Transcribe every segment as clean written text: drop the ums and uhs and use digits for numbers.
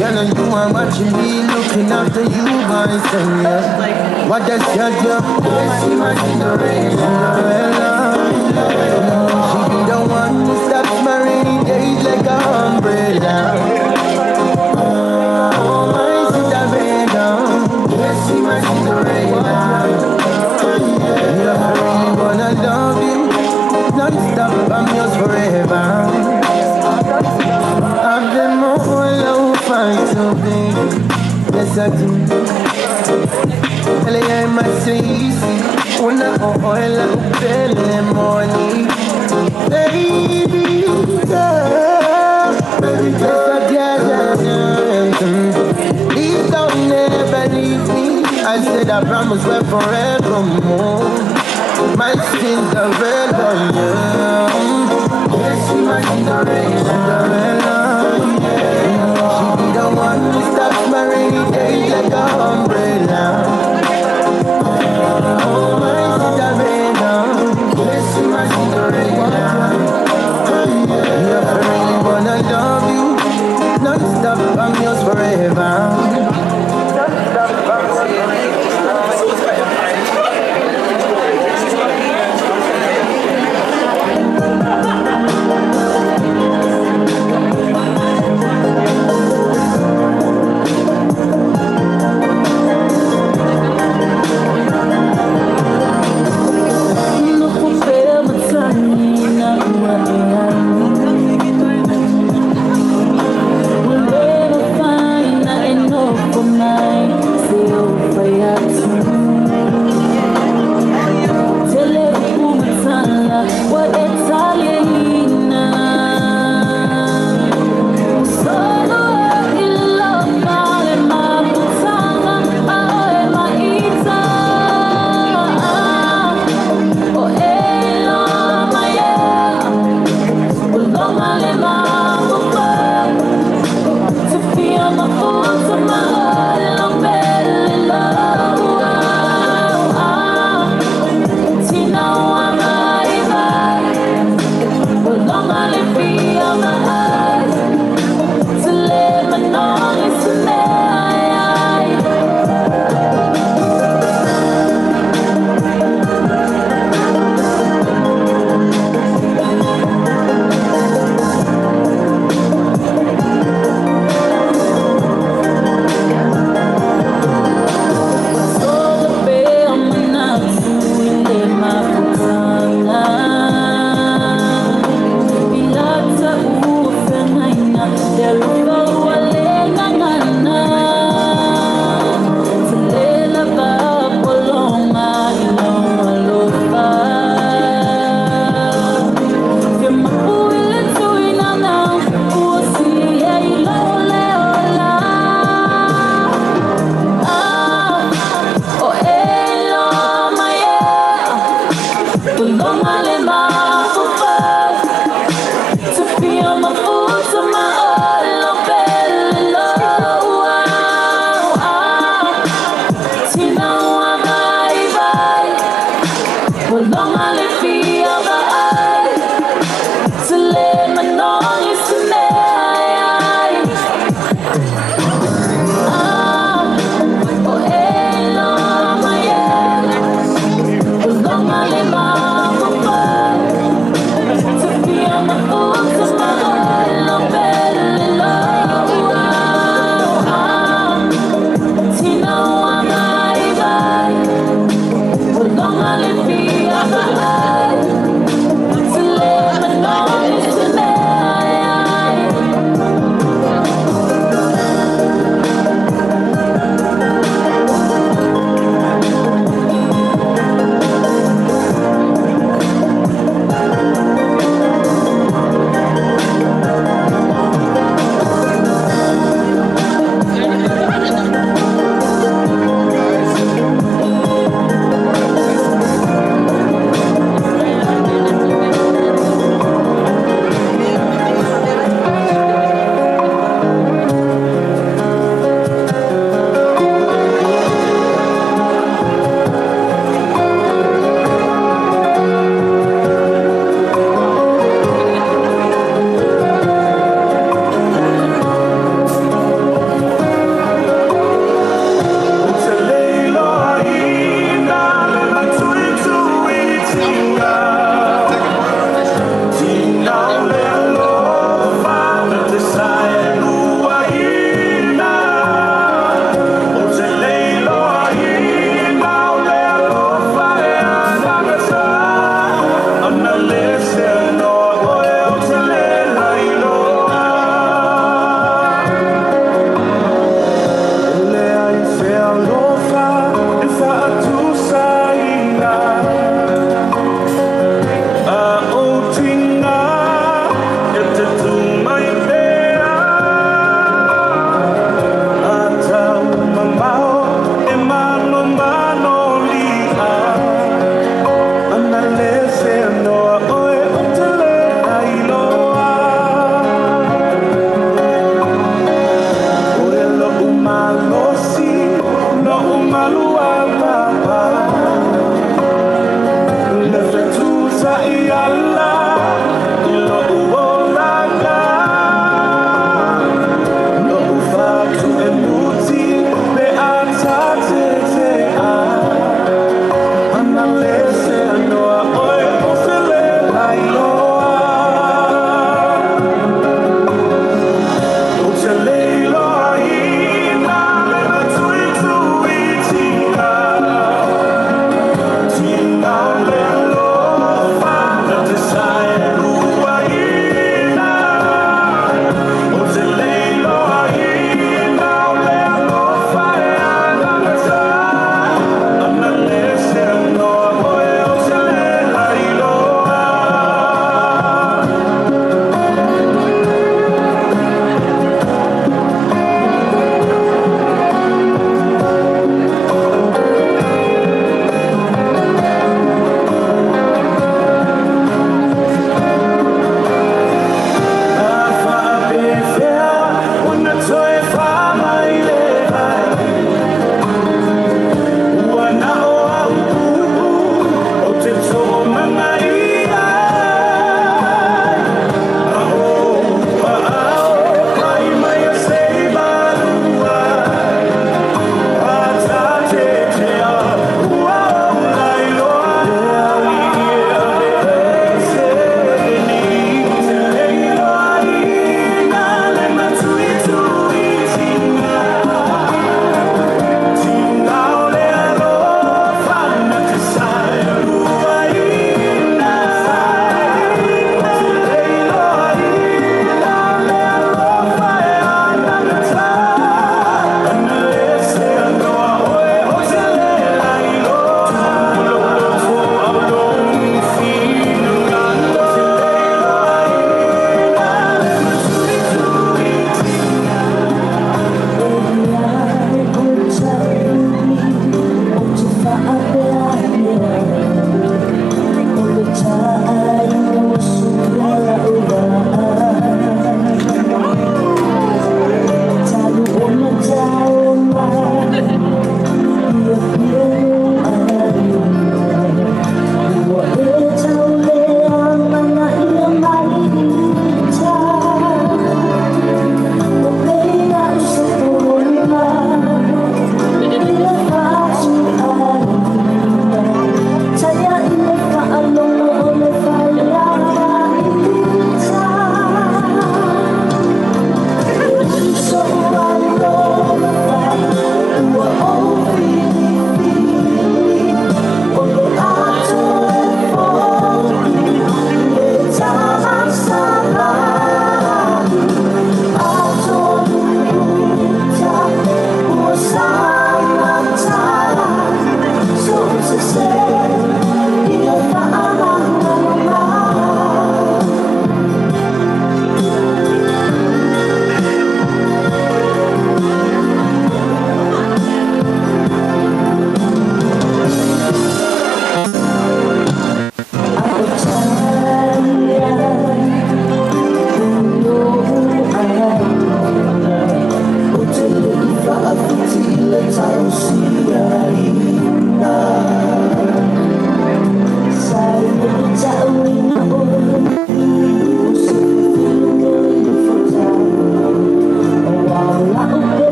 Girl, and you are watching me, looking after you, boys, and yeah. What does your job? Yes, she my Cinderella. She be the one who stops my rainy days like an umbrella. Oh, my Cinderella. Yes, she my Cinderella. Yeah, I really wanna love you non-stop, I'm yours forever. I've been more low fight so big. Yes, I do. Tell you I'm a easy. Una oil up belly morning. Baby, yeah. Baby, please don't never leave me. I said I promise we're forevermore. My Cinderella, yeah. Yes, she my Cinderella. She be the one who stops my rainy days like an umbrella. Oh, my Cinderella. Yes, she my Cinderella. Yeah, I really wanna love you non-stop, I'm yours forever. We'll never find nothing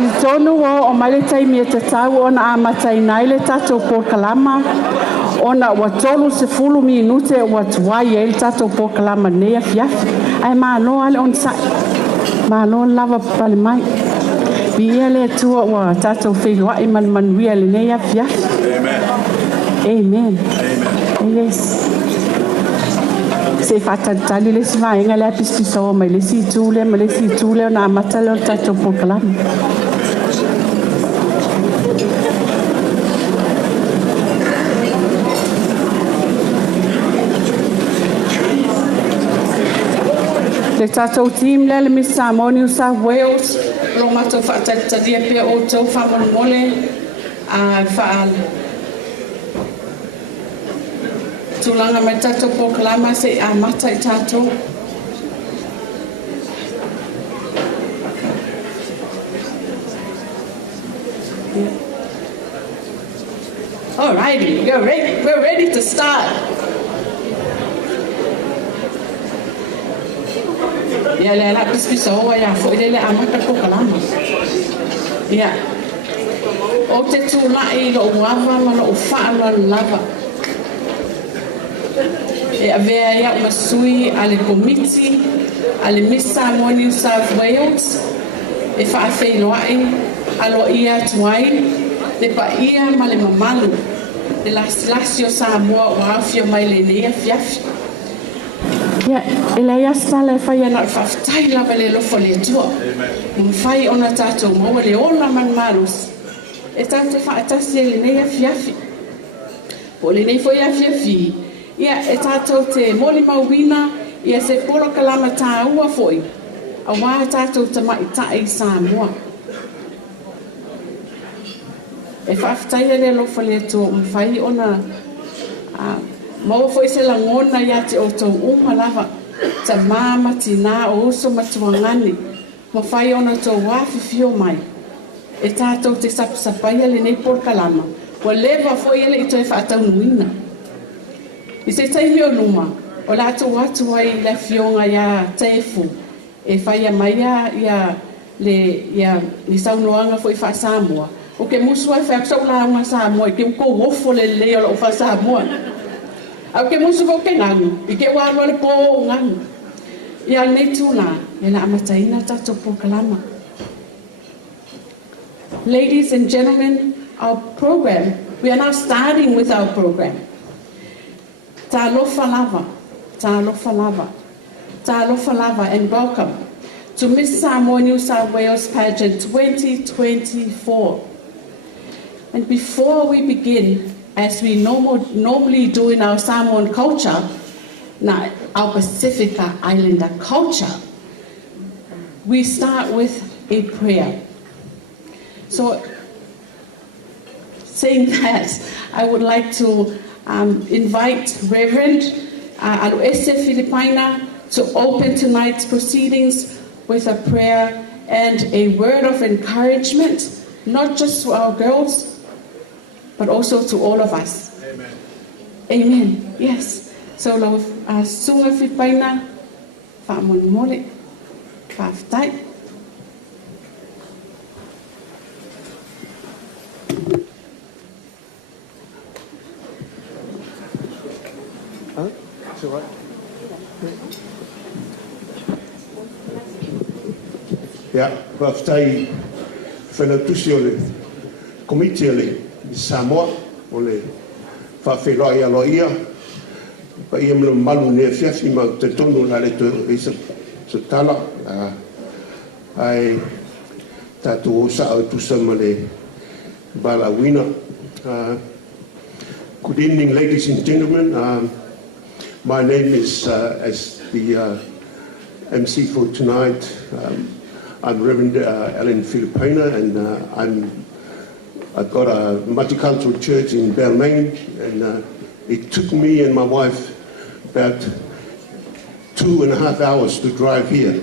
talitonu o male taimi e tatau ona amatai nai le tatou pokalama ona ua tolu se fulu minute ua tuai e le tatou pokalama nei afiafi ae malo ale ona sa'i malo lava pale mai pia le atua ua tatou feiloa'i manuia lenei afiafi. Amen. Yes. Se whātatali le si vaenga le apispiso mai le si tūle ma le si tūle o nā matale o tatou pokalama. Le tatou team le Miss Samoa New South Wales lo matou whaatatalia pia o tau whamolmole a whaal tulanga mai tatou pokalama se a mata I tatou. All righty, we're ready to start. Ya le ala pispiso wa ya fo ile le amata pokalama. Ya. O te tūlai lo uava ma lo ufa'ala lava. E avea ia masui ale komiti ale Miss Samoa New South Wales e whaafeiloa'i alo ia tuai le pa ia ma le mamalu le lasi o Samoa o awhia mai le nea fiafi. Ia, e le ia stale whai ana whaftai lava le lofo le tua. Mwhai ona tātou maua le ola man marus. E tātou whaatasi e le nea fiafi. Po le nei fo ia fiafi. Ia e tātou te moli mauina, ia se polo kalama tā ua foi. A wā tātou tama'ita'i Samoa. E whaftai le lofa le tō mwhai ona maua foi se langona ia te o tau uma lava. Ta māma tina o uso matuangani. Mwhai ona tō wāwhiwhio mai. E tātou te sapasapaia le nei polo kalama. Wa lewa foi ele I toi whaatau nuina. I se taimi o luma, o lātou watu ai la fionga ia teifu, e whaia mai ia le saunoanga fo I wha Samoa. O ke musu ai whaksau launga Samoa, I ke mko wofo le leo la o wha Samoa. Au ke musu fo ke ngangu, I ke wālua le pō o ngangu. Ia nei tūna, e la amataina tātou pokalama. Ladies and gentlemen, our program, we are now starting with our program. Talofa lava, talofa lava, talofa lava, and welcome to Miss Samoa New South Wales Pageant 2024. And before we begin, as we normally do in our Samoan culture, now our Pacifica Islander culture, we start with a prayer. So, saying that, I would like to invite Reverend Aloese Filipina to open tonight's proceedings with a prayer and a word of encouragement, not just to our girls, but also to all of us. Amen. Amen. Yes. So, Sunga Filipina, Moimoi, Faftai. Right. Yeah, whaftai whanatusi o le komiti o le Samoa o le whawhiroa alo ia pa ia mlo malu nea fiafi ma te tonu la le to e sa tala ai tatu o sa o tusa ma le balawina. Good evening, ladies and gentlemen. My name is, as the MC for tonight, I'm Reverend Alan Filipina, and I've got a multicultural church in Balmain, and it took me and my wife about 2.5 hours to drive here.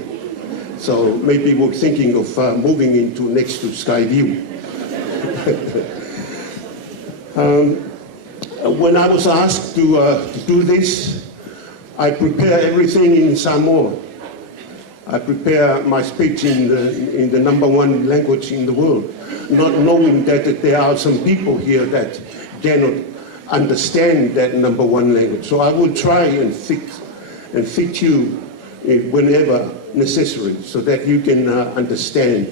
So maybe we're thinking of moving into next to Skyview. When I was asked to do this, I prepare everything in Samoa. I prepare my speech in the #1 language in the world, not knowing that there are some people here that cannot understand that #1 language. So I will try and fit you whenever necessary, so that you can understand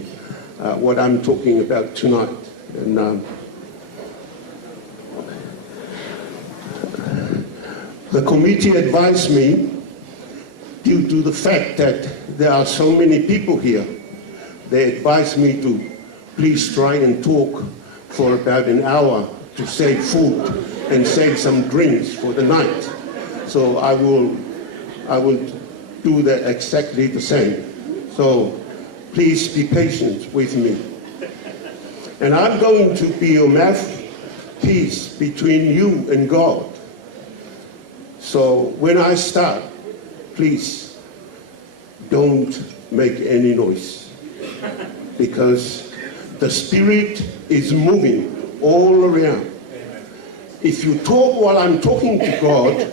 what I'm talking about tonight. And the committee advised me, due to the fact that there are so many people here, they advised me to please try and talk for about an hour to save food and save some drinks for the night. So I will do that exactly the same. So please be patient with me. And I'm going to be your mouthpiece between you and God. So when I start, please don't make any noise, because the Spirit is moving all around. If you talk while I'm talking to God,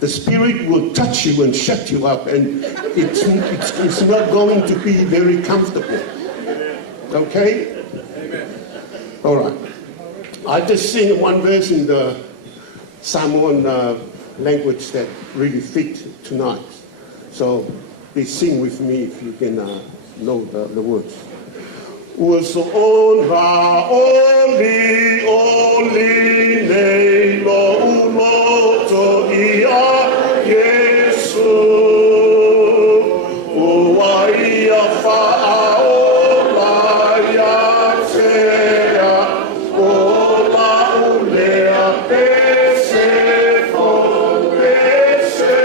the Spirit will touch you and shut you up, and it's not going to be very comfortable. Okay? All right. I just sing one verse in the Samoan language that really fit tonight. So please sing with me if you can know the words. So on ra oli nei lo uloto ia Yesu o ia fa o la ya sea o la ulea pese fo pese.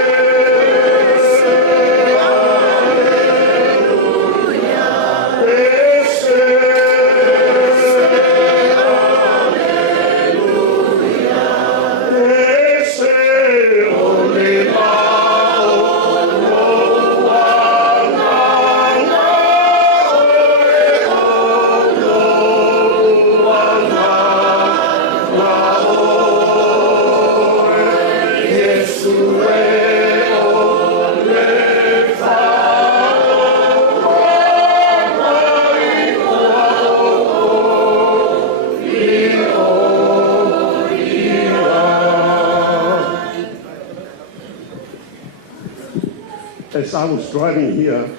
As I was driving here,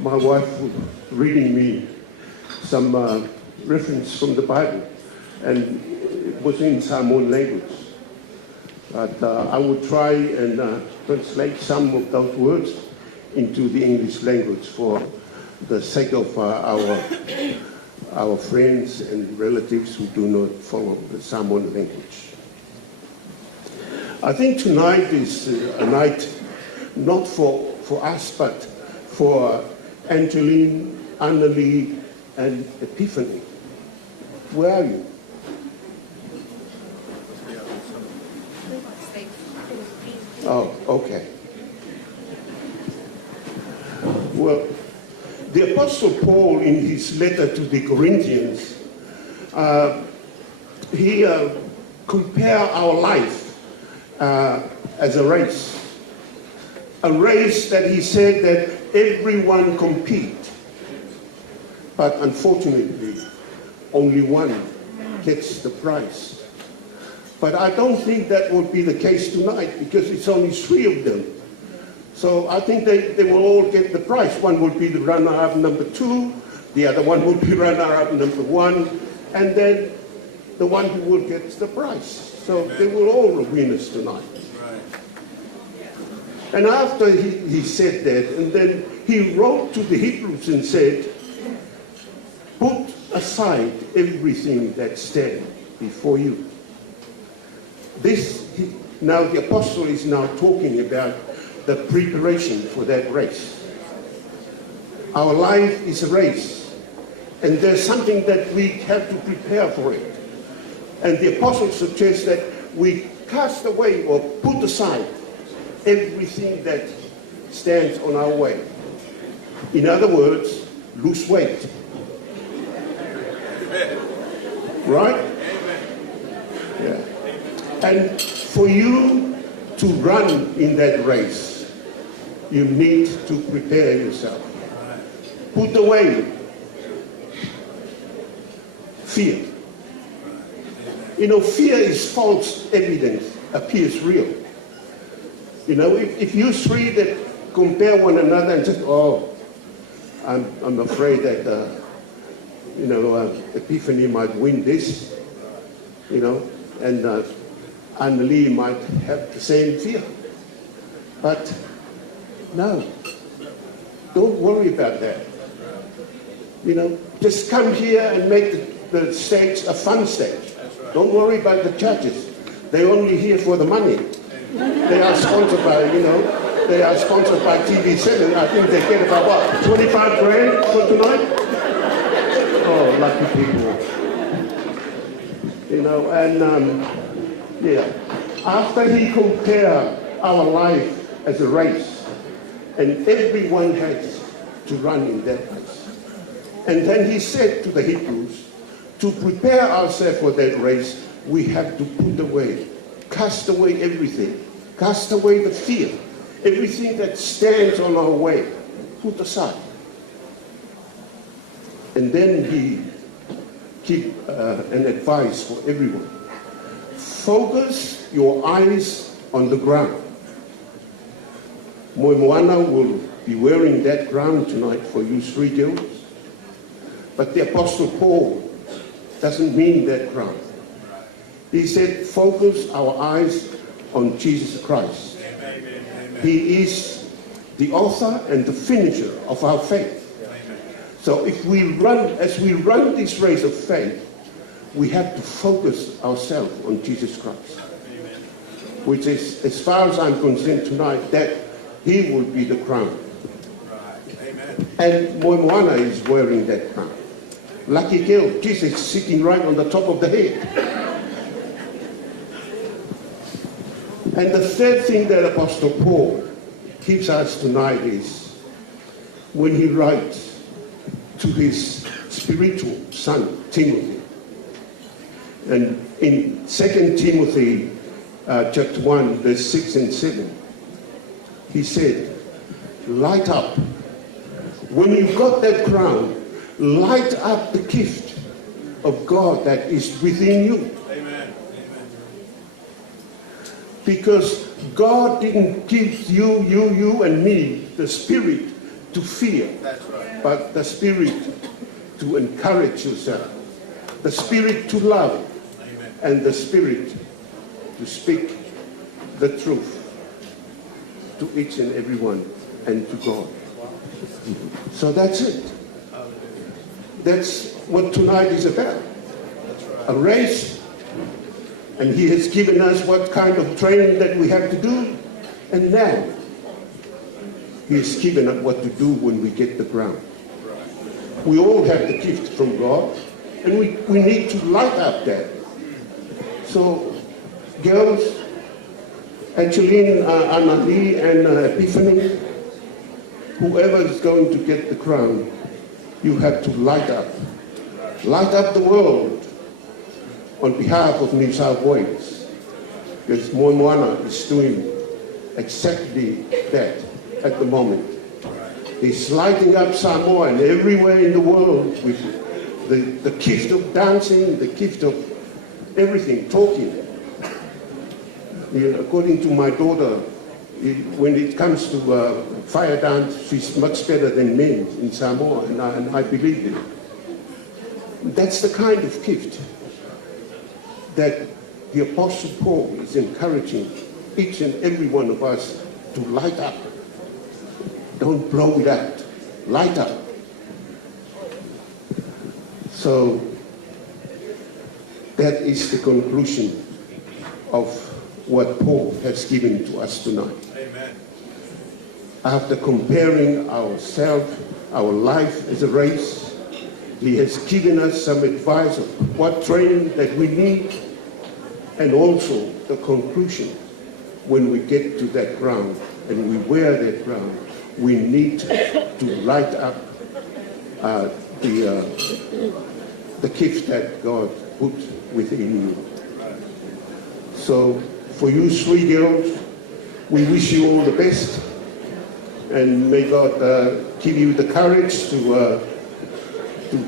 my wife was reading me some reference from the Bible, and it was in Samoan language. But I will try and translate some of those words into the English language for the sake of our friends and relatives who do not follow the Samoan language. I think tonight is a night not for us, but for Angelene, Angelene, and Epiphany. Where are you? Oh, okay. Well, the Apostle Paul, in his letter to the Corinthians, he compared our life as a race. A race that he said that everyone compete, but unfortunately, only one gets the prize. But I don't think that will be the case tonight, because it's only 3 of them. So I think they will all get the prize. One will be the runner-up number 2, the other one will be runner-up number 1, and then the one who will get the prize. So they will all be winners tonight. And after he said that, and then he wrote to the Hebrews and said, put aside everything that stands before you. Now the apostle is now talking about the preparation for that race. Our life is a race, and there's something that we have to prepare for it. And the apostle suggests that we cast away or put aside everything that stands on our way. In other words, lose weight. Right? Yeah. And for you to run in that race, you need to prepare yourself. Put away fear. You know, fear is false evidence, appears real. You know, if you three that compare one another and just, oh, I'm afraid that, Epiphany might win this, you know, and Angelene might have the same fear. But no, don't worry about that. You know, just come here and make the stage a fun stage. Don't worry about the judges. They're only here for the money. They are sponsored by, they are sponsored by TV7. I think they get about what, 25 grand for tonight? Oh, lucky people. You know, and after he compared our life as a race, and everyone has to run in that race. And then he said to the Hebrews, to prepare ourselves for that race, we have to put away, cast away everything, cast away the fear, everything that stands on our way, put aside. And then he gave an advice for everyone. Focus your eyes on the ground. Moimoi will be wearing that crown tonight for you three girls. But the Apostle Paul doesn't mean that crown. He said, focus our eyes on Jesus Christ. Amen. He is the author and the finisher of our faith. Amen. So if as we run this race of faith, we have to focus ourselves on Jesus Christ. Amen. Which is, as far as I'm concerned tonight, that he will be the crown. Right. Amen. And Moimoi is wearing that crown. Lucky girl, Jesus is sitting right on the top of the head. And the third thing that Apostle Paul gives us tonight is when he writes to his spiritual son, Timothy. And in 2 Timothy chapter 1, verse 6 and 7, he said, light up. When you've got that crown, light up the gift of God that is within you. Amen. Because God didn't give you and me the spirit to fear. That's right. But the spirit to encourage yourself. The spirit to love. Amen. And the spirit to speak the truth to each and every one and to God. So that's it. That's what tonight is about. A race. And he has given us what kind of training that we have to do. And now, he has given us what to do when we get the crown. We all have the gift from God. And we need to light up that. So, girls, Angelene, Anali, and Epiphany, whoever is going to get the crown, you have to light up the world on behalf of New South Wales. Because Moimoi is doing exactly that at the moment. He's lighting up Samoa and everywhere in the world with the gift of dancing, the gift of everything, talking. According to my daughter, when it comes to fire dance, she's much better than me in Samoa, and I believe it. That's the kind of gift that the Apostle Paul is encouraging each and every one of us to light up. Don't blow it out. Light up. So that is the conclusion of what Paul has given to us tonight. Amen. After comparing ourselves, our life as a race, he has given us some advice of what training that we need, and also the conclusion when we get to that crown and we wear that crown, we need to light up the gift that God put within you. So for you three girls, we wish you all the best, And may God give you the courage to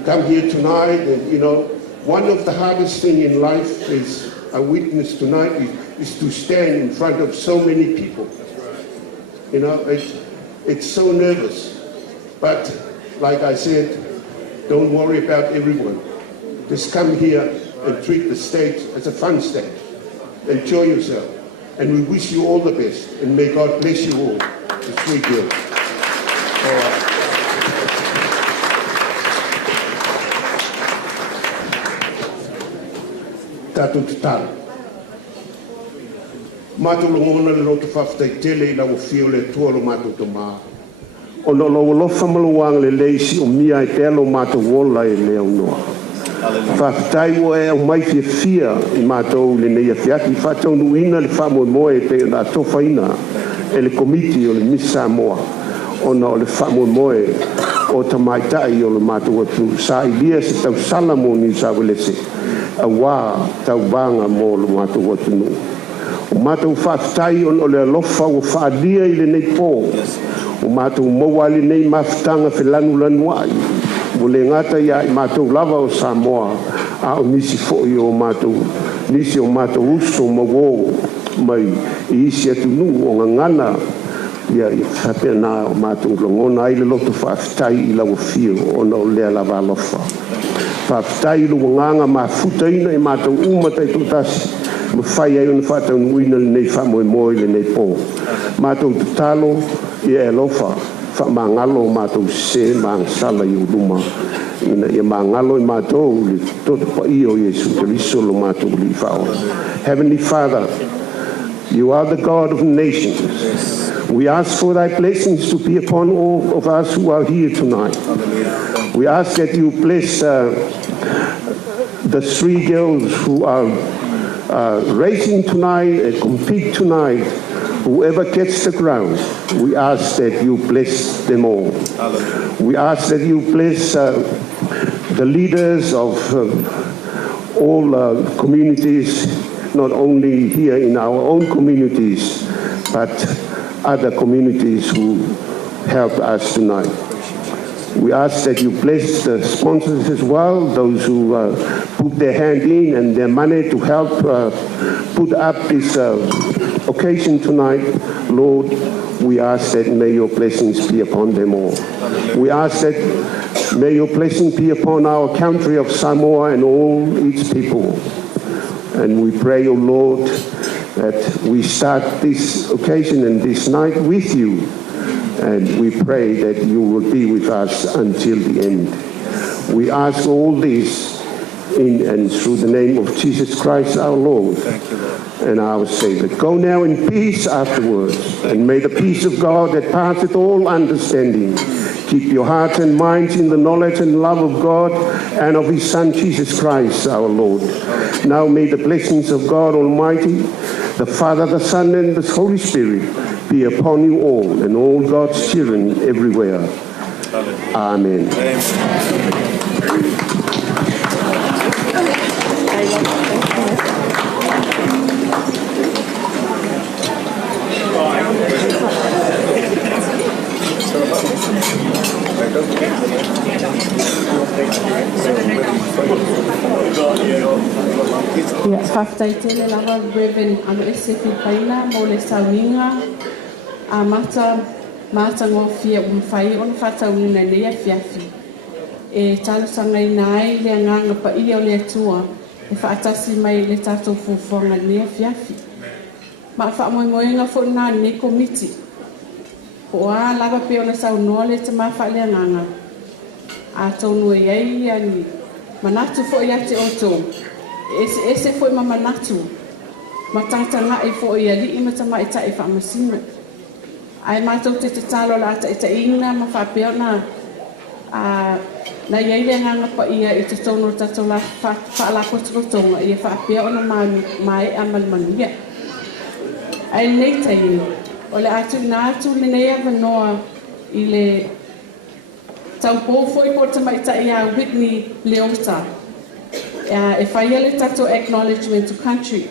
come here tonight. And, you know, one of the hardest things in life is, I witnessed tonight, is to stand in front of so many people. You know, it's so nervous. But like I said, don't worry about everyone. Just come here and treat the stage as a fun stage. Enjoy yourself. And we wish you all the best. And may God bless you all. It's sweet girl. All right. Tātou te tala. Mātou longona le roto whawhtai tele I lau whio le tualo mātou to maa. O no lo lofa maluang le leisi o mia I telo mātou wola e leo noa. Whawhtai o e au mai fia I mātou le neia fiati. Whātou nuina le Moimoi pe o nā tofaina e le komiti o le Miss Samoa. O no le Moimoi o tama'ita'i o le mātou atu. Sa ilia se tau salamo ni sa welese. A wā tau banga mō le mātou atunu. O mātou whaafitai on o le alofa o whaalia I le nei pō. O mātou maua le nei mawhitanga whelanu lanuai. O le ngata ia I mātou lava o Samoa. A o nisi fo'i o mātou. Nisi o mātou uso mawō mai I isi atunu o ngangana. Ia I whapena o mātou longona I le loto whaafitai I lau fio o na o lea lava alofa. Whaafitai luanganga mawhutaina I mātou umatai tūtasi. Mawhai ai ona whātau nuina le nei Moimoi le nei pō. Mātou tutalo I e alofa. Whamangalo mātou se māngsala I uruma. Ia māngalo I mātou le toto pa I o Yesu te riso lo mātou li whao. Heavenly Father, you are the God of nations. We ask for thy blessings to be upon all of us who are here tonight. We ask that you bless the three girls who are racing tonight and compete tonight. Whoever gets the crown, we ask that you bless them all. We ask that you bless the leaders of all communities, not only here in our own communities, but other communities who helped us tonight. We ask that you bless the sponsors as well, those who put their hand in and their money to help put up this occasion tonight. Lord, we ask that may your blessings be upon them all. We ask that may your blessing be upon our country of Samoa and all its people. And we pray, O Lord, that we start this occasion and this night with you. And we pray that you will be with us until the end. We ask all this in and through the name of Jesus Christ our Lord and our Savior. Go now in peace afterwards, and may the peace of God that passeth all understanding keep your hearts and minds in the knowledge and love of God and of his Son Jesus Christ our Lord. Now may the blessings of God Almighty, the Father, the Son, and the Holy Spirit be upon you all and all God's children everywhere. Amen. Ia whaftai tele lava Reverend ano esefi paina mo le sauninga a mata ngofia umwhai on whatauina lea fiafi. E talo sangai nai le nganga pa ia o le atua e whaatasi mai le tatou fufonga lea fiafi. Ma whaamoingoinga fo nā ne komiti. O a lava pe ona saunoa le te mawha le nganga. A tonu e ai ani manatu fo ia te oto. Ese foi mamanatu. Matatanga e fo ia li ima tama'ita'i whaamasina. Ai mātou te talo la ta'itaina ma whapeona na iai nganga pa ia I te tono tatou la whaalakototonga ia whapeona mai amalmania. Ai nei tai o le atu nā atu le nei avanoa I le taupo foi po tama'ita'i a Whitney Leota. E whaia le tatou acknowledgement to country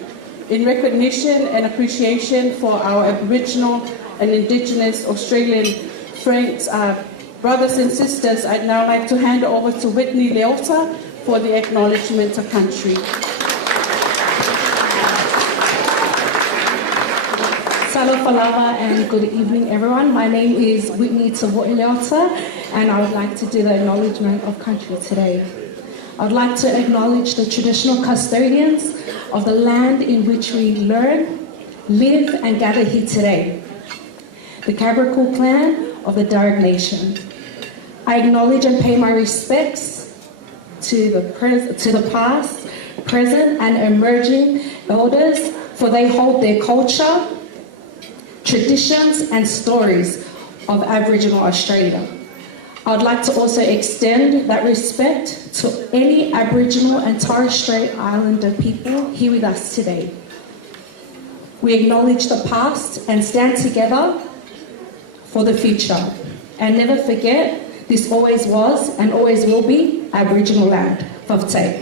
in recognition and appreciation for our Aboriginal and Indigenous Australian Friends, brothers and sisters, I'd now like to hand over to Whitney Leota for the acknowledgement of country. Salo Falava and good evening everyone. My name is Whitney Leota and I would like to do the acknowledgement of country today. I would like to acknowledge the traditional custodians of the land in which we learn, live and gather here today. The Cabricool clan of the Darug Nation. I acknowledge and pay my respects to the past, present and emerging elders, for they hold their culture, traditions and stories of Aboriginal Australia. I would like to also extend that respect to any Aboriginal and Torres Strait Islander people here with us today. We acknowledge the past and stand together for the future. And never forget, this always was and always will be Aboriginal land. Whaftai.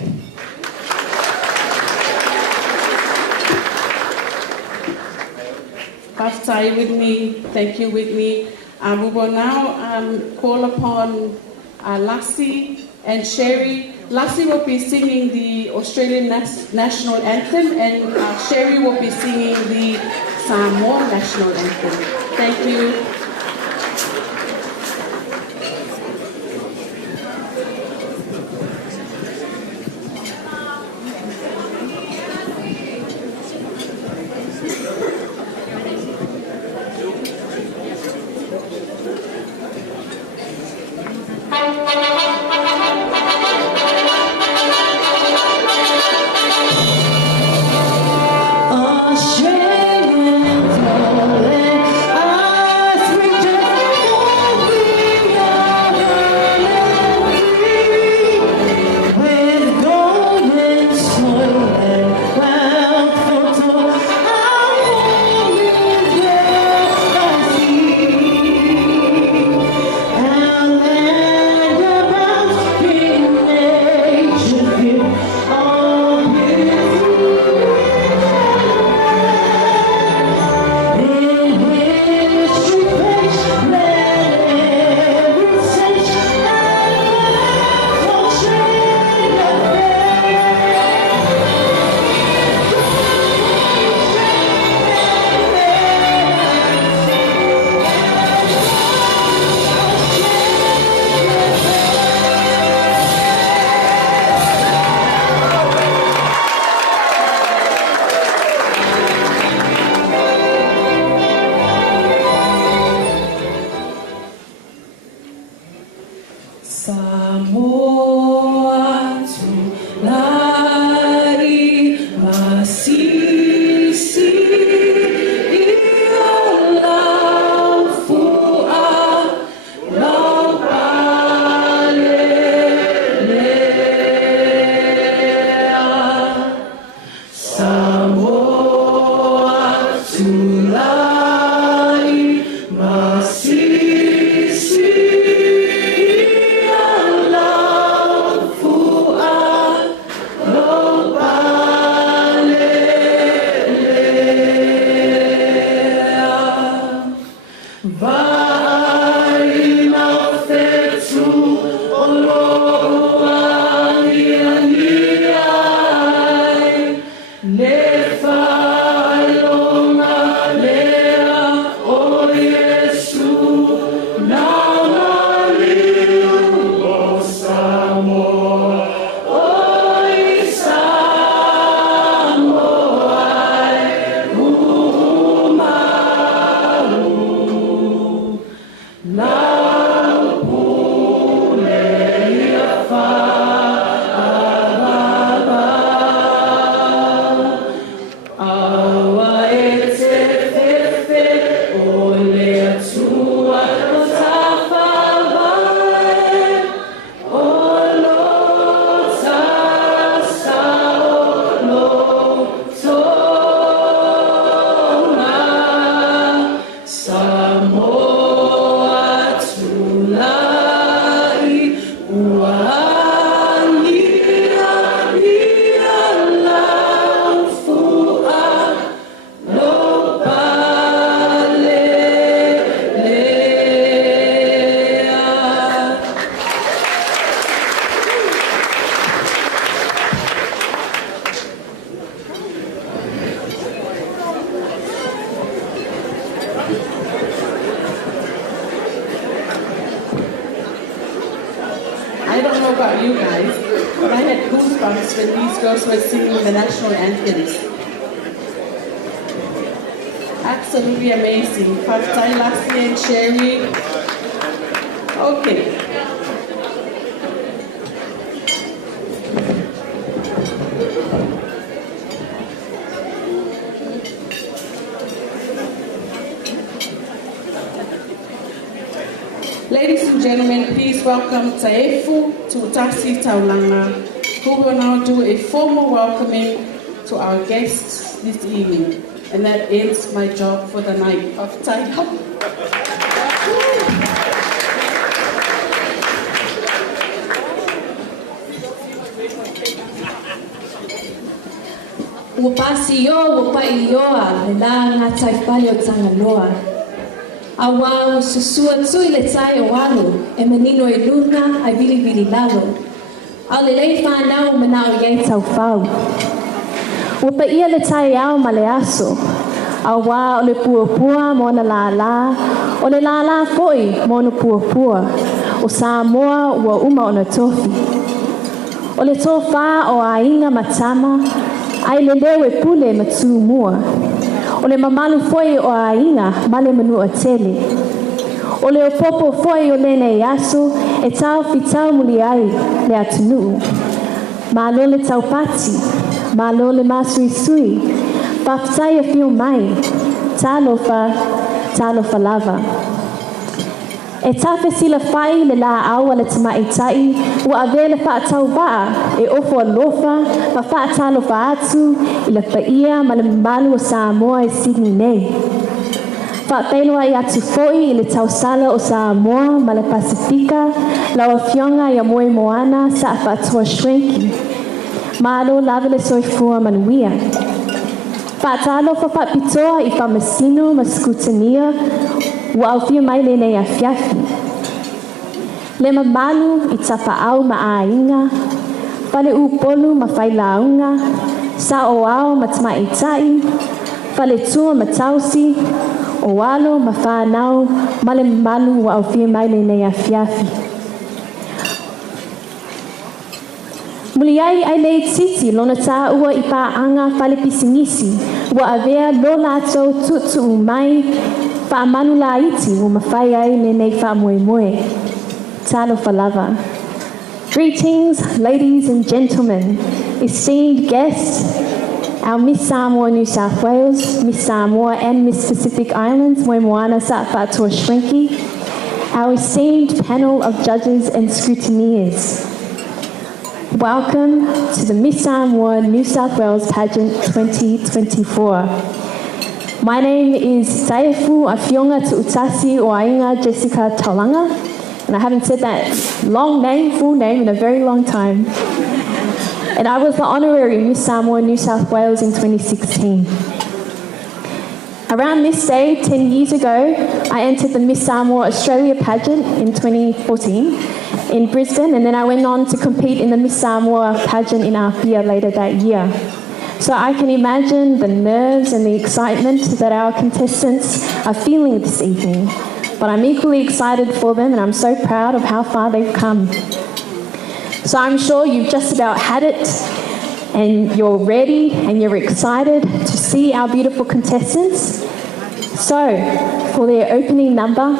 Whaftai, Whitney. Thank you, Whitney. We will now call upon Lassie and Sherry. Lassie will be singing the Australian national anthem and Sherry will be singing the Samoa national anthem. Thank you. Australians, no, let us goosebumps when these girls were singing the national anthems. Absolutely amazing. Faftai, Lassie and Sherry. Okay. Ladies and gentlemen, please welcome Taefu Tu'utasi Taulanga, who will now do a formal welcoming to our guests this evening. And that ends my job for the night of Taika. Wapasi yo, wapai yoa, la ngatai palio tangaloa. Awa susua tui le tai o walo, e menino e luna, ai vili vili lalo. Au le lei whanau manao iei tau whau. Wapa ia le tai au ma le aso. Awa o le puapua mo na la, o le la foi mo na puapua. O Samoa ua uma o na tofi. O le tofa o ainga matama, ai le leo e pule matu mua. O le mamalu foi o ainga male manua tele. O le opopo foi o lene yaso e tau fitau muli ai le atunu. Malo le tau pati, malo le masui sui, whaftai a whio mai, talofa lava. E tafe sila whai le la awa le tama'ita'i, ua ave le whaatau baa, e ofo alofa, ma whaatalofa atu, i le whaia ma le malu o Samoa e Sydney nei. Whaapelua i atu foi i le tausala o Samoa ma le Pasifika, lau a fionga i a Moimoi sa a whaatua shwenki. Malo lava le soifua manuia. Whaatalofa whaapitoa i whamasino ma skutania, ua au fia mai le nei a fiafi. Le mamalu i tapa au ma ainga, whale upolu ma whailaunga, sa o ao ma tama'ita'i, whale tua ma tausi, o walo ma whanau, ma le mamalu ua au fia mai le nei a fiafi. Muli ai lei titi lona tā ua i pāanga whale pisingisi, ua avea lo lātou tutu mai, whaamanu la iti ua mawhai ai le nei whaamoemoe. Talofa lava. Greetings, ladies and gentlemen, esteemed guests, our Miss Samoa New South Wales, Miss Samoa and Miss Pacific Islands, Moimoi sa whaatua shrinki, our esteemed panel of judges and scrutineers. Welcome to the Miss Samoa New South Wales Pageant 2024. My name is Taefu Afionga Tu'utasi o Ainga Jessica Taulanga, and I haven't said that full name in a very long time. And I was the honorary Miss Samoa New South Wales in 2016. Around this day, 10 years ago, I entered the Miss Samoa Australia pageant in 2014 in Brisbane, and then I went on to compete in the Miss Samoa pageant in Attire later that year. So I can imagine the nerves and the excitement that our contestants are feeling this evening. But I'm equally excited for them, and I'm so proud of how far they've come. So I'm sure you've just about had it, and you're ready and you're excited to see our beautiful contestants. So, for their opening number,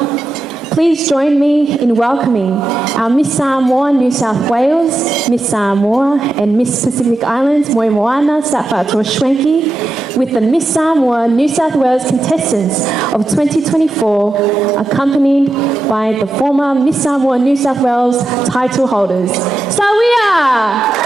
please join me in welcoming our Miss Samoa New South Wales, Miss Samoa and Miss Pacific Islands, Moimoi sa whaatua shwenki, with the Miss Samoa New South Wales contestants of 2024, accompanied by the former Miss Samoa New South Wales title holders. Sawia!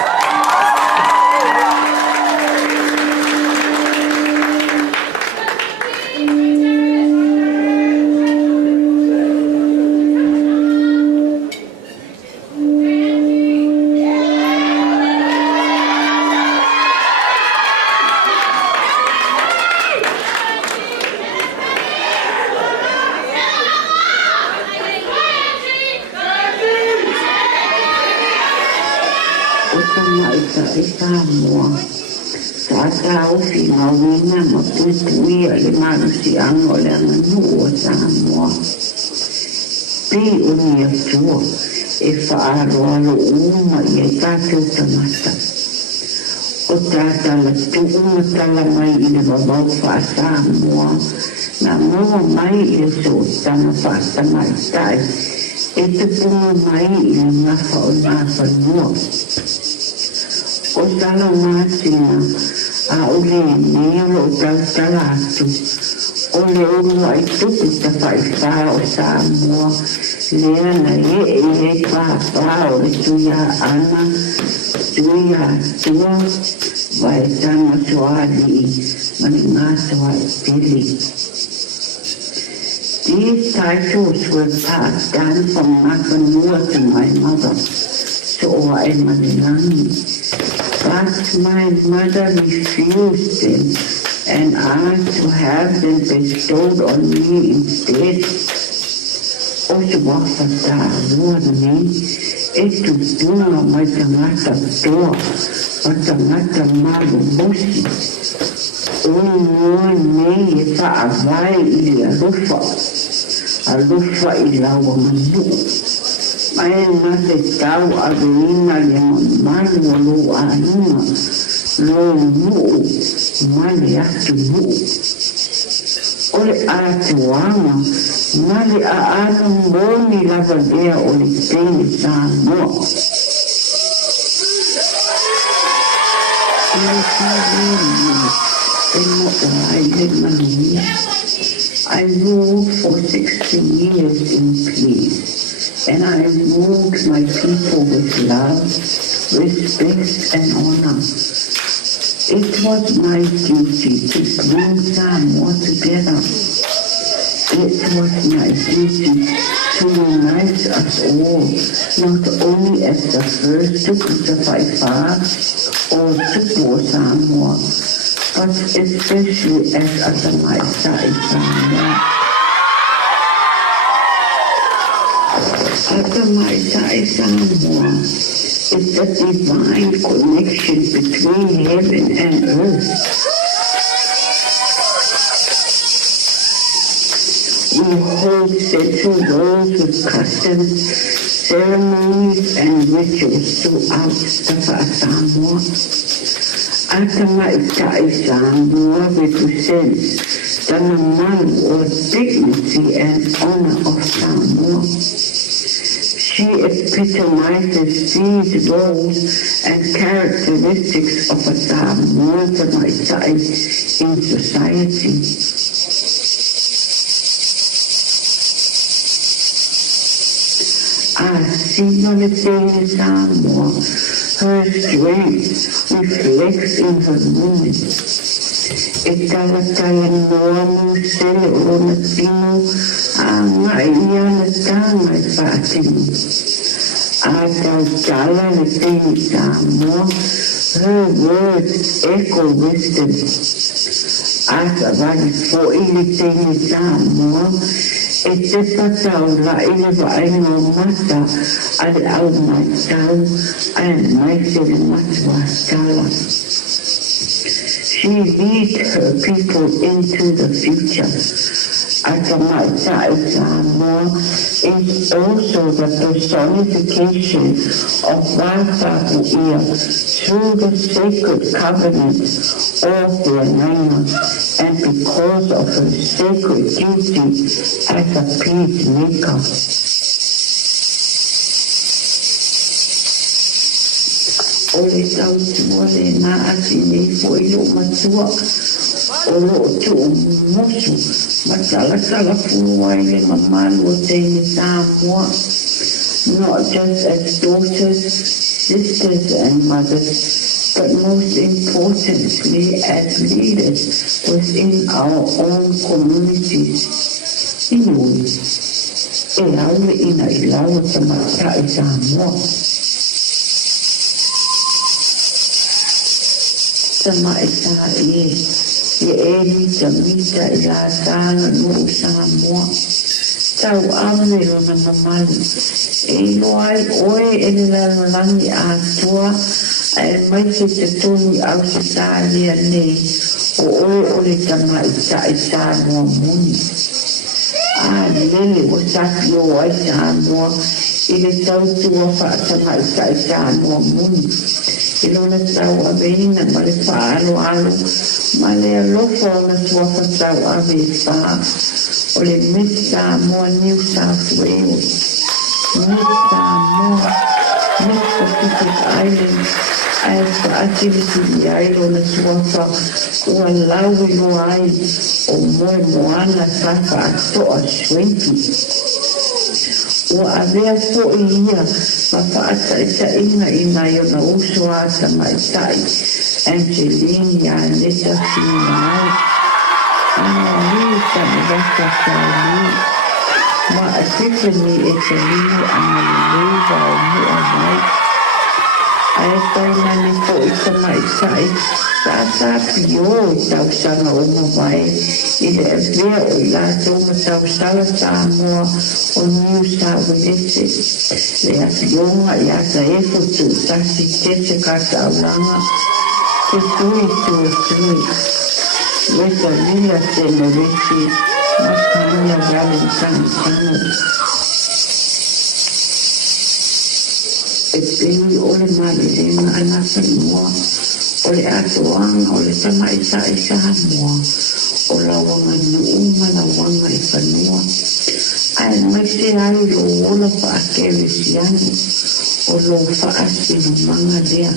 Samoa. Tata ofi ngawina mapupuia le manusi ango le anganua Samoa. Pe uni atua e whaaro alo uma i e tātou tamata. o tata Latu tala mai i le wawau wha Samoa na mua mai i le so tana wha tama'ita'i e te punga mai i le ngafa o ngā whanua o tala mātinga a ole e nero o tala atu o le urua i tuku ta whaiwha o Samoa lea na e pāpā o le tuia ana tuia tua vai tama soali mani ngātua e pili. These titles were passed down from my whanua to my mother, so I Manilangi. But my mother refused them and asked to have them bestowed on me instead. O se wawhata rua ni, e tutunga mai tangata toa, o tangata maru musi. O mua nei e whaavai i le alufa i laua manu. Mai na te tau Angelene le manu o lo anuma, lo muu, mali atu muu. O le atuanga, mali a anu moni lava dea o le tene Samoa. I ruled for 60 years in peace, and I ruled my people with love, respect, and honor. It was my duty to bring Samoa together. It was my duty to unite us all, not only as the first to Whaiwha or to Samoa, but especially as a tama'ita'i Samoa. A tama'ita'i Samoa is the divine connection between heaven and earth. We hold central roles with customs, ceremonies, and rituals throughout the Samoa. A tama'ita'i Samoa represents the mamalu or dignity and honor of Samoa. She epitomizes these roles and characteristics of a Samoan tama'ita'i in society. Simulating Samoa, her strength reflects in her movement. E talatala noa mo sele o na tino a maia na tanga e whaatinu. A tautala le tini Samoa, her words echo wisdom. A savali fo'i le tini Samoa, e te patau la ile wa'ainga o mata ale au mai tau ale mai se le matua tala. She leads her people into the future. A tama'ita'i Samoa is also the personification of Wātahu'ia through the sacred covenants of their name and because of her sacred duty as a peacemaker. O le tautua le nā ati nei fo i lo matua o lo tu musu matala funua i le mamalu o teine Samoa, not just as daughters, sisters and mothers, but most importantly as leaders within our own communities. Inui, e aule ina i laua tama'ita'i Samoa. Tama'ita'i e eri tamita i la tāna nuu Samoa. Tau awe rona mamalu, e loai oe e le lalolangi ātua, e mai ke te tonu au se tālea nei, o oe o le tama'ita'i Samoa muni. A lele o saki o ai Samoa, i le tautua wha tama'ita'i Samoa muni. I lona tau a veina ma le whaalo alo ma le alofo o na tuafa tau a ve wha o le Miss Samoa New South Wales, Miss Samoa, Miss Pacific Island, ai whaakirisi i ai lona tuafa ua laui no ai o Moimoi whaka atoa Swenki. Ua avea fo i ia ma whaataʻitaʻiga i mai ona uso a tama'ita'i Angelene ia neta fina ai ana nui tamavaka tālui ma Epiphanyetaline ana lelei vaomua mai ae tainani fo'i tama'ita'i tātāpio i tausaga uma mai i le avea o i latou ma tausaga Samoa o New South Wales le afioga i ata e fotu'utasi tete kataulaga te tui tuatui weta lila tenereti ma kanula valentine e pei o le malilenga ana whenua o le atoanga o le tama'ita'i Samoa o lawanga nu'uma lawanga e whanua ai mai te ai lo ola whaakeresiani o lo whaasino manga lea.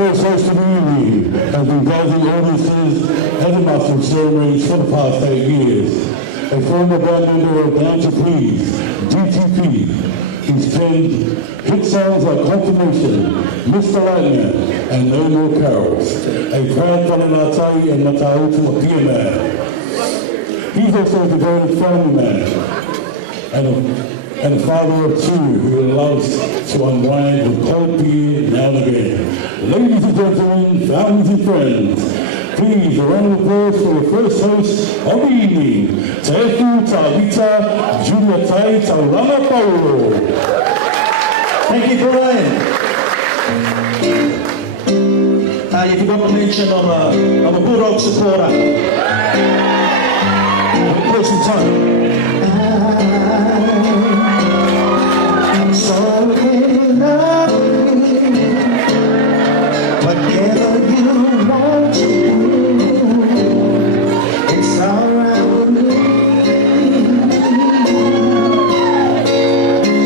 First host of the evening has been gathering audiences and marketing ceremonies for the past 8 years. a former band member of Dance Please, DTP. He's penned hit songs like Confirmation, Mr. Lightning, and No More Carols. A proud tama'ita'i and mata'u Pia man. He's also a devoted family man and a father of two who loves to unwind with cold beer now and again. Ladies and gentlemen, families and friends, please, a round of applause for the first host of the evening, Teku Ta'alita Juliatai Tauranga Paulo. Thank you, Brian. You forgot to mention I'm a Bulldog supporter. Put some time. I'm so in love with you. Whatever you want to do, it's alright with me.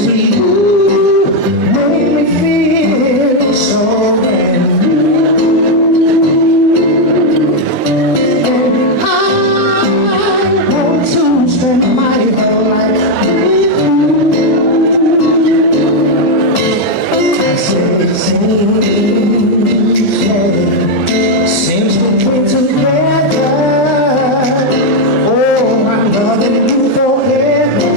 See, you make me feel so brand new. And I want to spend my whole life with you. I said, since we've been together, oh, I'm loving you forever.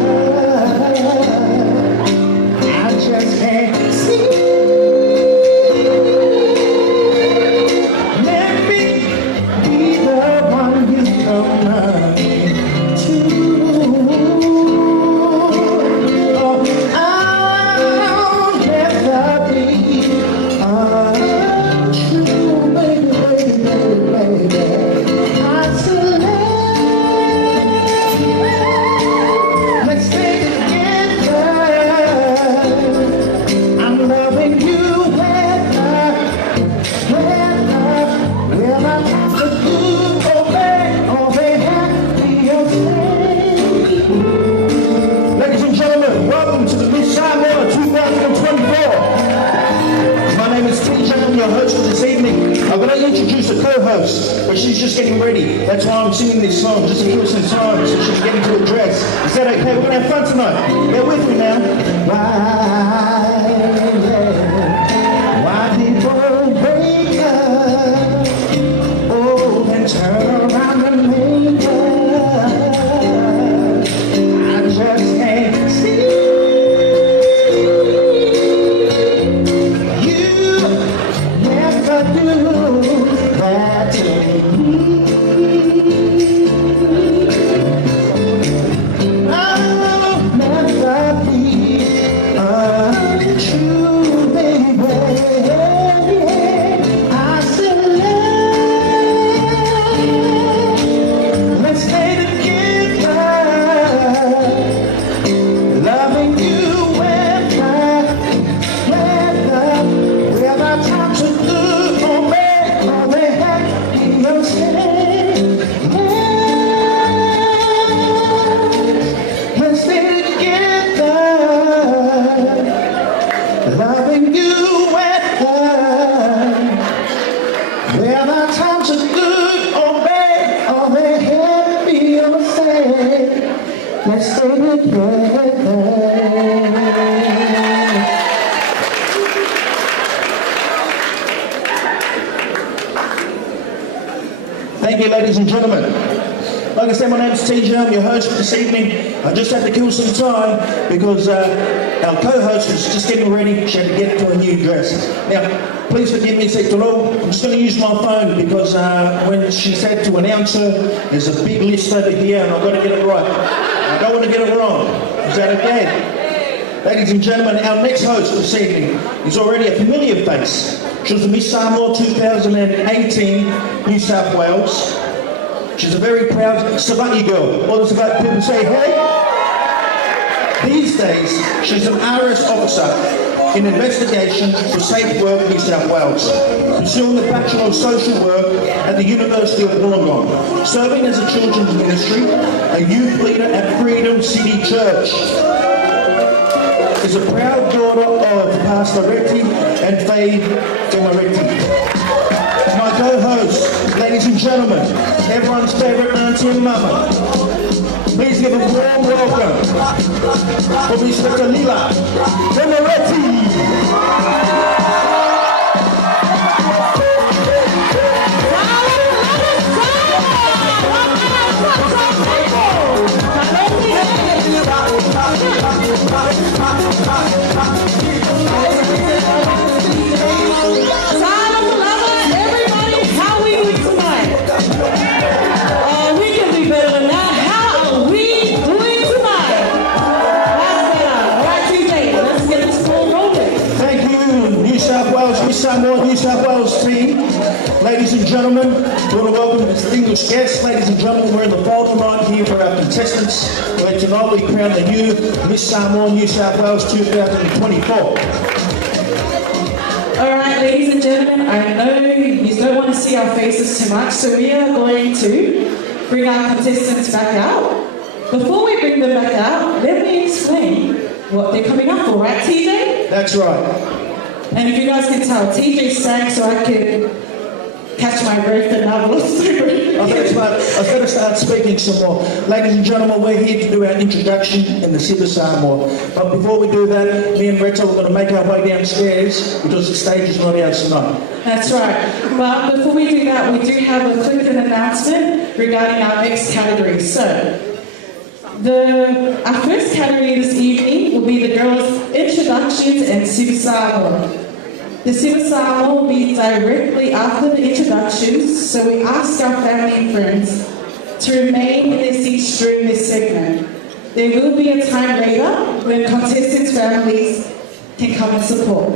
I just can't see. Let me be the one you come running to. Oh, I'll never be untrue, baby, baby, baby. I still let's stay together. I'm loving you whether I have to do or bad or they happy or sad. Ladies and gentlemen, welcome to the Miss Samoa 2024. My name is TJ, I'm your host for this evening. I'm going to introduce a co-host, but she's just getting ready. That's why I'm singing this song, just to give her some time so she can get into a dress. Is that okay? We're going to have fun tonight. Bear with me now. Why people break up, oh, and turn around and make up? I just can't see. You never do that to me. I'll never be untrue, baby. I still love. Let's stay together, loving you whether time to good or bad or they happy or sad. Let's stay together, loving you whether times are good or bad or they happy or sad. Let's stay together. Thank you, ladies and gentlemen. Like I said, my name is TJ, I'm your host for this evening. I just had to kill some time because our co-host was just getting ready. She had to get to a new dress. Now, please forgive me, I'm just going to use my phone because when she said to announce her, there's a big list over here and I've got to get it right. I don't want to get it wrong. Is that okay? Ladies and gentlemen, our next host this evening is already a familiar face. She was the Miss Samoa 2018 New South Wales. She's a very proud Savati girl. All the Savati people say, hey? These days, she's an RS officer in investigation for Safe Work New South Wales, pursuing the Bachelor of Social Work at the University of Wollongong, serving as a children's ministry, a youth leader at Freedom City Church. Is a proud daughter of Pastor Reti and Faye Tomaretti. My co-host, ladies and gentlemen, everyone's favourite auntie and mama, Please give a warm welcome for Mr. Lila Demoretti. Everybody, how we doing tonight? We can be better than that. How are we doing tonight? That's better. All right, TJ, let's get this ball rolling. Thank you, New South Wales, Miss Samoa, New South Wales team. Ladies and gentlemen, we want to welcome distinguished guests. Ladies and gentlemen, we're in the bowl tonight here for our contestants, where tonight we crown the new Miss Samoa, New South Wales 2024. All right, ladies and gentlemen, I know you don't want to see our faces too much, so we are going to bring our contestants back out. Before we bring them back out, let me explain what they're coming up for, right, TJ? That's right. And if you guys can tell, TJ sang so I could catch my breath and I've lost my breath. I was going to start speaking some more. Ladies and gentlemen, we're here to do our introduction in the City of Samoa. But before we do that, me and Retta are going to make our way downstairs because the stage is not ours tonight. That's right. But before we do that, we do have a quick announcement regarding our next category. So, our first category this evening will be the girls' introductions and City Samoa. The City Samoa will be directly after the introductions, so we ask our family and friends to remain in their seats during this segment. There will be a time later when contestants' families can come and support.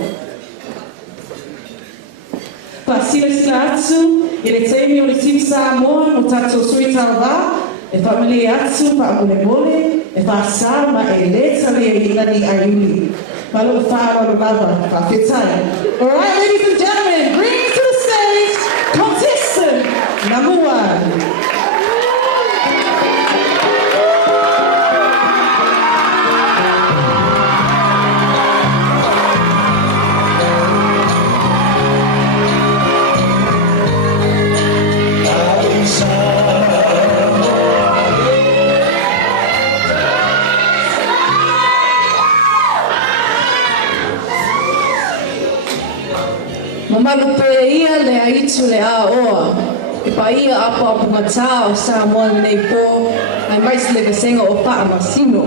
Pasila atu, i le temi o le City Samoa o tātou sui tauwa, e whamili atu pa amule mole, e whasā ma e le tali e ilani aiuli. All right, ladies and gentlemen, bring to the stage contestant number 1. Malupe ia le aitu le a oa. I pa ia apa o punga o Samoa nei po, ai maisi le kasenga o paa masino.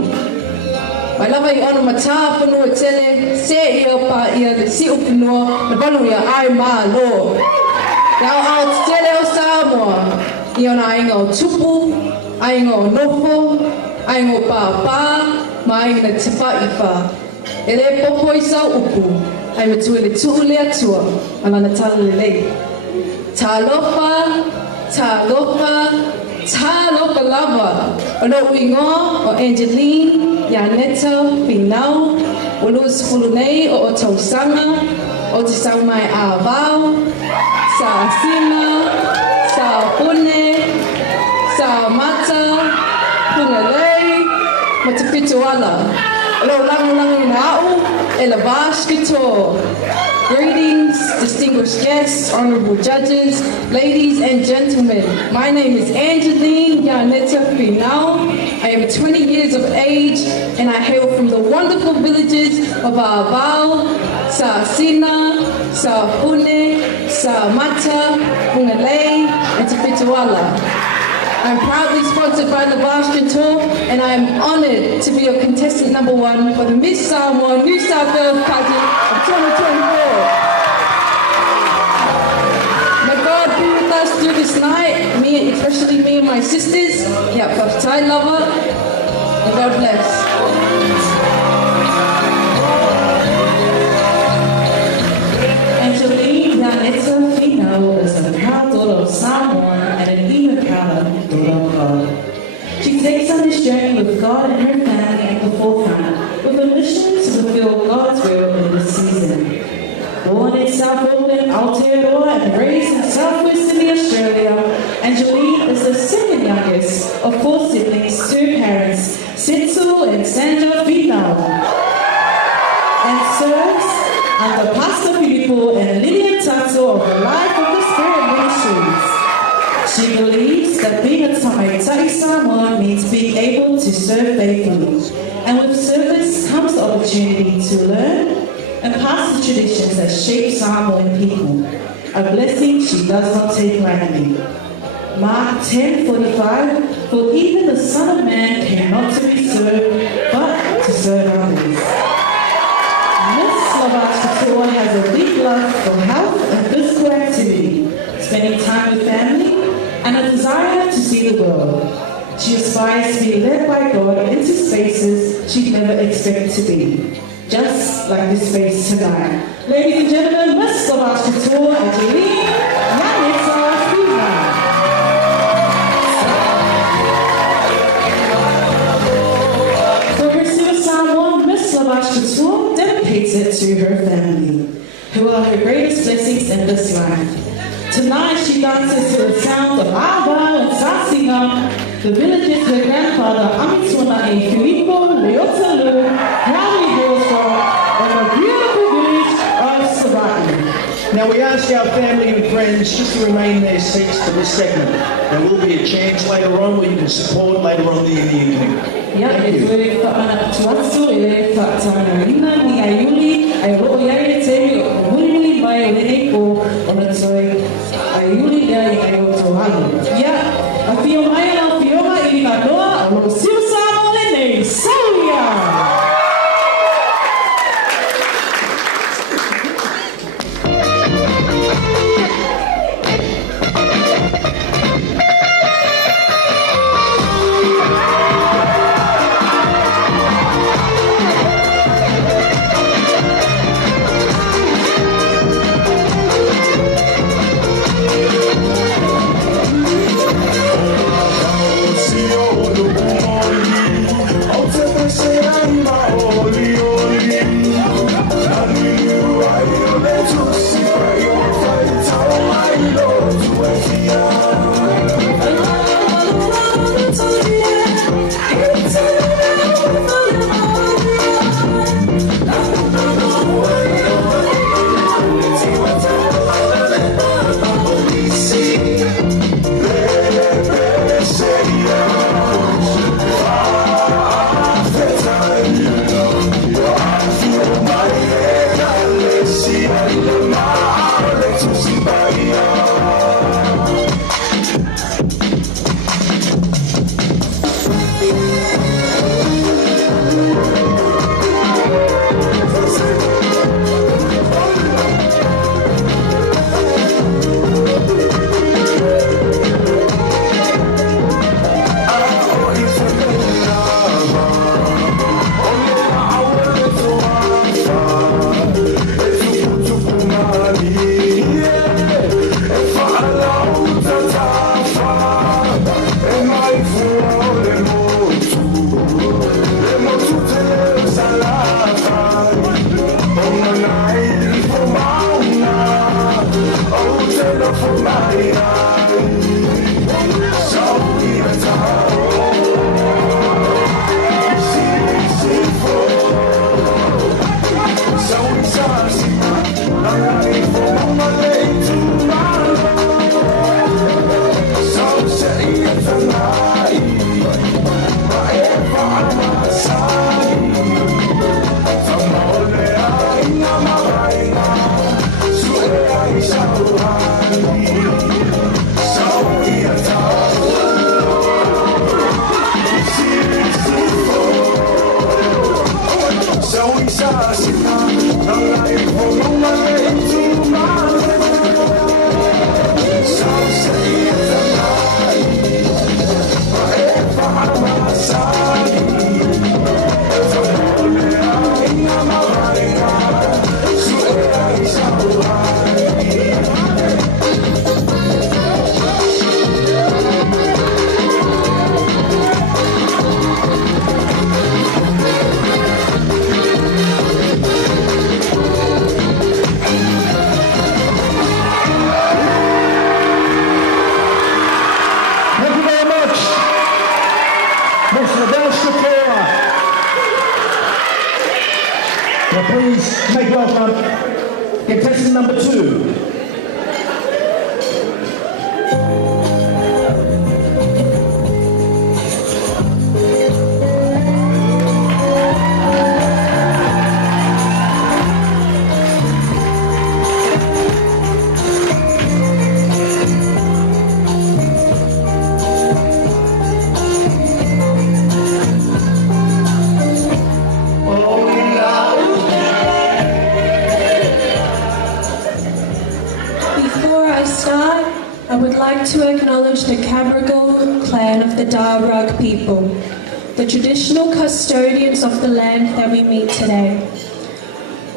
Mai lava I ono mata punua tele, se ia pa ia le si upunua, le banu ia ai maa lo. Nau au tele o Samoa, I ona ainga o tupu, ainga o nofo, ainga o paa, ma ainga na tipa ipa. E le popo I sau upu. Ai me tue le tuu le atua, alana tala le lei. Talofa, talofa, talofa lava. O lo uingoa o Angelene, Yaneta, Pinau, o Luis Fulunei o Tausanga, o te sau mai a vau, sa asina, sa pune, sa mata, pungalei, ma te pito ala. Lo langu na au, e la vaskito. Greetings, distinguished guests, honorable judges, ladies and gentlemen. My name is Angelene Yaneta Pinau. I am 20 years of age and I hail from the wonderful villages of Aavao, Sa'asina, Sa'apune, Sa'amata, Pungalei, and Tepituala. I'm proudly sponsored by the Bastion Tour, and I am honored to be a contestant number 1 for the Miss Samoa New South Wales Pageant of 2024. May God be with us through this night, especially me and my sisters. Yeah, Patai lover, and God bless. Angelene Yaneta Pinau is a proud daughter of Samoa and an even prouder daughter of God. She takes on this journey with God and her family at the forefront, with a mission to fulfill God's will in this season. Born in South Auckland, Aotearoa, and raised in Southwest Sydney, Australia, Angelene is the second youngest of 4 siblings to her parents, Setsu and Sandra Pinau, and serves under Pastor Filippo and Lillian Tato of the Life of the Spirit Ministries. She believes that being a tama'ita'i Samoan means being able to serve faithfully, and with service comes the opportunity to learn and pass the traditions that shape Samoan people, a blessing she does not take lightly. Mark 10:45, for even the Son of Man came not to be served, but to serve others. Miss Latu has a deep love for health and physical activity, spending time with family, and a desire to see the world. She aspires to be led by God into spaces she'd never expected to be, just like this space tonight. Ladies and gentlemen, Miss Latu, Angelene, dedicates it to her family, who are her greatest blessings in this life. Tonight she dances to the sound of Ava and Sasinga, the villages her grandfather Amituna and Filipo Leotalu proudly hails from, in the beautiful village of Savati. Now we ask our family and friends just to remain in their seats for this segment. There will be a chance later on where you can support later on in the evening. Thank you. Please make welcome contestant number 2. I start, I would like to acknowledge the Cabral clan of the Darug people, the traditional custodians of the land that we meet today.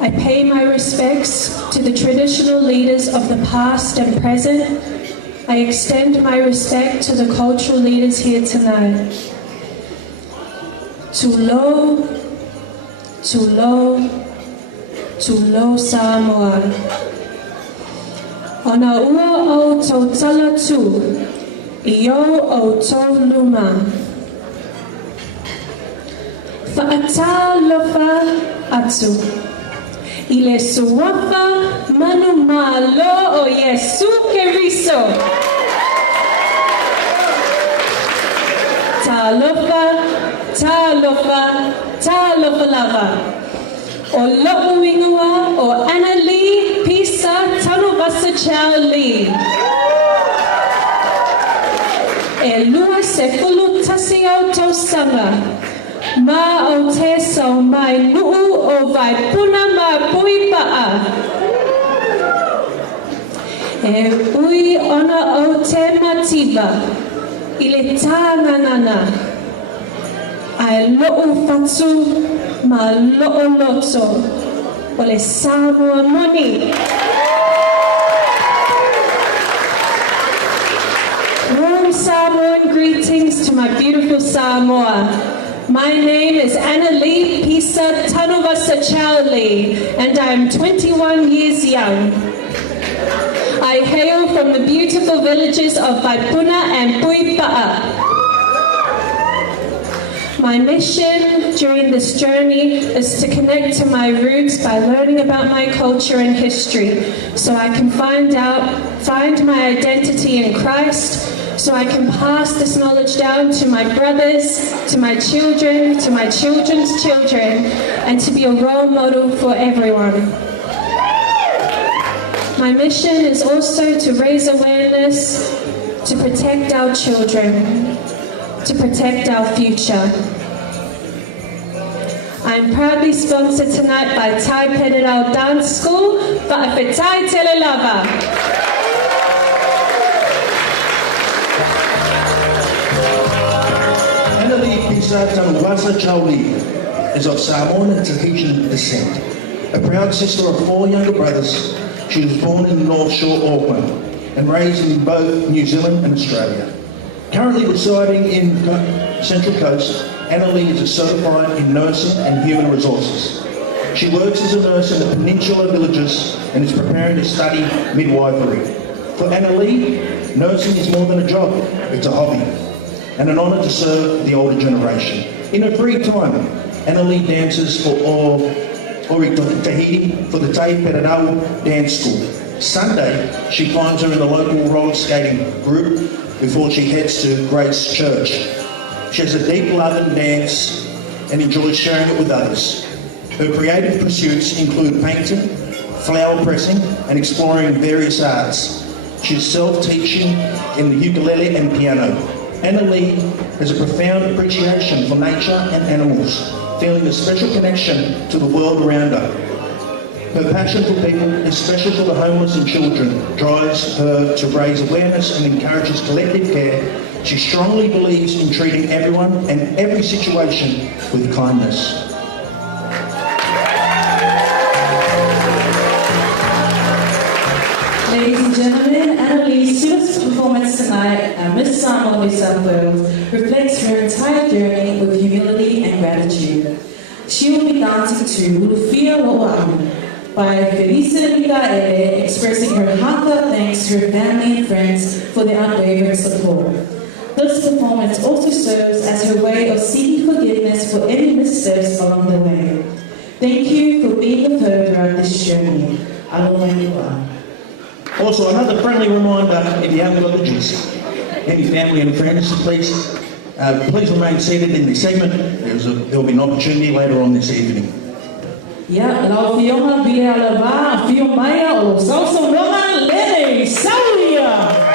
I pay my respects to the traditional leaders of the past and present. I extend my respect to the cultural leaders here tonight. Tulo, Tulo, Tulo Samoa. Ona ua o tau tala tu, iyo o tau luma. Fa'ata lofa atu. Ile suwafa manu malo o Yesu Keriso. Talofa, talofa, talofa lava. O lo'u ingoa o Angelene Pisa Tanuvasa Charlie. E lua se fulu tasi au tau sanga. Ma o te sau mai nuu o vai puna ma pui paa. E ui ona o te mativa, i le tāngangana. Ai lo'u fatu ma lo'o loto o le Samoa moni. Warm Samoan greetings to my beautiful Samoa. My name is Angelene Pisa Tanuvasa Charlie, and I am 21 years young. I hail from the beautiful villages of Vaipuna and Puipa'a. My mission during this journey is to connect to my roots by learning about my culture and history, so I can find my identity in Christ, so I can pass this knowledge down to my brothers, to my children, to my children's children, and to be a role model for everyone. My mission is also to raise awareness, to protect our children, to protect our future. I'm proudly sponsored tonight by Tai Pedidal Dance School, Wha'awhitai Telelava. Pisa Tanuvasa Charlie is of Samoan and Tahitian descent. A proud sister of 4 younger brothers, she was born in North Shore, Auckland, and raised in both New Zealand and Australia. Currently residing in Central Coast, Angelene is a certified in nursing and human resources. She works as a nurse in the Peninsula Villages and is preparing to study midwifery. For Angelene, nursing is more than a job, it's a hobby, and an honour to serve the older generation. In her free time, Angelene dances for Ori Tahiti for the Tai Pedidal Dance School. Sunday, she finds her in the local roller skating group before she heads to Grace Church. She has a deep love in dance and enjoys sharing it with others. Her creative pursuits include painting, flower pressing, and exploring various arts. She's self-teaching in the ukulele and piano. Angelene has a profound appreciation for nature and animals, feeling a special connection to the world around her. Her passion for people, especially for the homeless and children, drives her to raise awareness and encourages collective care. She strongly believes in treating everyone and every situation with kindness. Ladies and gentlemen, Angelene's swift performance tonight at Miss Samoa, New South Wales reflects her entire journey with humility and gratitude. She will be dancing to Ulufia Lo'a'u by Felisa Mikaele, expressing her heartfelt thanks to her family and friends for their unwavering support. This performance also serves as her way of seeking forgiveness for any missteps along the way. Thank you for being with her throughout this journey. Aloha. Also, another friendly reminder, if you haven't got the gist, any family and friends, please remain seated in this segment. There'll be an opportunity later on this evening. Yeah, lau fiona via lava, fio maya o sauso nonga lele, saulia.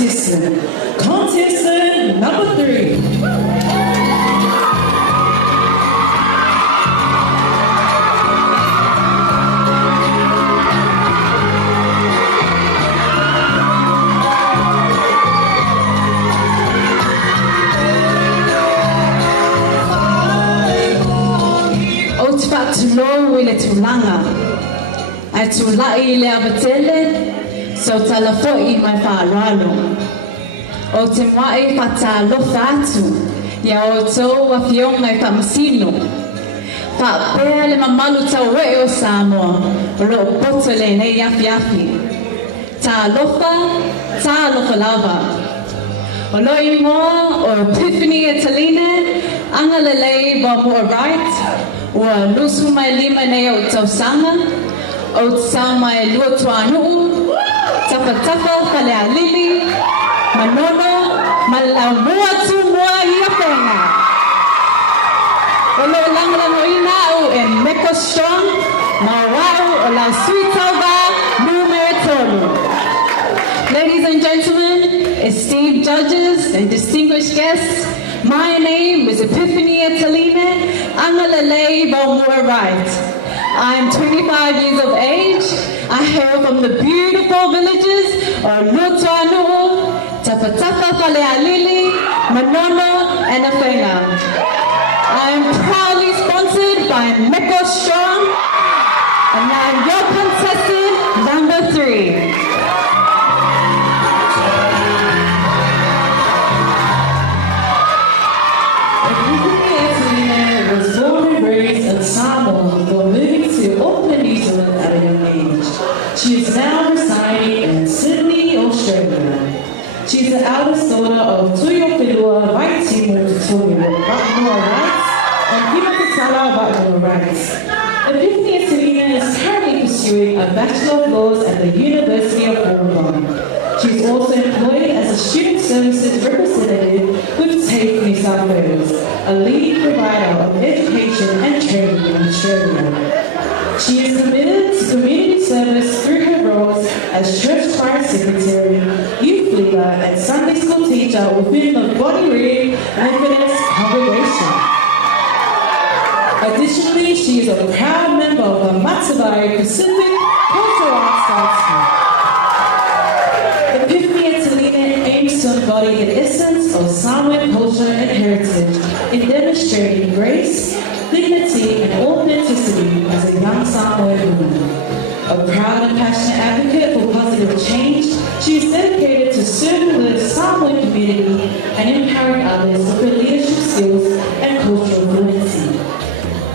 Contestant. Contestant number 3. Tulo ile tulanga ai tula ile abatele so talafo I mai whāralo o te mai whatalo whātu ia o tō wa fionga I whamasino whapea le mamalu tau e o Samoa o lo potole nei afi afi tā lofa lava o loi moa o Epiphanyetaline anga lelei wa mua right Ua nusu mai lima nei o tausanga, o tsau mai lua tuanu, tapa whale a lili, manono, malau mua tu mua I a whenga. O lo langalano ina au e meko strong, ma wau o la suitauga numero tolu. Ladies and gentlemen, esteemed judges and distinguished guests, my name is Epiphanyetaline Angelene Bomua Right. I am 25 years of age. I hail from the beautiful villages of Latu, Tapatapa Palealili, Manono, and Afenga. I am proudly sponsored by Meko Strong, and I am your contestant number 3. Samoa before moving to Auckland, New Zealand at a young age. She is now residing in Sydney, Australia. She is the eldest daughter of Tuyo Whenua Vaitimu Tutorio Vatmua Rights and Himakatala Vatmua Rights. Epiphanyetaline is currently pursuing a Bachelor of Laws at the University of Wollongong. She is also employed as a Student Services Representative with TAFE New South Wales, a leading provider of education and training in Australia. She is committed to community service through her roles as Church Choir Secretary, Youth Leader, and Sunday School teacher within the Body Reading Methodist congregation. Additionally, she is a proud member of the Matavai Pacific Cultural Arts School. Epiphanyetaline aims to embody the essence of Samoan culture and heritage in demonstrating grace, dignity, and authenticity as a young Samoan woman. A proud and passionate advocate for positive change, she is dedicated to serving the Samoan community and empowering others with her leadership skills and cultural fluency.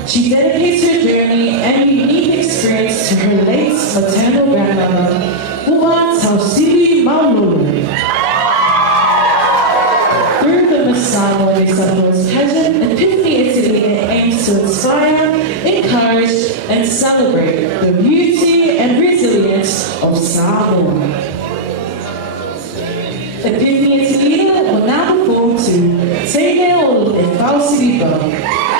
She dedicates her journey and unique experience to her late maternal grandmother, Uma Tausiri Maululu. Through the Miss Samoa New South Wales pageant, Epiphanyetaline aims to inspire, encourage, and celebrate the beauty and resilience of Samoa. Epiphanyetaline will now perform to Te Reo e Fausiriba,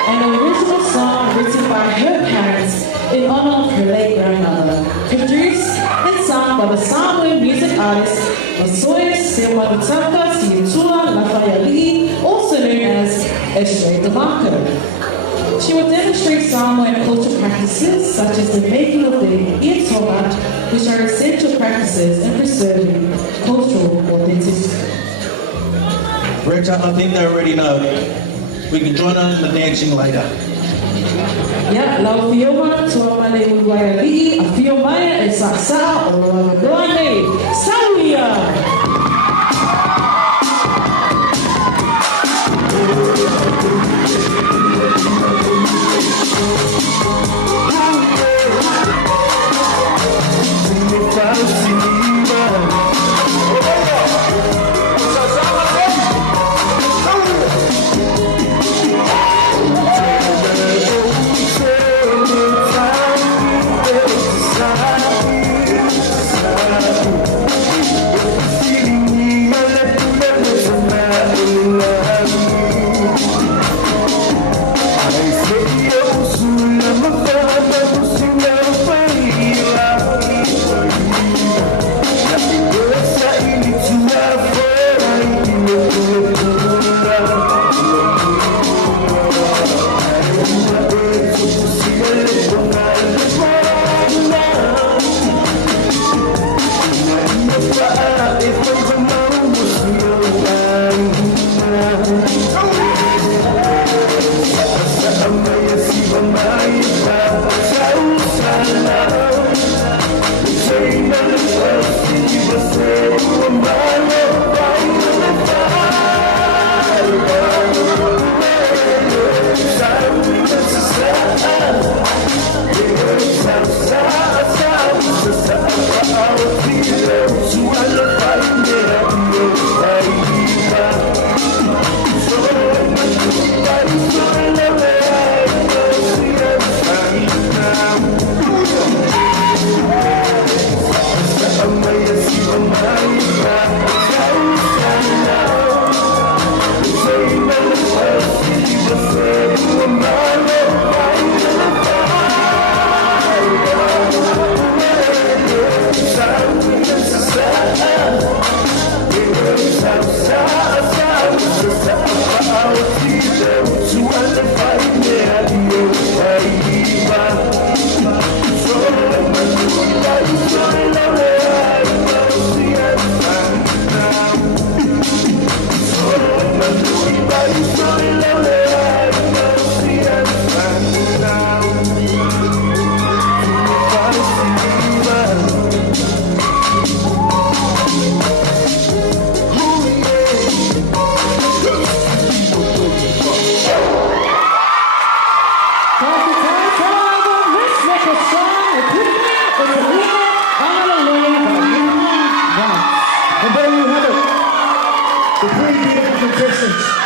an original song written by her parents in honor of her late grandmother, produced and sung by the Samoan music artist Moimoi Sewanutaka Siutua Lafayali, also known as Eshe DeMarco. She will demonstrate Samoan cultural practices such as the making of the ietoga, which are essential practices in preserving cultural authenticity. Rita, I think they already know. We can join on in the dancing later. Ya, lau fioma tua male uruaya li, a fiomaya e sa o loa doane, sauia!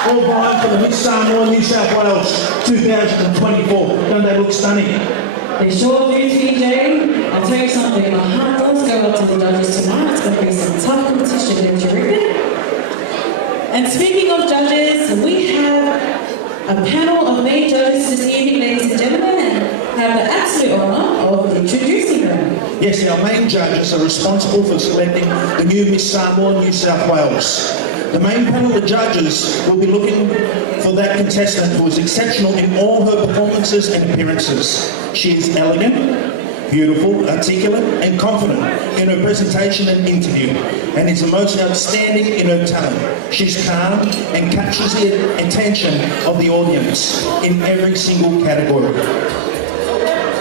All vying for the Miss Samoa New South Wales 2024. Don't they look stunning? They sure do, TJ. I'll tell you something, my heart does go up to the judges tonight. It's going to be some tough competition, don't you reckon? And speaking of judges, we have a panel of main judges this evening, ladies and gentlemen, and have the absolute honour of introducing them. Yes, our main judges are responsible for selecting the new Miss Samoa New South Wales. The main panel of judges will be looking for that contestant who is exceptional in all her performances and appearances. She is elegant, beautiful, articulate and confident in her presentation and interview, and is the most outstanding in her talent. She's calm and captures the attention of the audience in every single category.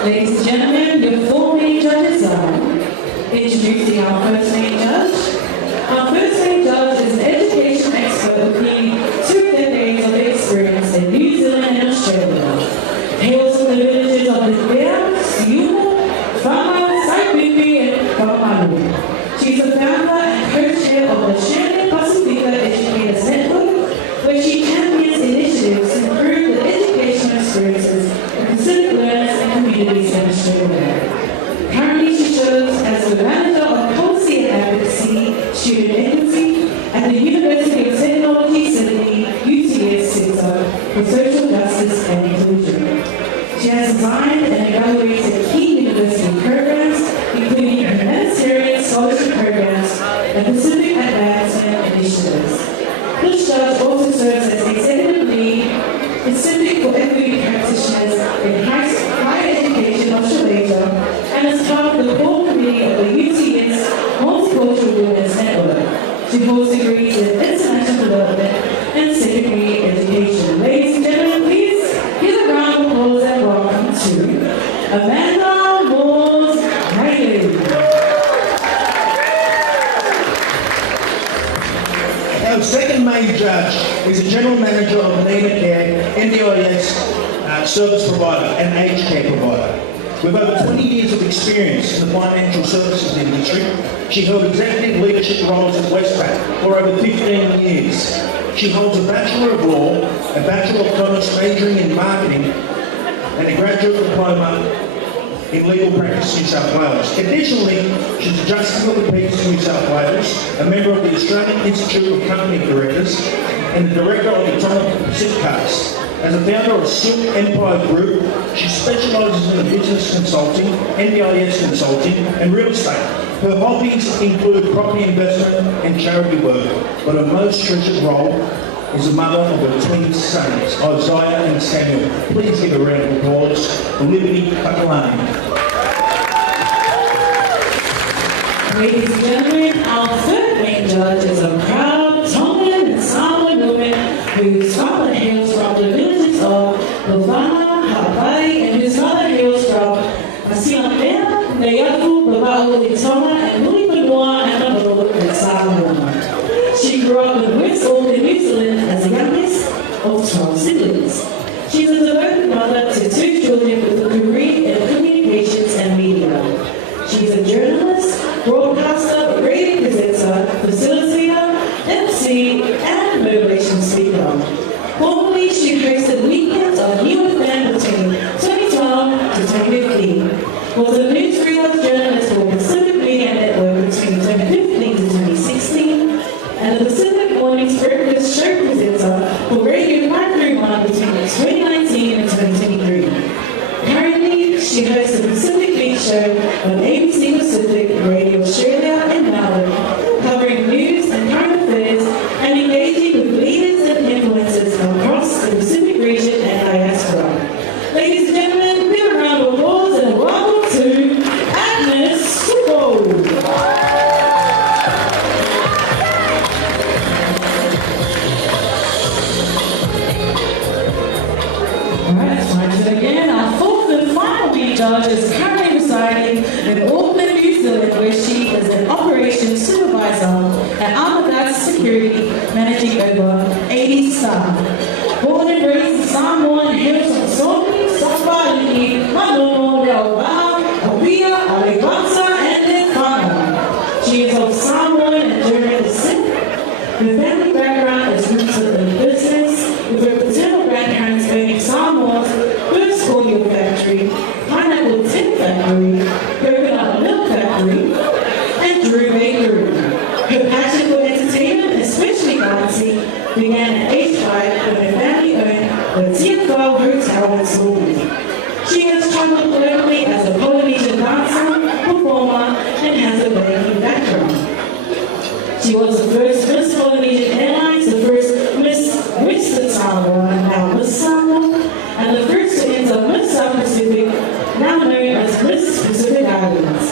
Ladies and gentlemen, your four main judges are introducing our first main judge. Our first main judge is an education expert with nearly 2 decades of experience in New Zealand and Australia. Hails from the villages of Attire, Skyview, and Paula. She's the founder and co-chair of the Sharing Pacifica Educators Network, where she champions initiatives to improve the educational experiences of Pacific learners and communities in Australia. Currently, she serves as the manager of policy and advocacy, student equity, at the University of Technology Sydney UTS Centre for Social Justice and Inclusion. She has designed and evaluated key university programs, including humanitarian scholarship programs and Pacific Advancement initiatives. This judge also serves as executive lead specific for equity practitioners in higher education Australasia, and as part of the core committee of the UTS Multicultural Women's Network. She holds degrees in international development and secondary education. Ladies and gentlemen, please give a round of applause and welcome to Amanda Moimoi. Our second main judge is the General Manager of Nina Care, NDIS service provider and aged care provider. With over 20 years of experience in the financial services industry, she held executive leadership roles at Westpac for over 15 years. She holds a Bachelor of Law, a Bachelor of Commerce majoring in Marketing, and a Graduate Diploma in Legal Practice New South Wales. Additionally, she's a Justice of the Peace New South Wales, a member of the Australian Institute of Company Directors, and the Director of the Atomic Pacific Case. As a founder of Silk Empire Group, she specialises in business consulting, NDIS consulting, and real estate. Her hobbies include property investment and charity work, but her most treasured role is a mother of her twin sons, Isaiah and Samuel. Please give a round of applause for Liberty Epiphanyetaline. Ladies and gentlemen, our third main judge is a proud Tongan and Samoan woman whose father hails from the villages of Lovana, Hawaii, and whose mother hails from Asiamea, Neaku, Babao, Litona, and Nulipanua, and Amalolo, and Samoa. She grew up in West Auckland, New Zealand, as the youngest of 12 siblings. She's a devoted mother to 2 children with a degree in communications and media. She's a journalist, broadcaster, radio presenter, facilitator, MC, and motivation speaker. Formerly, she hosted weekends on New FM between 2012 to 2015. Was a newsreader journalist for Pacific Media Network between 2015 to 2016, and the Pacific Mornings Breakfast Show presenter for Radio 531 between 2019 and 2023. Currently, she hosts the Pacific Beach Show on ABC Pacific Radio Australia in Melbourne, covering news and current affairs and engaging with leaders and influencers across the Pacific region and diaspora. Ladies and judge is currently residing in Auckland, New Zealand, where she is an operations supervisor at Armadas Security, managing over 80 staff. Born and raised in Samoa and hails from Somi, Safari, Manono, Leoba, Hawea, Alewansa, and Lefana. She is of Samoan and German descent. Her family background is rooted in business, with her paternal grandparents owning Samoa's first cordial factory, pineapple tin factory, coconut milk factory, and Drew Bakery. Her passion for entertainment, especially dancing, began at age 5 when her family owned the TFL Hotel in Samoa. She has traveled globally as a Polynesian dancer, performer, and has a banking background. She was the first Miss Polynesian Airlines, the first Miss Western Samoa, and now Miss Samoa, and the first to enter Miss South Pacific, now known as Miss Pacific Islands.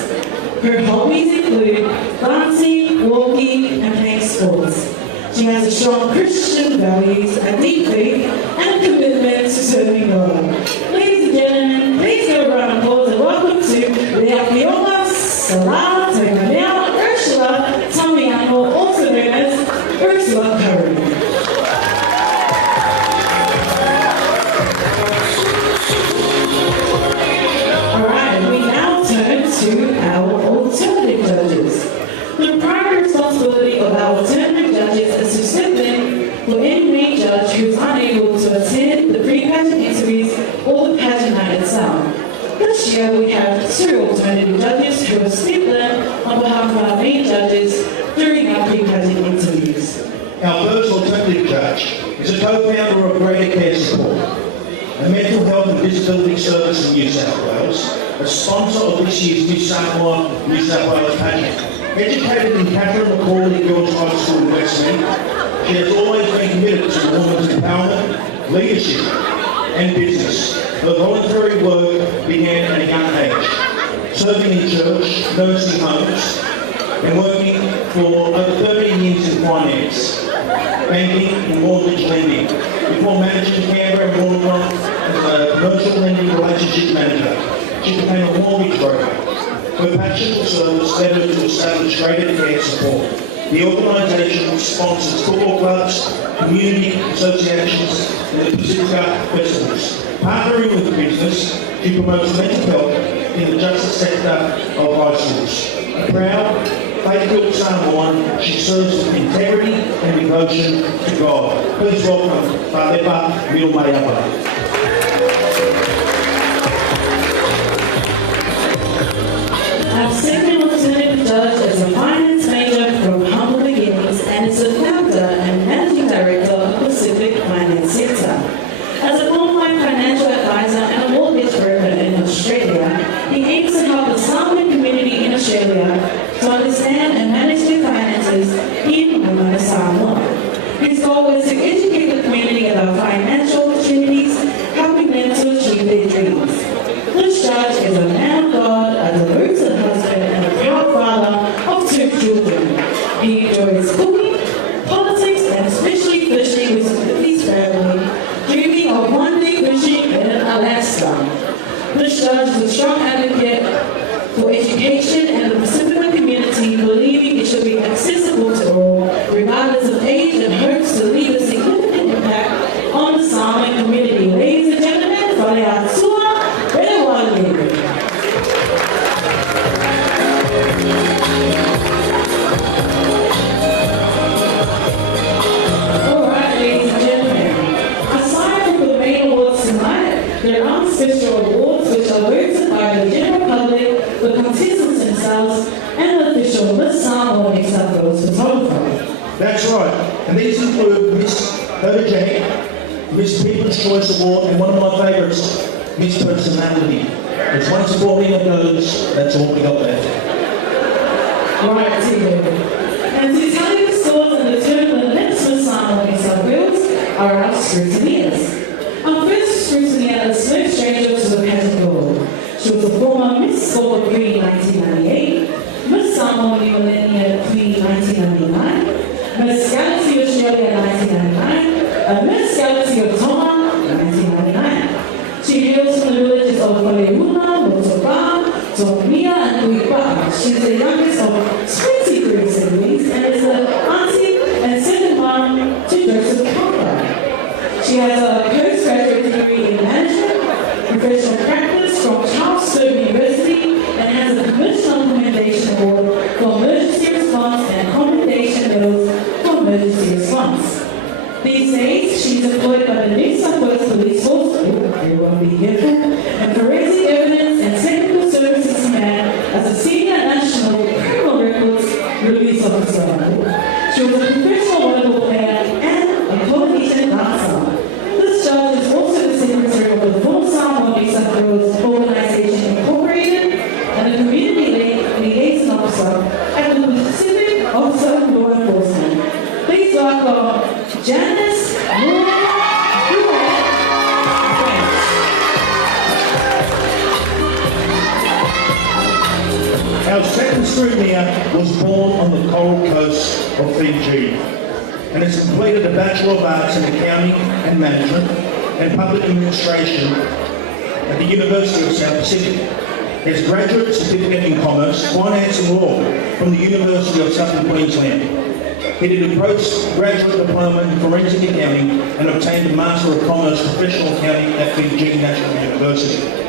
Her hobbies include dancing, walking, and playing sports. She has a strong Christian values, a deep faith, and a commitment to serving God. Ladies and gentlemen, please give a round of applause and welcome to Leapioma Salah Temanea Ursula Tamiano, also known as Ursula Curry. Alright, we now turn to our alternative judges. The primary responsibility of our alternative judges is to step in for any main judge who is unable to attend the pre-pageant interviews or the pageant night itself. This year we have 2 alternative judges who have stepped in on behalf of our main judges during our pre-pageant interviews. Our first alternative judge is a co-founder of Greater Care Support, a mental health and disability service in New South Wales, a sponsor of this year's New Samoa, New South Wales pageant. Educated in Catherine McCauley Girls High School in Westmead, she has always been committed to women's empowerment, leadership and business. Her voluntary work began at a young age, serving in church, nursing homes, and working for over 13 years in finance, banking and mortgage lending, before managing Canberra and Moimoi as a commercial lending relationship manager. She became a mortgage broker. Her passion for service led her to establish Greater Care Support. The organisation sponsors football clubs, community associations, and the Pacifica festivals. Partnering with the business, she promotes mental health in the justice sector of high schools. A proud, faith-filled Samoan, she serves with integrity and devotion to God. Please welcome Moimoi. Our second alternative judge is a finance major from humble beginnings and is the founder and managing director of Pacific Finance Centre. As a qualified financial advisor and a mortgage broker in Australia, he aims to help the Samoan community in Australia to understand and manage their finances in Moimoi, Samoa. His goal is to educate the community about financial opportunities, helping them to achieve their dreams. This judge is a man of God, a devoted husband, and a proud father of 2 children. He enjoys cooking, politics, and especially fishing with his family, dreaming of one day fishing in Alaska. This judge is a strong advocate for education and the Pacific community, believing it should be accessible to all, regardless of age, and hopes to leave a significant impact on the Samoan community. Ladies and gentlemen, Whaleatua. Alright, ladies and gentlemen, aside from the main awards tonight, there are special awards which are voted by the general public, the contestants themselves, and the official Miss Samoa New South Wales photographer. That's right, and these include Miss Pageant, Miss People's Choice Award, and one of my favourites, Miss Personality. It's once 14 of those, that's all we got left. Right, and to tell you the stories and determine the next Miss Samoa New South Wales are our scrutineers. Our first scrutineer is no stranger to the pageant world. She was a former Miss Sport Queen 1998, Miss Samoa New Millennium Queen 1999, Miss Galaxy Australia 1999, and Miss Galaxy of Tonga 1999. She hails from the villages of Whaleauna, Mia and Louis. She's the youngest of 23 siblings and is the auntie and second mom to Joseph Paula. She has a postgraduate degree in management, professional practice from Charles Sturt University, and has a Commissioner Commendation Award for Emergency Response and Commendation Medals for Emergency Response. These days, she's employed by the New South Wales Police Force, everyone be careful, and Forensic Evidence and Technical Services Command as a Senior National Criminal Records Release Officer. She was a professional volleyball player and a Polynesian dancer. This judge is also the Secretary of the Full Samoa New South Wales Organisation Incorporated and a Community Liaison Officer at the Pacific Officer of Law Enforcement. Please welcome Janice Moore. Our second scrutineer was born on the coral coast of Fiji and has completed a Bachelor of Arts in Accounting and Management and Public Administration at the University of South Pacific. He has a graduate certificate in Commerce, Finance and Law from the University of Southern Queensland. He did a postgraduate diploma in Forensic Accounting and obtained a Master of Commerce Professional Accounting at Fiji National University.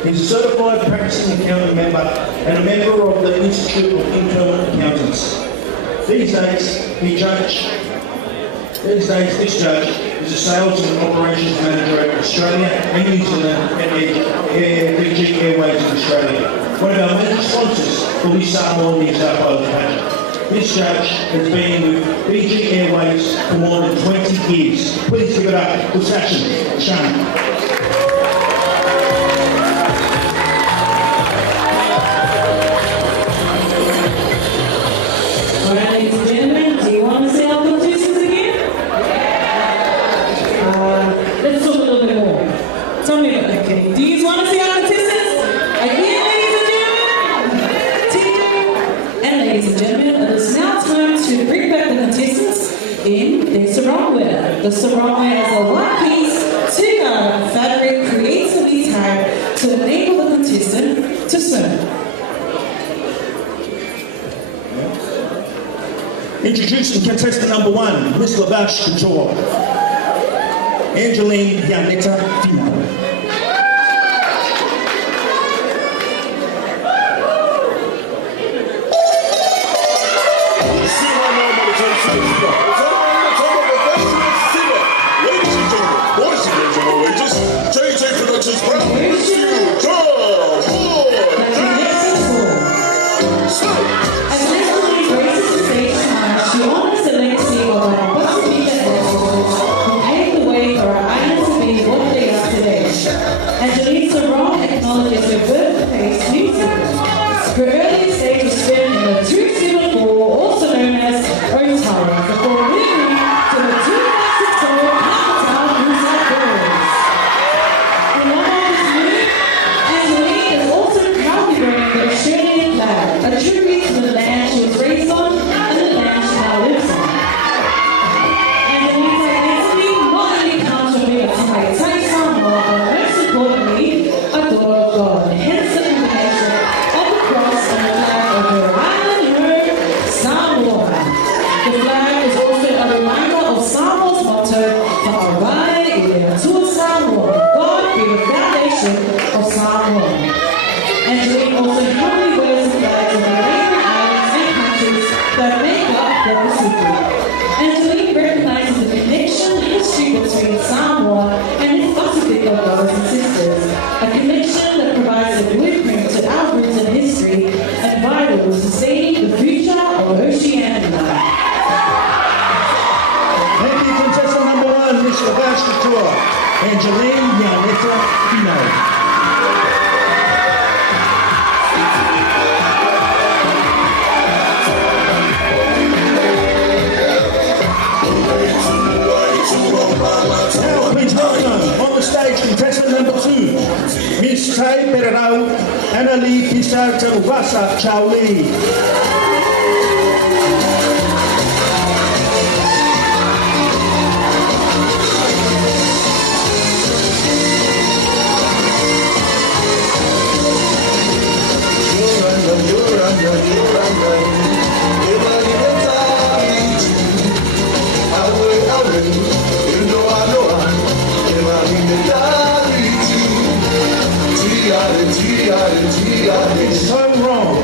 He's a certified practicing accounting member and a member of the Institute of Internal Accountants. These days, this judge is a Sales and Operations Manager at Australia and New Zealand and Fiji Airways in Australia. One of our major sponsors will be Samoa New South Wales Pageant. This judge has been with Fiji Airways for more than 20 years. Please give it up for Shane. Ladies and gentlemen, do you want to see our contestants again? Let's talk a little bit more. Tell me about that, okay. Do you want to see our contestants? Again, ladies and gentlemen? And ladies and gentlemen, it is now time to bring back the contestants in their sarong wear. The sarong wear is a one-piece, two-yard fabric creatively tied to enable the contestant to swim. Introducing contestant number 1, Miss Lavash Couture, Angelene Yaneta Fino. Ladies and gentlemen, boys and girls of all ages, JJ Productions proudly brings you As Angelene graces the stage tonight, she honors the legacy of our Pacific ancestors who paved the way for our islands to be what they are today. Angelene sarong acknowledges her birthplace, New Zealand. Her early stage was spent in the 274, also known as Attire, before moving to the 264 Capital, New South Wales. In one of this move, Angelene is also proudly wearing the Australian flag, a tribute to the land she was raised on and the land she now lives on. Angelene's identity not only comes from being a tama'ita'i Samoa, but most importantly, a daughter of God, hence the combination of the cross and the flag of her island home, Samoa. The flag is also a reminder of Samoa's motto, Ta'awai e Atua Samoa, God be the foundation of Samoa. Angelene also humbly wears the flags of the neighboring islands and countries that make up the Pacific. Angelene recognizes the connection and history between Samoa and its Pacific of brothers and sisters, a connection that provides a blueprint to our roots and history and vital to sustaining the future of Oceania. Thank you, contestant number 1, Miss Lavash Couture, Angelene Yaneta Fino. Now, please welcome on the stage contestant number 2, Miss Tai Pererau Annalie Pisar Terubasa Chauli. It's so wrong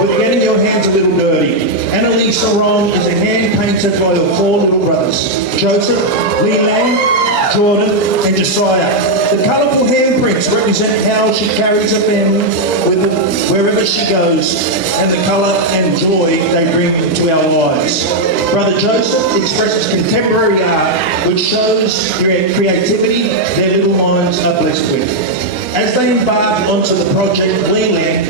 with getting your hands a little dirty. Angelene Sarong is a hand painted by her 4 little brothers, Joseph, Leland, Jordan and Josiah. The colourful handprints represent how she carries her family with her wherever she goes and the colour and joy they bring to our lives. Brother Joseph expresses contemporary art which shows creativity their little minds are blessed with. As they embarked onto the project, Leland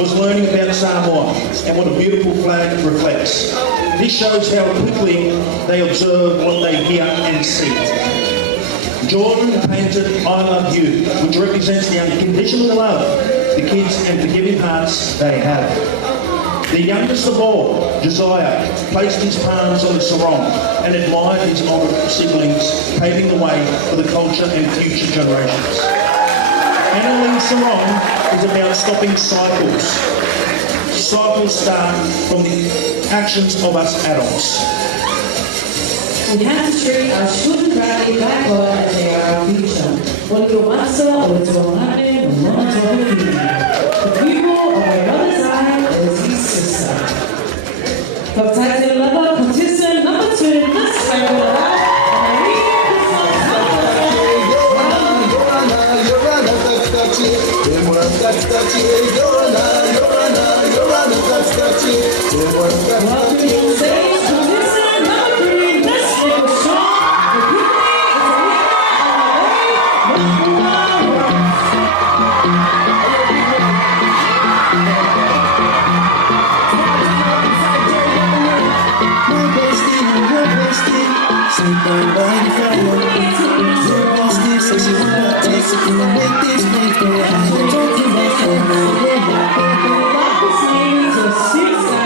was learning about Samoa and what a beautiful flag reflects. This shows how quickly they observe what they hear and see. Jordan painted I Love You, which represents the unconditional love the kids and forgiving hearts they have. The youngest of all, Josiah, placed his palms on the sarong and admired his older siblings, paving the way for the culture and future generations. Angelene Sarong is about stopping cycles. Cycles start from the actions of us adults. We have to treat our children proudly back on as they are our future. What you want to or to want to the people of my brother's eye is his sister. Contestant lover, contestant number 2,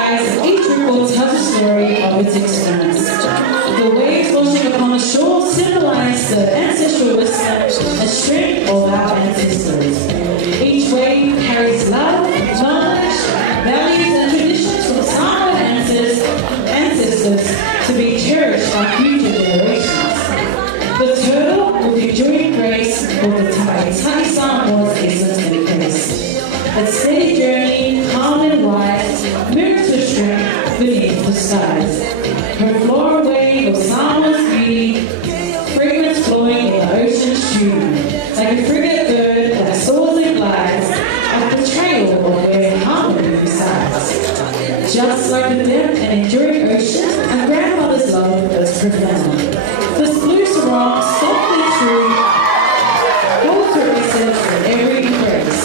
this each report tells a story of its experience. The waves washing upon the shore symbolize the ancestral wisdom and strength of our ancestors. Each wave carries love, knowledge, values, and traditions from Samoan ancestors to be cherished by future generations. The turtle, with enduring grace, with the tama'ita'i Samoa's essence and grace. A steady journey, calm and wise, mirrors her strength beneath the skies. Her floral wave of Samoa's beauty, fragrance flowing in the ocean's tune, like a frigate bird that soars and glides, a portrayal of where harmony resides. Just like the depth and enduring ocean, a grandmother's love is profound. This blue sarong, softly true, holds her essence in every embrace,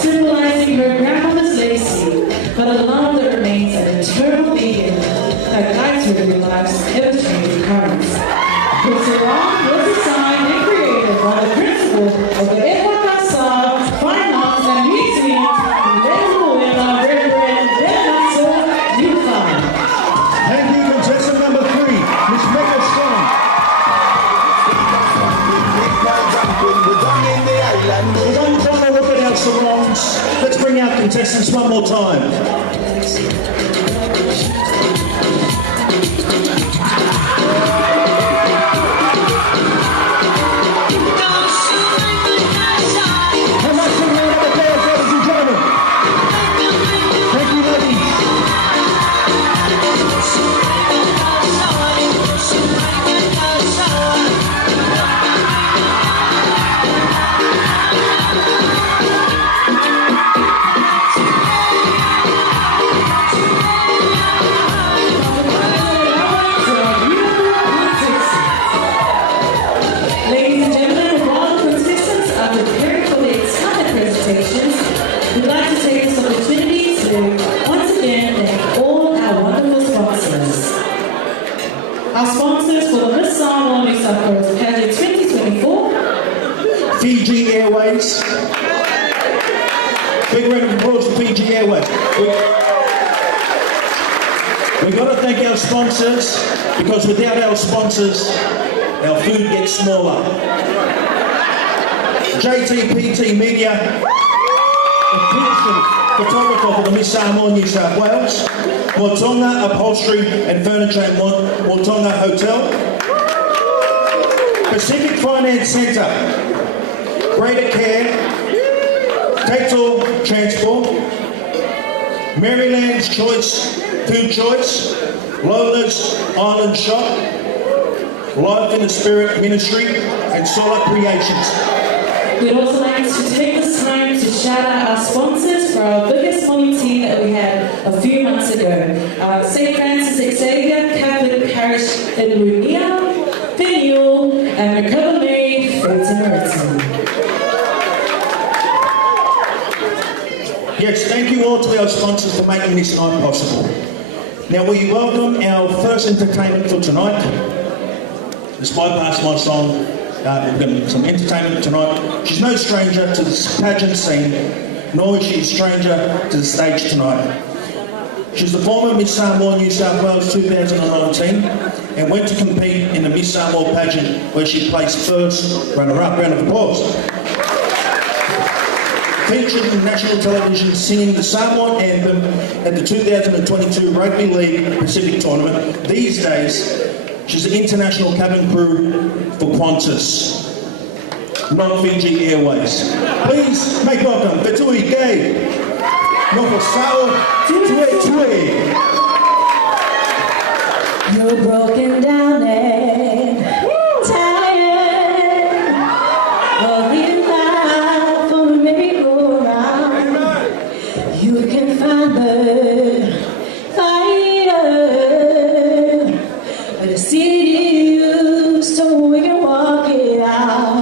symbolizing her grandmother's legacy, but a love that remains an eternal being that guides her through life's ever-changing currents. The sarong was designed and created by the principal of the Epiphanyetaline Fine Arts and Museum, Reverend Unified. Thank you, contestant number 3, Miss Mecca Strong. We're going to try to look at our sarongs. Let's bring our contestants one more time. We'd like to take this opportunity to once again thank all our wonderful sponsors. Our sponsors for the Miss Samoa New South Wales Pageant 2024. Fiji Airways. Big round of applause for Fiji Airways. We've got to thank our sponsors, because without our sponsors, our food gets smaller. JTPT Media, official photographer for the Miss Samoa New South Wales, Motonga Upholstery and Furniture and Motonga Hotel, Pacific Finance Centre, Greater Care, Tato Transport, Maryland's Choice Food Choice, Lola's Island Shop, Life in the Spirit Ministry, and Solar Creations. We'd also like to take this time to shout out our sponsors for our biggest volunteer that we had a few months ago. St. Francis Xavier Catholic Parish in Runia, Peniel, and Recover Mary Freighton. Yes, thank you all to our sponsors for making this night possible. Now we welcome our first entertainment for tonight. Despite past my song, we're going to get some entertainment tonight. She's no stranger to the pageant scene, nor is she a stranger to the stage tonight. She's the former Miss Samoa New South Wales 2019 and went to compete in the Miss Samoa pageant where she placed first runner-up. Round of applause. Featured in national television singing the Samoan anthem at the 2022 Rugby League Pacific Tournament. These days, she's an international cabin crew for Qantas, not Fiji Airways. Please make welcome Betui Gay, Nova Sao Tue. You're broken down and tired of the life of a merry-go-round. You can find the fire, but the city used so we can walk it out.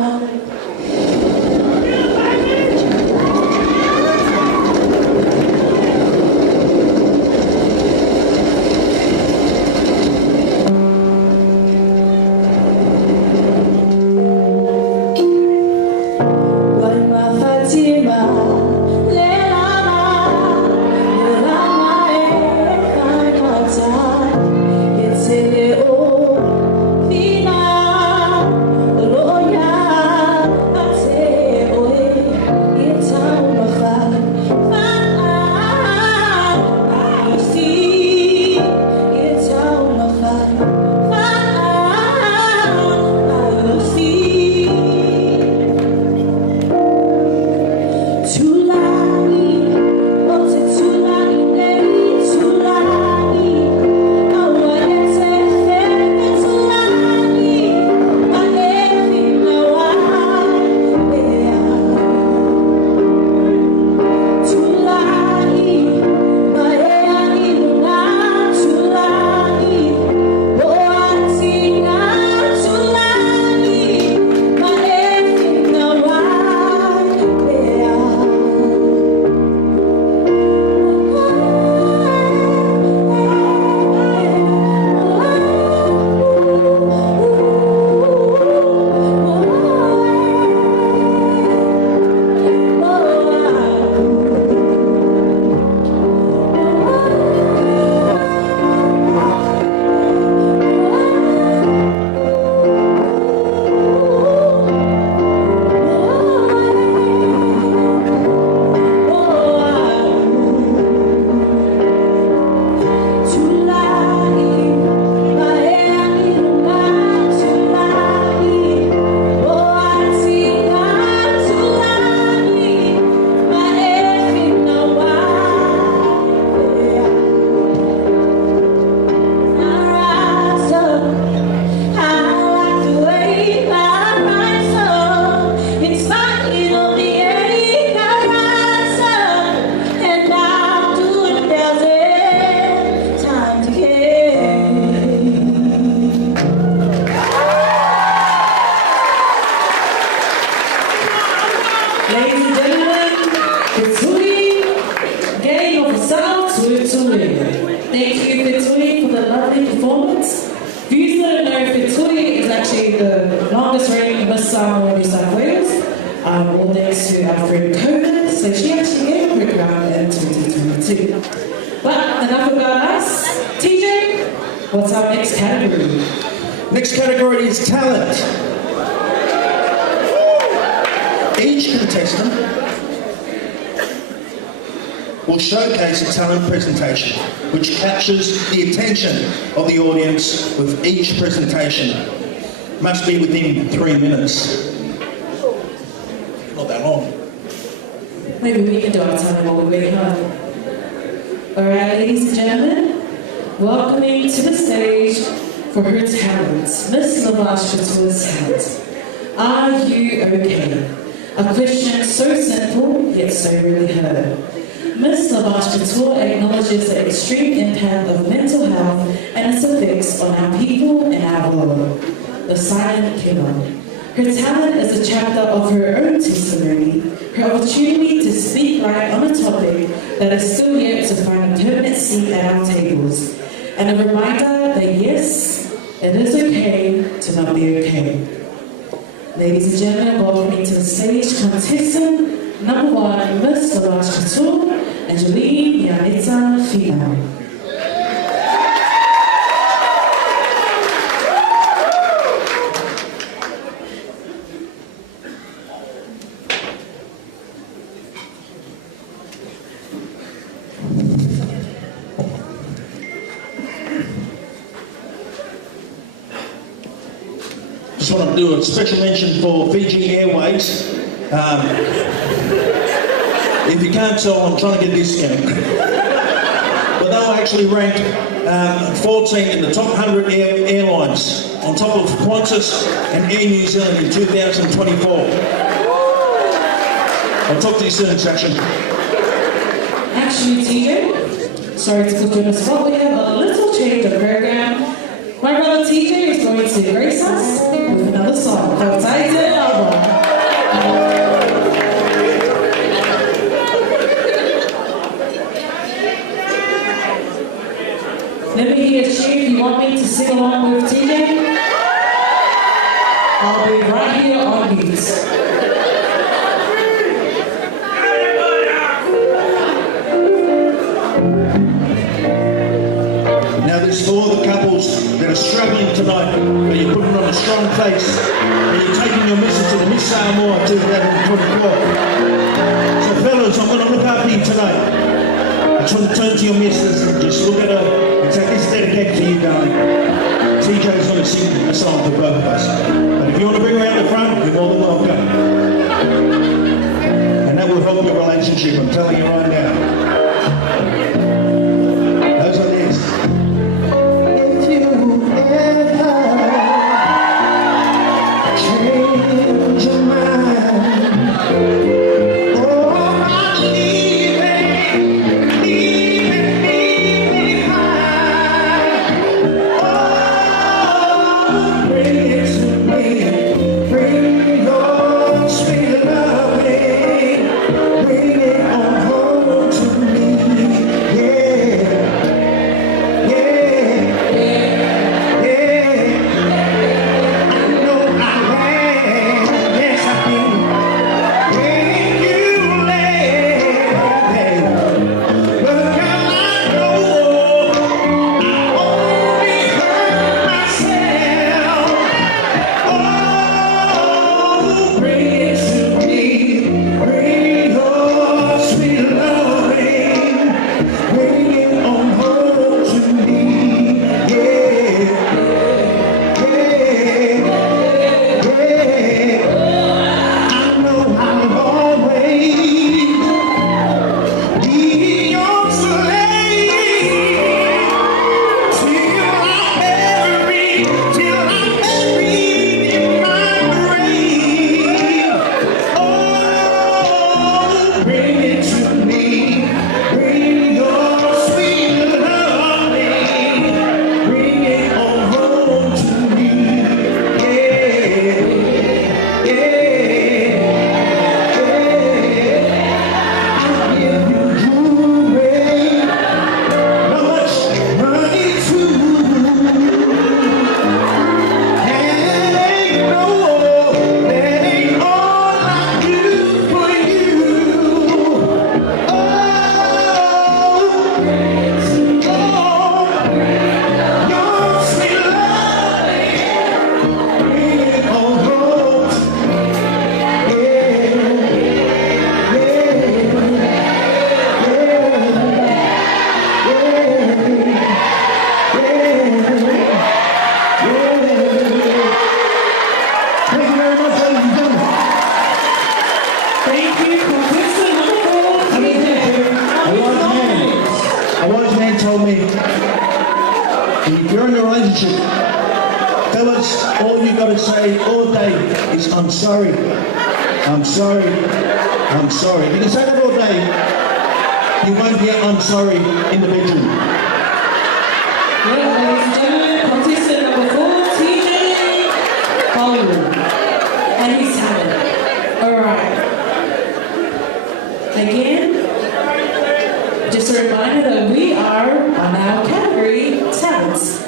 Thank you, Fitui, for the lovely performance. For you that don't know, Fitui is actually the longest reigning Miss Samoa New South Wales, all thanks to our friend COVID, so she actually gave a quick round in 2022. But enough about us. TJ, what's our next category? Next category is talent. Each contestant will showcase a talent presentation which captures the attention of the audience with each presentation. Must be within 3 minutes. Not that long. Maybe we can do our time while we wait home. Alright, ladies and gentlemen, welcoming to the stage for her talents, Miss Lavash Couture's talent. Are you okay? A question so simple, yet so rarely heard. Miss Lavash Couture acknowledges the extreme impact of mental health and its effects on our people and our world. The silent killer. Her talent is a chapter of her own testimony, her opportunity to speak light on a topic that is still yet to find a permanent seat at our tables, and a reminder that yes, it is okay to not be okay. Ladies and gentlemen, welcoming to the stage contestant number 1, Miss Lavash Couture, Angelene Female. Just want to do a special mention for Fiji Airways. If you can't tell, I'm trying to get a discount. But they were actually ranked 14 in the top 100 airlines, on top of Qantas and Air New Zealand in 2024. I'll talk to you soon, section. Actually, TJ, sorry to put you on the spot, we have a little change of program. My brother TJ is going to grace us with another song called Titan Album. Let me hear a cheer if you want me to sing along with TJ. I'll be right here on mute. Now this is for all the couples that are struggling tonight, but you're putting on a strong face, and you're taking your message to the Miss Samoa 2024. So fellas, I'm going to look after you tonight. I just want to turn to your missus and just look at her and say, this is dedicated to you, darling. TJ's going to sing a song for both of us. But if you want to bring her out the front, you're more than welcome. And that will help your relationship, I'm telling you right now. Those are these. If you ever change your mind, oh, I'm leaving behind. Oh, bring it to me, bring your sweet loving, bring it on home to told me, if you're in a relationship, fellas, all you got to say all day is, I'm sorry, I'm sorry, I'm sorry. If you can say that all day, you won't hear I'm sorry in the bedroom. Well, ladies and gentlemen, contestant number 4, TJ Paula. And he's talent. Alright. Again, just a reminder that we are on our category talents.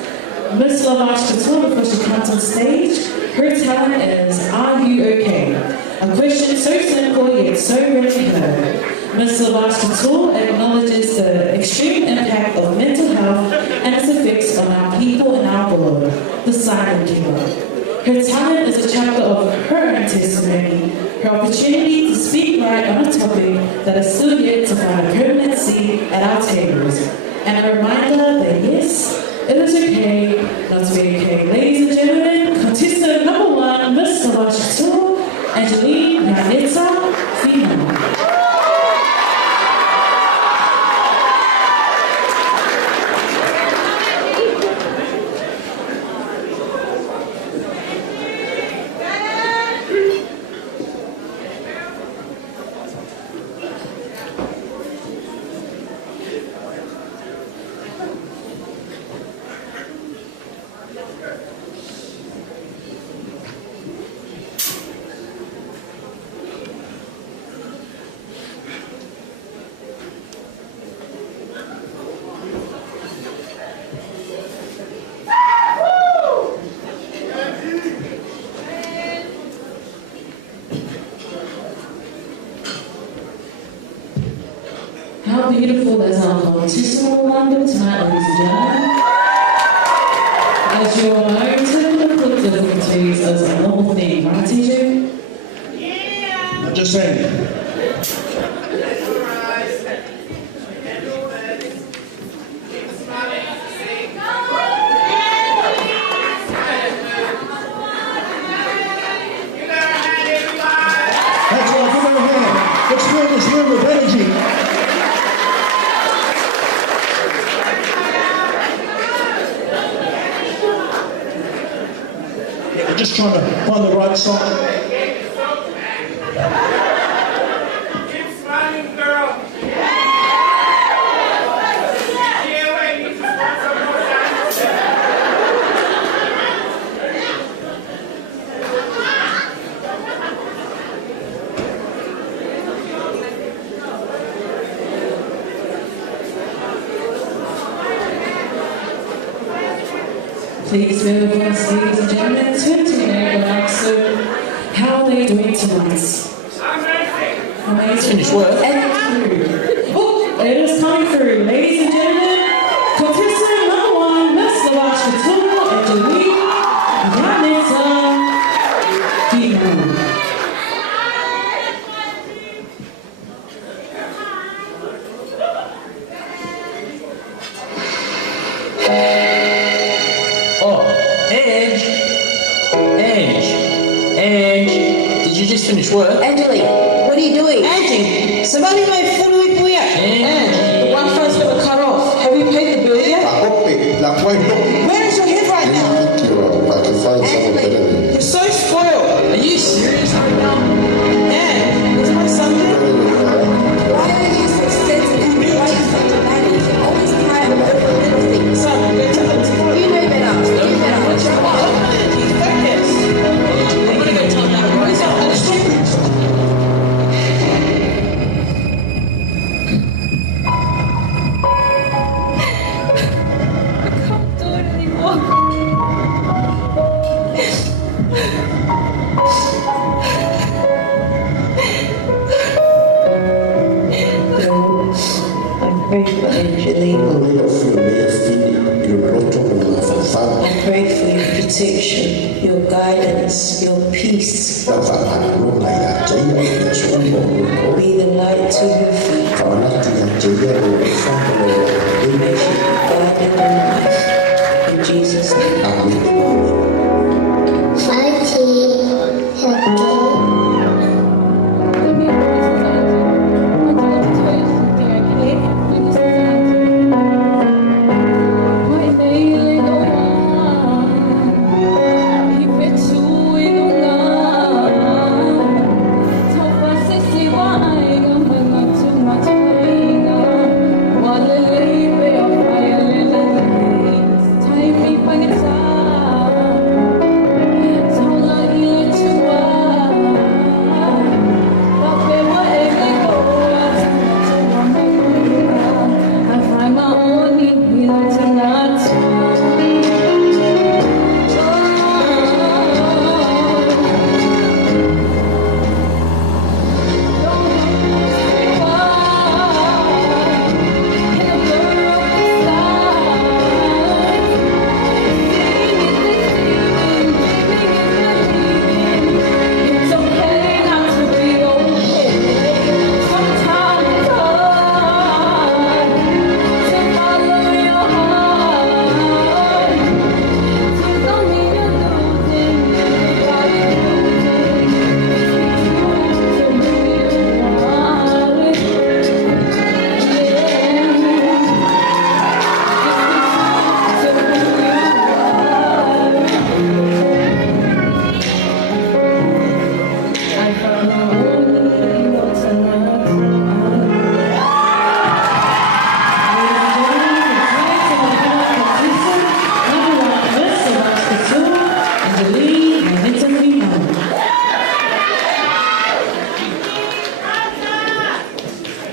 Miss Lavash Couture, before she comes on stage, her talent is, are you okay? A question so simple yet so rarely heard. Miss Lavash Couture acknowledges the extreme impact of mental health and its effects on our people and our world, the silent killer. Her talent is a chapter of her own testimony, her opportunity to speak right on a topic that is still yet to find a permanent seat at our tables, and a reminder that yes, it is okay not to be okay. Ladies and gentlemen, contestant number 1, Miss Lavash Couture, Angelene Female. How beautiful is our baptismal wonder tonight, ladies and gentlemen. As you all know, technical difficulties is a normal thing, right, TJ? Yeah! I'm just saying. That's why, give her a hand. Let's fill this room with energy. Just trying to find the right song. Keep smiling, girl. Please move on, ladies and gentlemen. Turn to your neighbor and ask them, how are they doing tonight? Amazing. Finish work. Oh, it is coming through. Ladies and gentlemen, contestant number 1, Miss Lavash Couture, Angelene Female. Finish work. Angelene, what are you doing? Angie, somebody may follow me for you. And the Wi-Fi's got to cut off. Have you paid the bill yet? Where is your head right now? I can find someone better than you. You're so spoiled. Are you serious right now? And is my son there? Why are you so sensitive? Why are you such a man? You should always cry about the little things. Son, go tell him to go. You know better. You know better. Shut up. He's focused. I'm gonna go tell that right now. Pray for Angelene. I pray for your protection, your guidance, your peace. Be the light to your feet. May she be guided in life. In Jesus' name.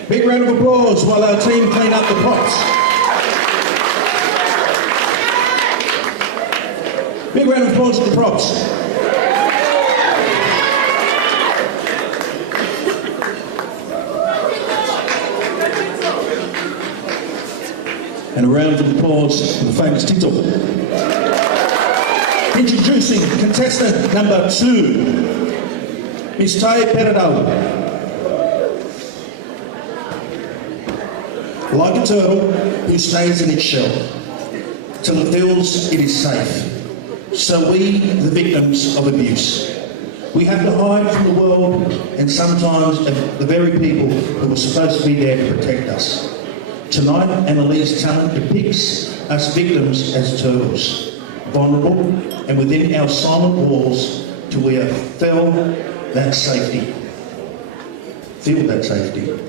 Big round of applause while our team clean up the props. Big round of applause for the props. And a round of applause for the famous Tito. Introducing contestant number 2, Miss Tai Peradau. Like a turtle who stays in its shell till it feels it is safe, so we, the victims of abuse, we have to hide from the world and sometimes the very people who are supposed to be there to protect us. Tonight, Annalene's talent depicts us victims as turtles, vulnerable and within our silent walls till we have felt that safety. Feel that safety.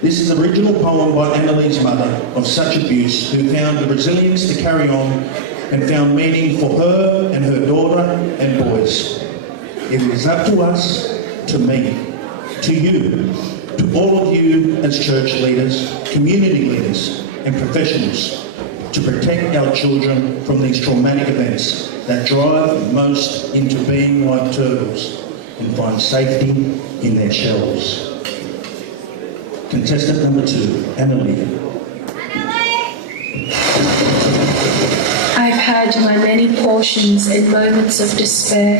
This is an original poem by Annalene's mother of such abuse, who found the resilience to carry on and found meaning for her and her daughter and boys. It is up to us, to me, to you, to all of you as church leaders, community leaders and professionals to protect our children from these traumatic events that drive most into being like turtles and find safety in their shells. Contestant number 2, Angelene. I've had my many portions in moments of despair,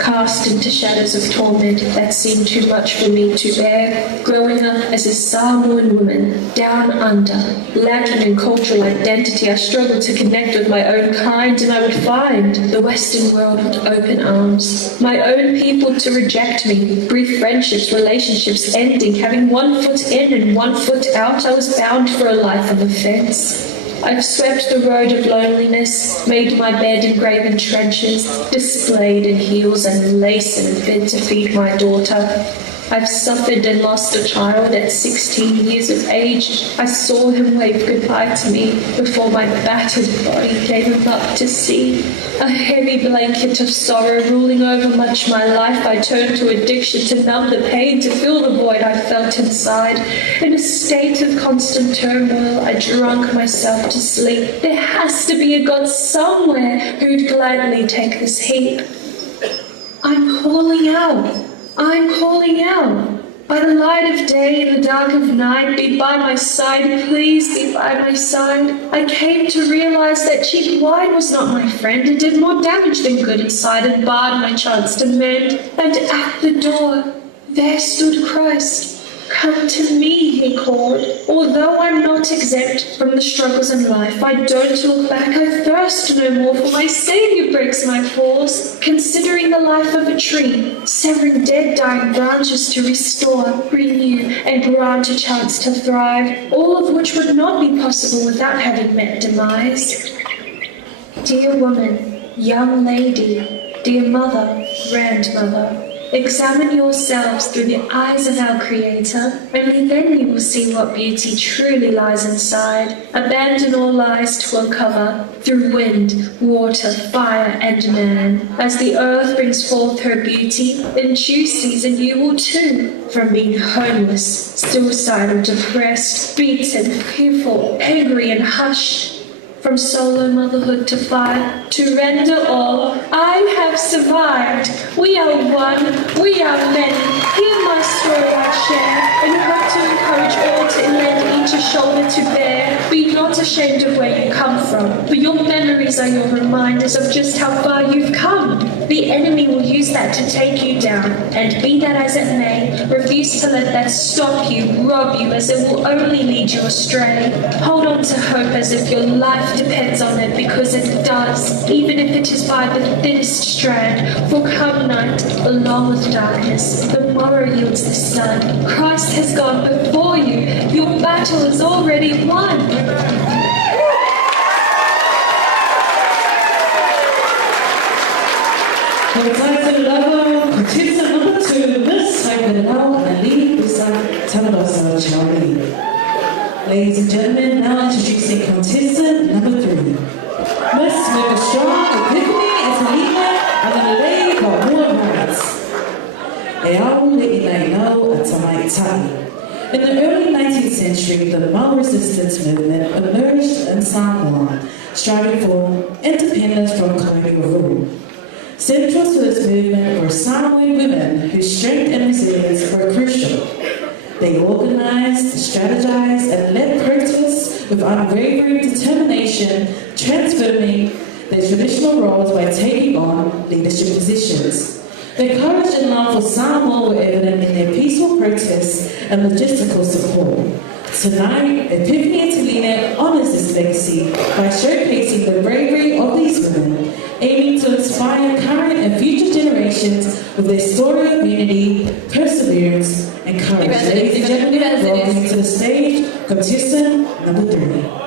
cast into shadows of torment that seemed too much for me to bear. Growing up as a Samoan woman, down under, lacking in cultural identity, I struggled to connect with my own kind, and I would find the Western world with open arms. My own people to reject me, brief friendships, relationships ending, having one foot in and one foot out, I was bound for a life of offence. I've swept the road of loneliness, made my bed in graven trenches, displayed in heels and lace and fed to feed my daughter. I've suffered and lost a child at 16 years of age. I saw him wave goodbye to me before my battered body gave him up to sea. A heavy blanket of sorrow ruling over much my life, I turned to addiction to numb the pain, to fill the void I felt inside. In a state of constant turmoil, I drunk myself to sleep. There has to be a God somewhere who'd gladly take this heap. I'm calling out. I'm calling out. By the light of day, in the dark of night, be by my side, please be by my side. I came to realize that cheap wine was not my friend. It did more damage than good inside and barred my chance to mend. And at the door, there stood Christ. Come to me, he called. Although I'm not exempt from the struggles in life, I don't look back. I thirst no more, for my Saviour breaks my falls. Considering the life of a tree, severing dead, dying branches to restore, renew, and grant a chance to thrive, all of which would not be possible without having met demise. Dear woman, young lady, dear mother, grandmother, examine yourselves through the eyes of our Creator. Only then you will see what beauty truly lies inside. Abandon all lies to uncover through wind, water, fire, and man. As the earth brings forth her beauty, in due season you will too. From being homeless, suicidal, depressed, beaten, fearful, angry, and hushed. From solo motherhood to fire, to render all, I have survived. We are one, we are many. Hear my story I share, and hope to encourage all to lend each a shoulder to bear. Be not ashamed of where you come from, for your memories are your reminders of just how far you've come. The enemy will use that to take you down, and be that as it may, refuse to let that stop you, rob you, as it will only lead you astray. Hold on to hope as if your life depends on it, because it does, even if it is by the thinnest strand. For come night, along with darkness, the morrow yields the sun. Christ has gone before you. Your battle is already won. Contestant number 2, Miss Taipei and Lee Tanadosa Charlie. Ladies and gentlemen, now introducing contestant number 3. Miss Megastrong, Epiphanyetaline, and Angelene for Moimoi. E au le'i nei nau a tama'ita'i. In the early 19th century, the Mau resistance movement emerged in Samoa, striving for independence from colonial rule. Central to this movement were Samoan women whose strength and resilience were crucial. They organized, strategized, and led protests with unwavering determination, transforming their traditional roles by taking on leadership positions. Their courage and love for Samoa were evident in their peaceful protests and logistical support. Tonight, Epiphanyetaline honors this legacy by showcasing the bravery of these women, aiming to inspire current and future generations with their story of unity, perseverance, and courage. Ladies and gentlemen, welcome to the stage, contestant number 3.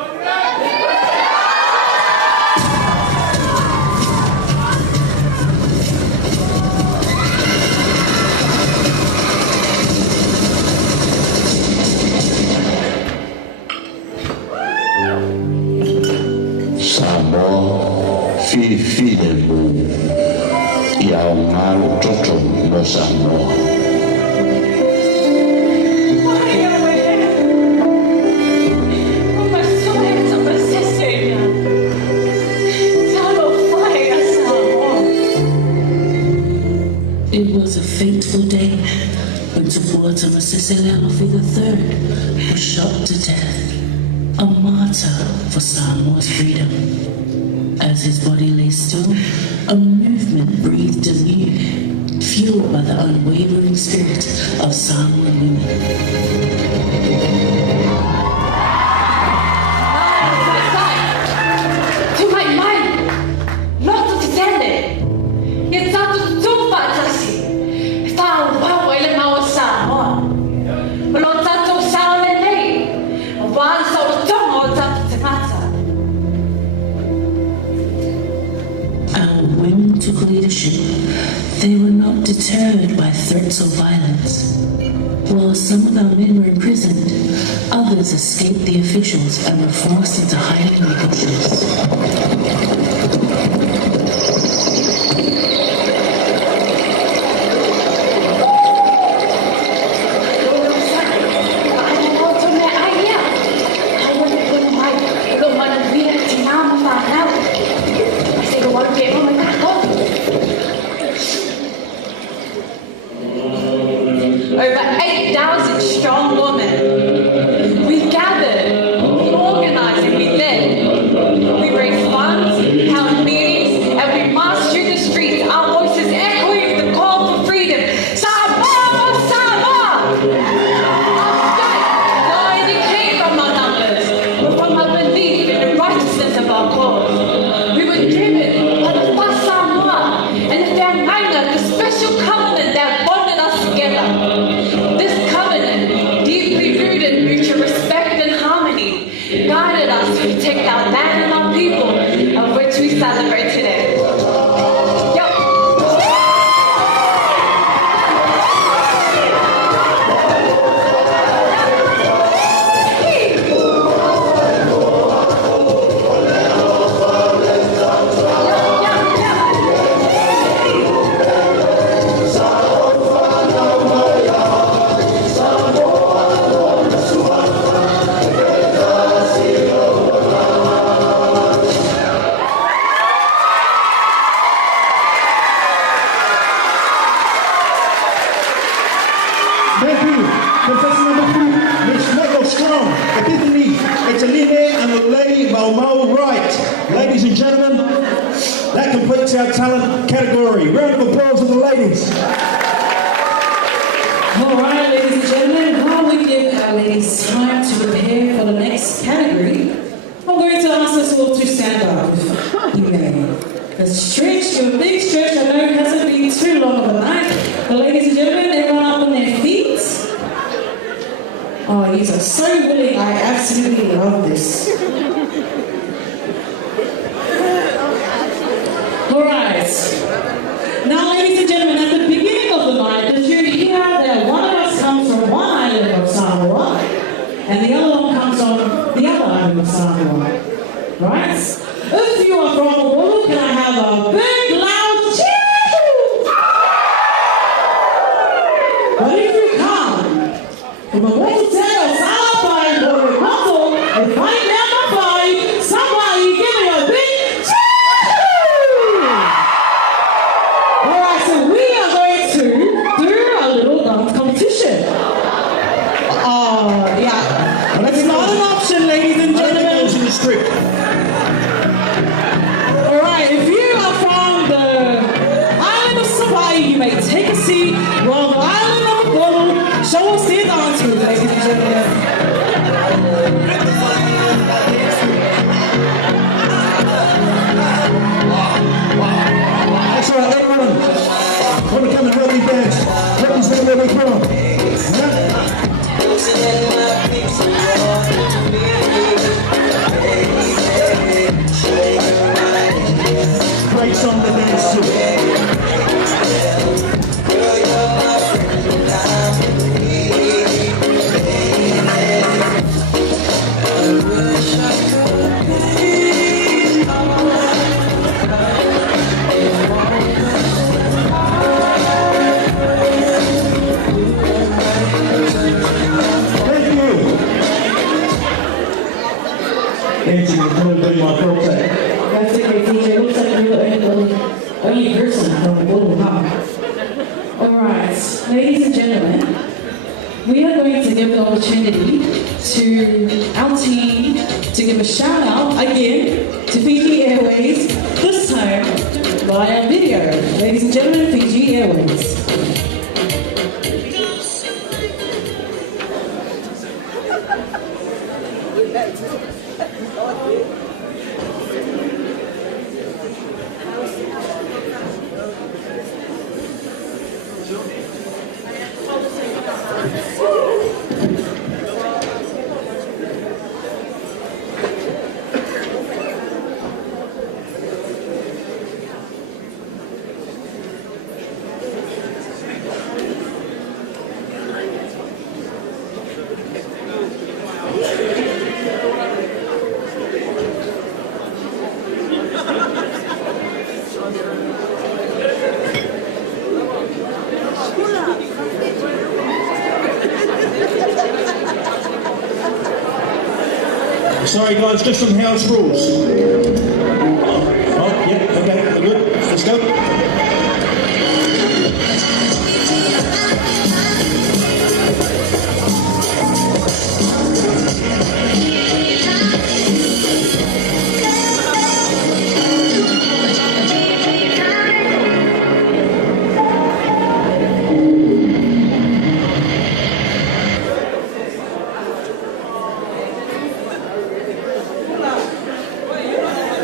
Fine mu ia o ngaro toto no Samoa. It was a fateful day when Tapuata Maseselealofi III was shot to death, a martyr for Samoa's freedom. As his body lay still, a movement breathed anew, fueled by the unwavering spirit of Samoan women. Leadership, they were not deterred by threats or violence. While some of our men were imprisoned, others escaped the officials and were forced into hiding in the bushes. Over 8,000 strong women. We gathered, we organized, and we led. We raised funds, held meetings, and we marched through the streets, our voices echoing the call for freedom. Samoa! Samoa! Our strength not only came from our numbers, but from our belief in the righteousness of our cause. We were driven by the first Samoa and the Whangaina, the special covenant that bonded us together. This covenant, deeply rooted in mutual respect and harmony, guided us to protect our land and our people, of which we celebrate today. Thank you. Contestant number 3, Miss Mego Strong, Epiphanyetaline and Lady Moimoi Wright. Ladies and gentlemen, that completes our talent category. Round of applause for the ladies. All right, ladies and gentlemen, while we give our ladies time to prepare for the next category, I'm going to ask us all to stand up. You may. Stretch, your big stretch. I know it hasn't been too long of a night, but ladies and gentlemen, everyone up on their feet. Oh, you are so willing. I absolutely love this. All right. Now, ladies and gentlemen, at the beginning of the night, did you hear that one of us comes from one island of Samoa and the other one comes from the other island of Samoa? Right? If you are from Buli, can I have a big loud cheer? But if you come from a Moimoi or Salapa dancing in front of my throat. That's okay, DJ. Looks like you're the only person from the Global Hub. Alright, ladies and gentlemen, we are going to give the opportunity to our team to give a shout out again to Fiji Airways, this time via video. Ladies and gentlemen, Fiji Airways. Sorry guys, just some house rules. Oh, yeah, okay, good. Let's go.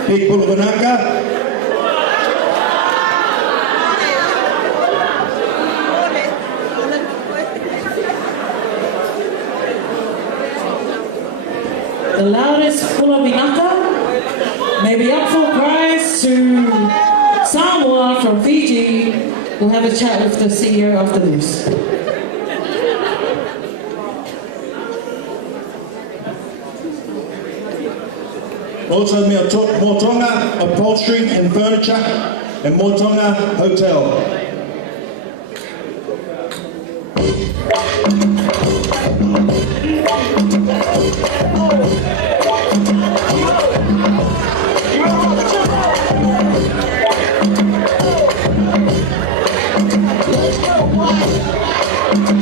People of Anaka. The loudest Pula Vinaka may be up for prize to Samoa from Fiji. We'll have a chat with the CEO after this. Also, Motonga Upholstery and Furniture and Motonga Hotel.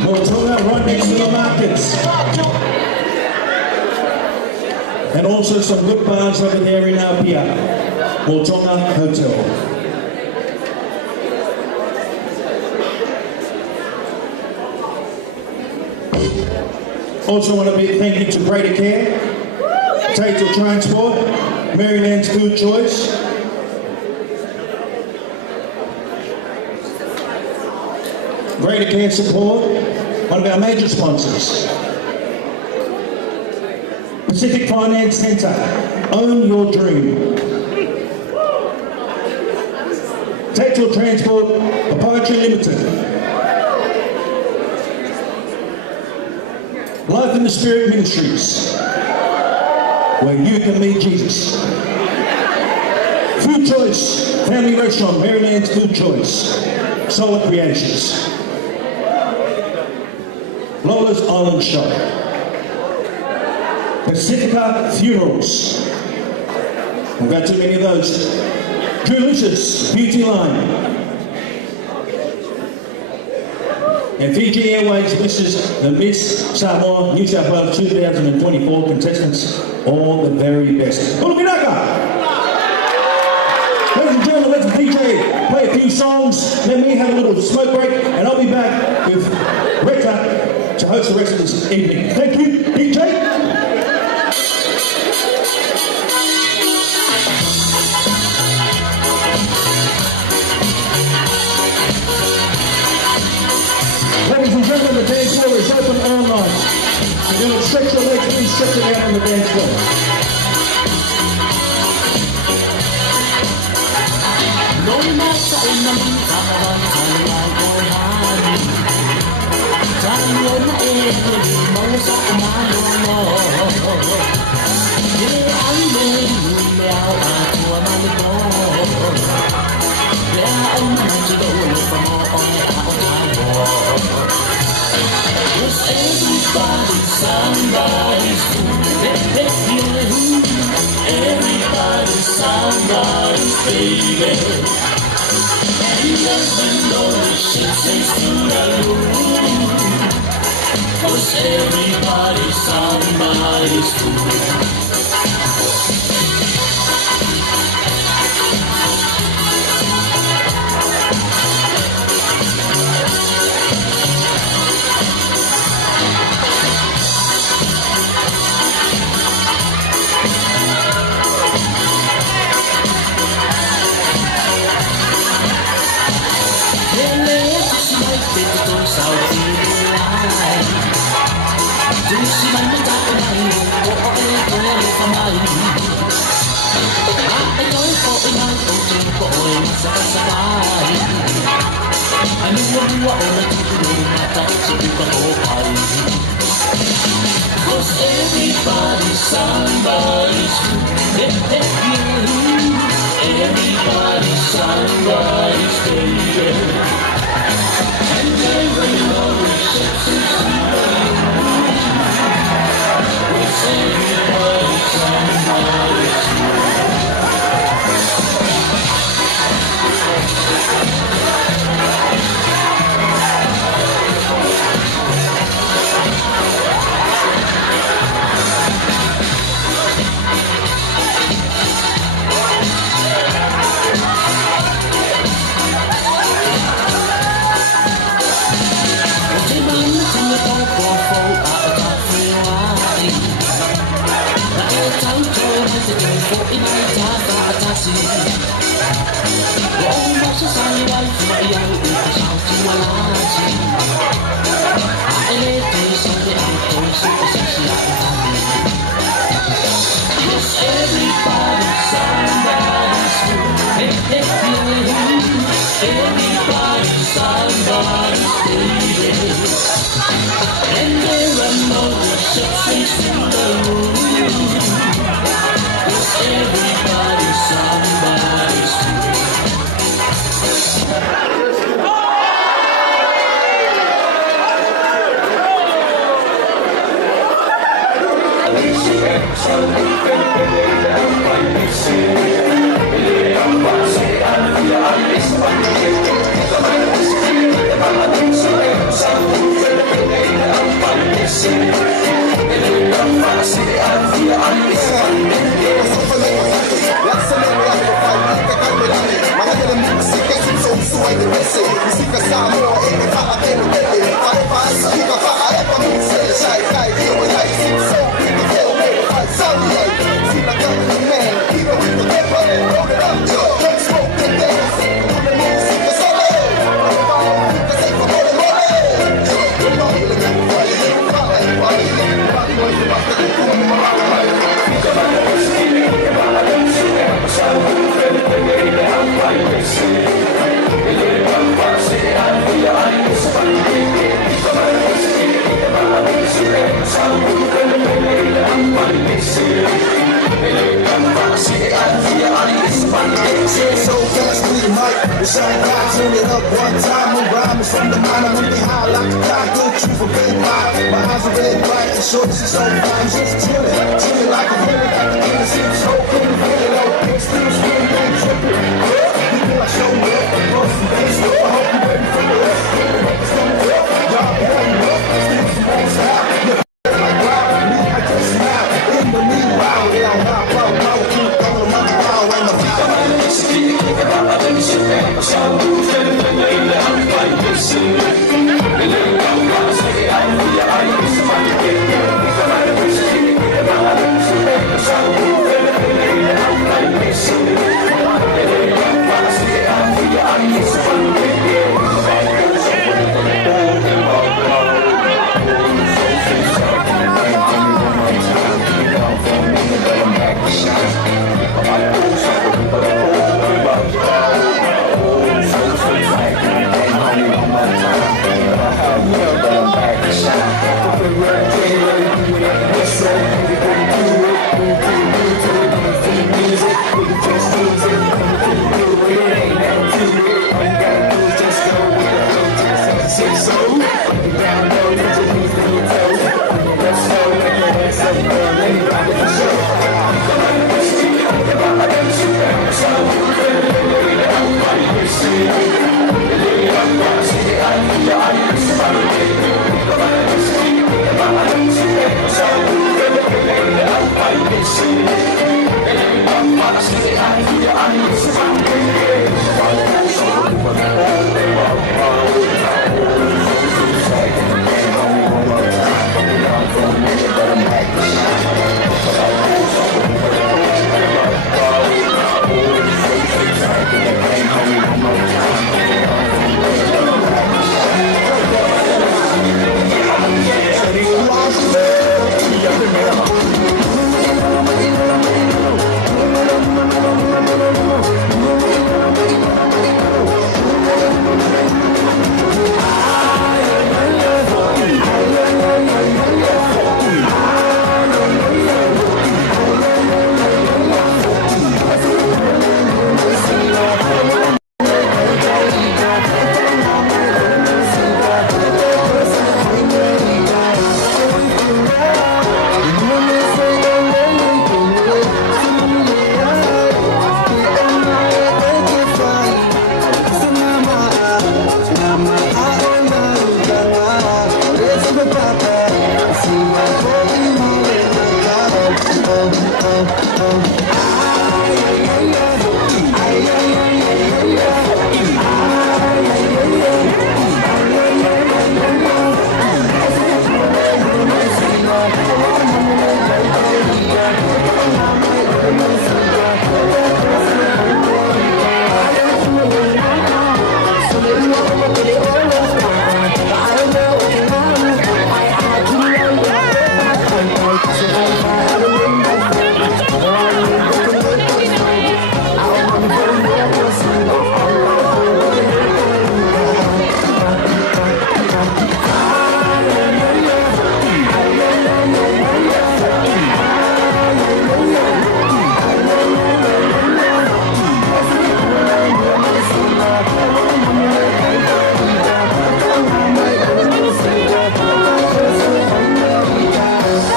Motonga right next to the markets. And also some good bars over there in Apia, Motonga Hotel. Also want to be thank you to Greater Care, Tatal Transport, Maryland's Food Choice, Greater Care Support, one of our major sponsors. Pacific Finance Centre, own your dream. Tatal Transport, Proprietary Limited. Life in the Spirit Ministries, where you can meet Jesus. Food Choice, Family Restaurant, Maryland's Food Choice. Solid Creations. Lola's Island Shop. Pacifica Funerals. We've got too many of those. Drew Lucis, Beauty Line. And Fiji Airways, this is the Miss Samoa New South Wales 2024 contestants. All the very best. Ulukinaka! Ladies and gentlemen, let the DJ play a few songs. Let me have a little smoke break, and I'll be back with Retta to host the rest of this evening. Thank you, DJ. Ladies and gentlemen, the dance floor is open all night. If you're going to stretch your legs, please stretch it out on the dance floor. Somebody's fool, Everybody's somebody's baby. And there's been no restrictions to the room. 'Cause everybody's somebody's fool. Cause everybody's somebody's everybody's somebody's baby. And there are no exceptions to the rule. Cause everybody's somebody's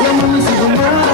Your mama's even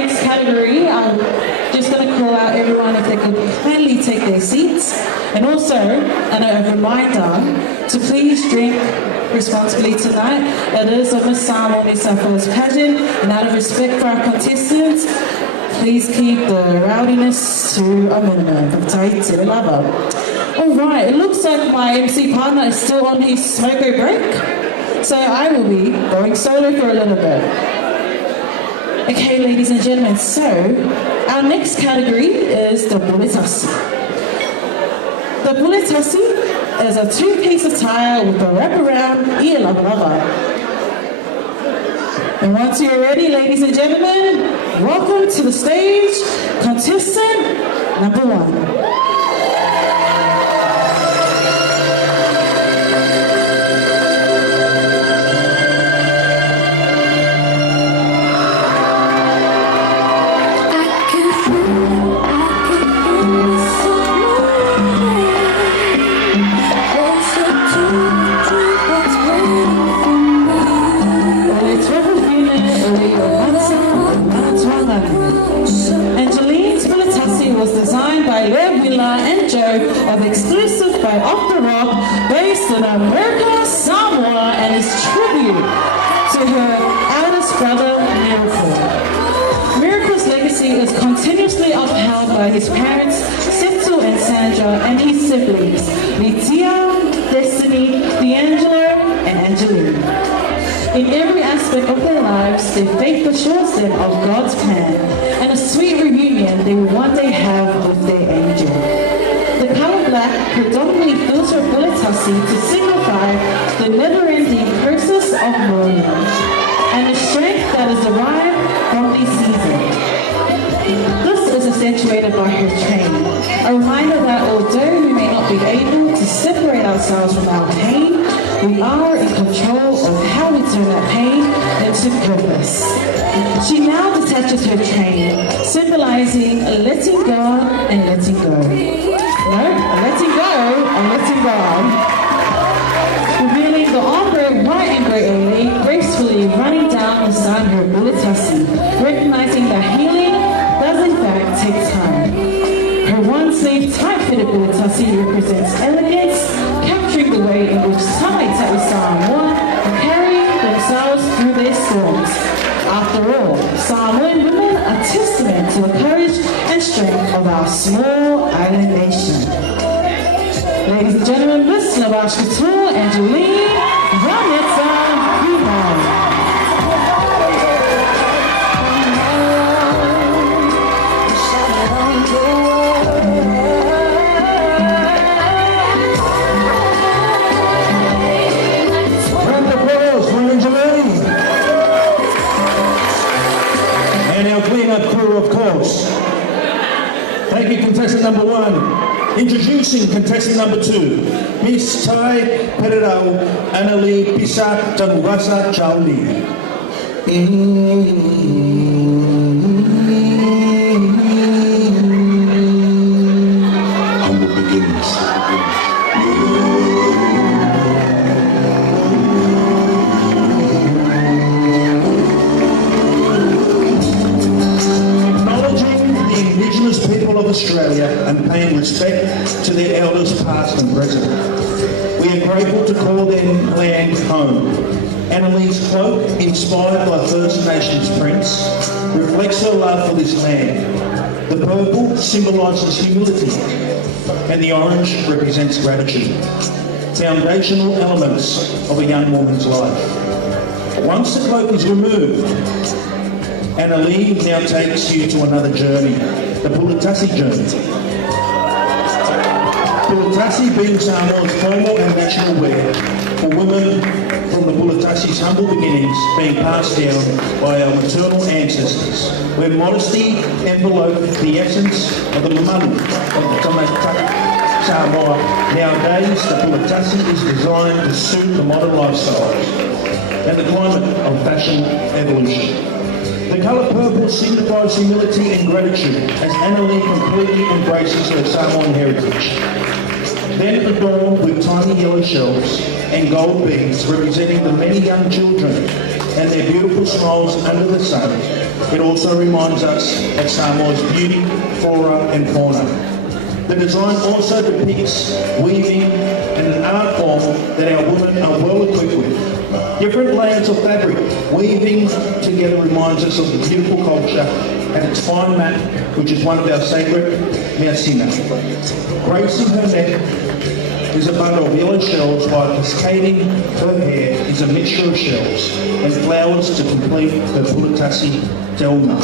next category, I'm just going to call out everyone if they could kindly take their seats. And also, a reminder to please drink responsibly tonight. It is a Miss Samoa Miss Samoa's pageant, and out of respect for our contestants, please keep the rowdiness to a minimum. Tama'ita'i lava. Alright, it looks like my MC partner is still on his smoko break, so I will be going solo for a little bit. Okay, ladies and gentlemen, so our next category is the bulitasi. The bulitasi is a two-piece attire with a wraparound ear lava. And once you're ready, ladies and gentlemen, welcome to the stage, contestant number 1. Angelene's bulitasi was designed by of Exclusive by Off the Rock, based in America, Samoa, and is tribute to her eldest brother, Miracle. Miracle's legacy is continuously upheld by his parents, Setu and Sandra, and his siblings, Litia, Destiny, D'Angelo, and Angelene. In every aspect of their lives, their faith assures them of God's plan and a sweet reunion they will one day have with their angel. The color black predominantly fills her bulitasi to signify the never-ending process of mourning and the strength that is derived from these seasons. This is accentuated by her chain, a reminder that although we may not be able to separate ourselves from our pain, we are in control of how we turn that pain into purpose. She now detaches her chain, symbolizing a letting go and letting go. No, a letting go and letting God. Revealing the ombre white and grey only, gracefully running down beside her bulitasi, recognizing that healing does in fact take time. Her one-sleeve tight-fitted bulitasi represents elegance, capturing the way in which tama'ita'i Samoa carry themselves through their storms. After all, Samoan women are testament to the courage and strength of our small island nation. Ladies and gentlemen, Miss Lavash Couture, Angelene, Vanessa, Moimoi. Crew, of course. Thank you, contestant number 1. Introducing contestant number 2, Miss Tai Pererau Anali Pisa Tamuvasa Chauli. Humble beginnings. People of Australia and paying respect to their elders past and present. We are grateful to call their land home. Annalene's cloak, inspired by First Nations prints, reflects her love for this land. The purple symbolises humility and the orange represents gratitude, foundational elements of a young woman's life. Once the cloak is removed, Angelene now takes you to another journey, the bulitasi journey. Bulitasi being Samoa's formal and national wear for women from the bulitasi's humble beginnings being passed down by our maternal ancestors, where modesty enveloped the essence of the mamalu of the tama'ita'i Samoa. Nowadays, the bulitasi is designed to suit the modern lifestyles and the climate of fashion evolution. The colour purple signifies humility and gratitude as Angelene completely embraces her Samoan heritage. Then adorned with tiny yellow shells and gold beads representing the many young children and their beautiful smiles under the sun, it also reminds us of Samoa's beauty, flora and fauna. The design also depicts weaving and an art form that our women are well equipped with. Different layers of fabric weaving together reminds us of the beautiful culture and its fine mat, which is one of our sacred measina. Gracing her neck is a bundle of yellow shells, while cascading her hair is a mixture of shells and flowers to complete her bulitasi delma.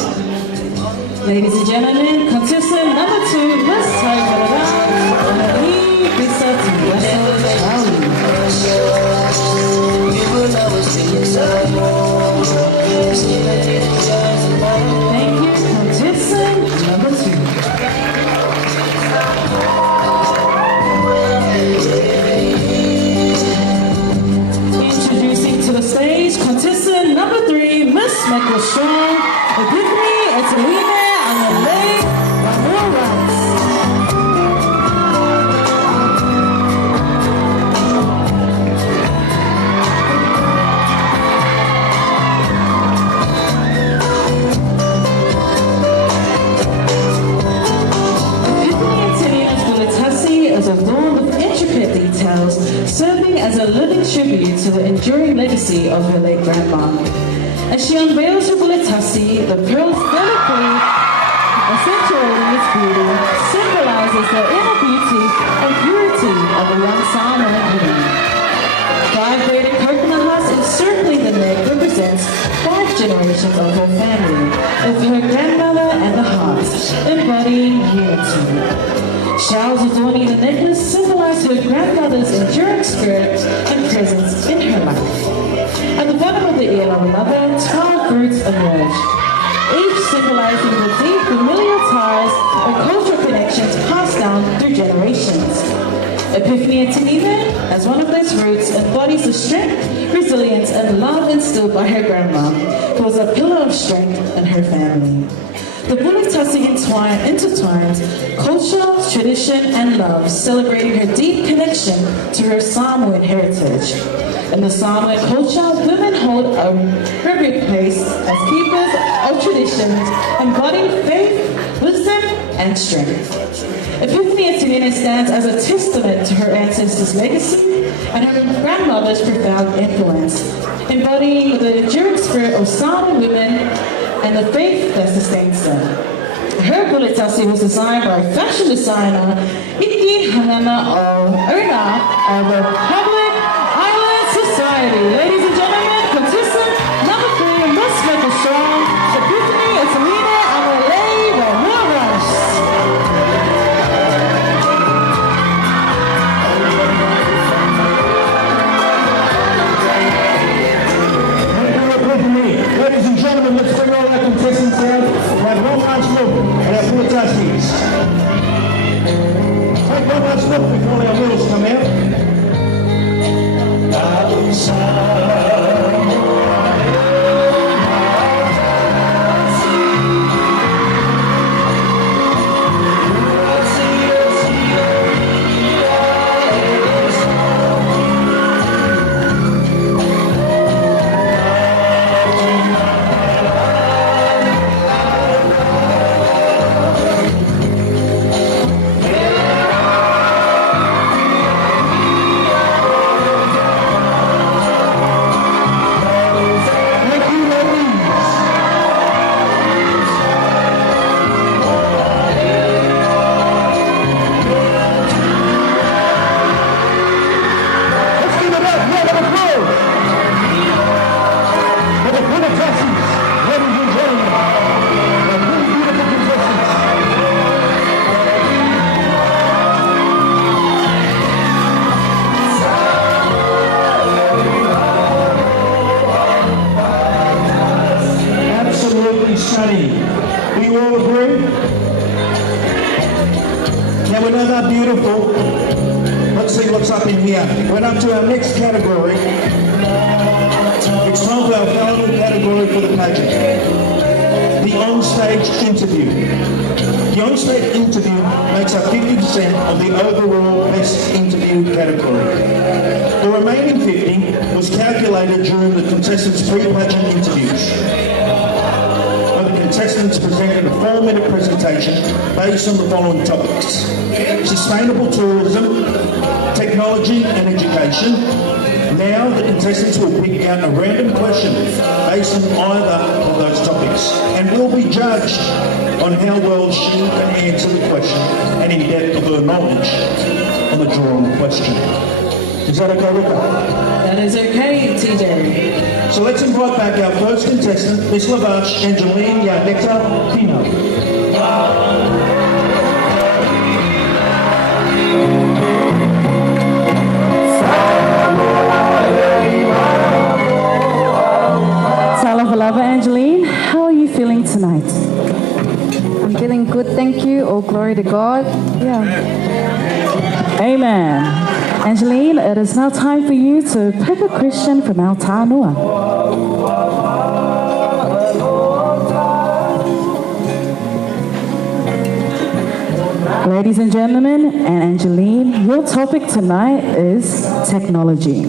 Ladies and gentlemen, contestant number 2, Miss Angelene, Thank you, contestant number 2. Introducing to the stage, contestant number 3, Miss Michael Strong, Epiphanyetaline, Angelene, is adorned with intricate details, serving as a living tribute to the enduring legacy of her late grandma. As she unveils her bulitasi, the pearls delicately accentuating its beauty, symbolizes the inner beauty and purity of a young Samoan woman. 5 braided coconut hearts encircling the neck represents 5 generations of her family, with her grandmother and the hearts, embodying unity. Shells adorning the necklace symbolize her grandmother's enduring spirit and presence in her life. At the bottom of the ear of another, 12 fruits emerge, each symbolizing the deep familial ties and cultural connections passed down through generations. Epiphanyetaline, as one of those roots, embodies the strength, resilience, and love instilled by her grandma, who was a pillar of strength in her family. The bulitasi intertwines culture, tradition, and love, celebrating her deep connection to her Samoan heritage. In the Samoan culture, women hold a heroic place as keepers of traditions, embodying faith, wisdom, and strength. Epiphanyetaline stands as a testament to her ancestors' legacy and her grandmother's profound influence, embodying the enduring spirit of Samoan women and the faith that sustains them. Her bulitasi was designed by fashion designer Iki Hanana, owner of the Public Island Society. Ladies and gentlemen, contestant number 3, Miss Michael Strong, Epiphanyetaline, Angelene, Ladies and gentlemen, let's bring all our contestants out. Have one last look at our bulitasis. Take one last look before our wheels come out. Stunning. Do you all agree? Now we know they're beautiful. Let's see what's up in here. We're up to our next category. It's time for our final category for the pageant. The onstage interview. The onstage interview makes up 50% of the overall best interview category. There are remaining 50 was calculated during the contestants' pre-pageant interviews. The contestants presented a 4-minute presentation based on the following topics: sustainable tourism, technology and education. Now the contestants will pick out a random question based on either of those topics and will be judged on how well she can answer the question and in depth of her knowledge on the drawn question. Is that okay, Rika? That is okay, TJ. So let's invite back our first contestant, Miss Lavash, Angelene Yanetta Pino. Lover Angelene, how are you feeling tonight? I'm feeling good, thank you. All glory to God. Yeah. Amen. Angelene, it is now time for you to pick a question from our tānoa. Ladies and gentlemen, and Angelene, your topic tonight is technology.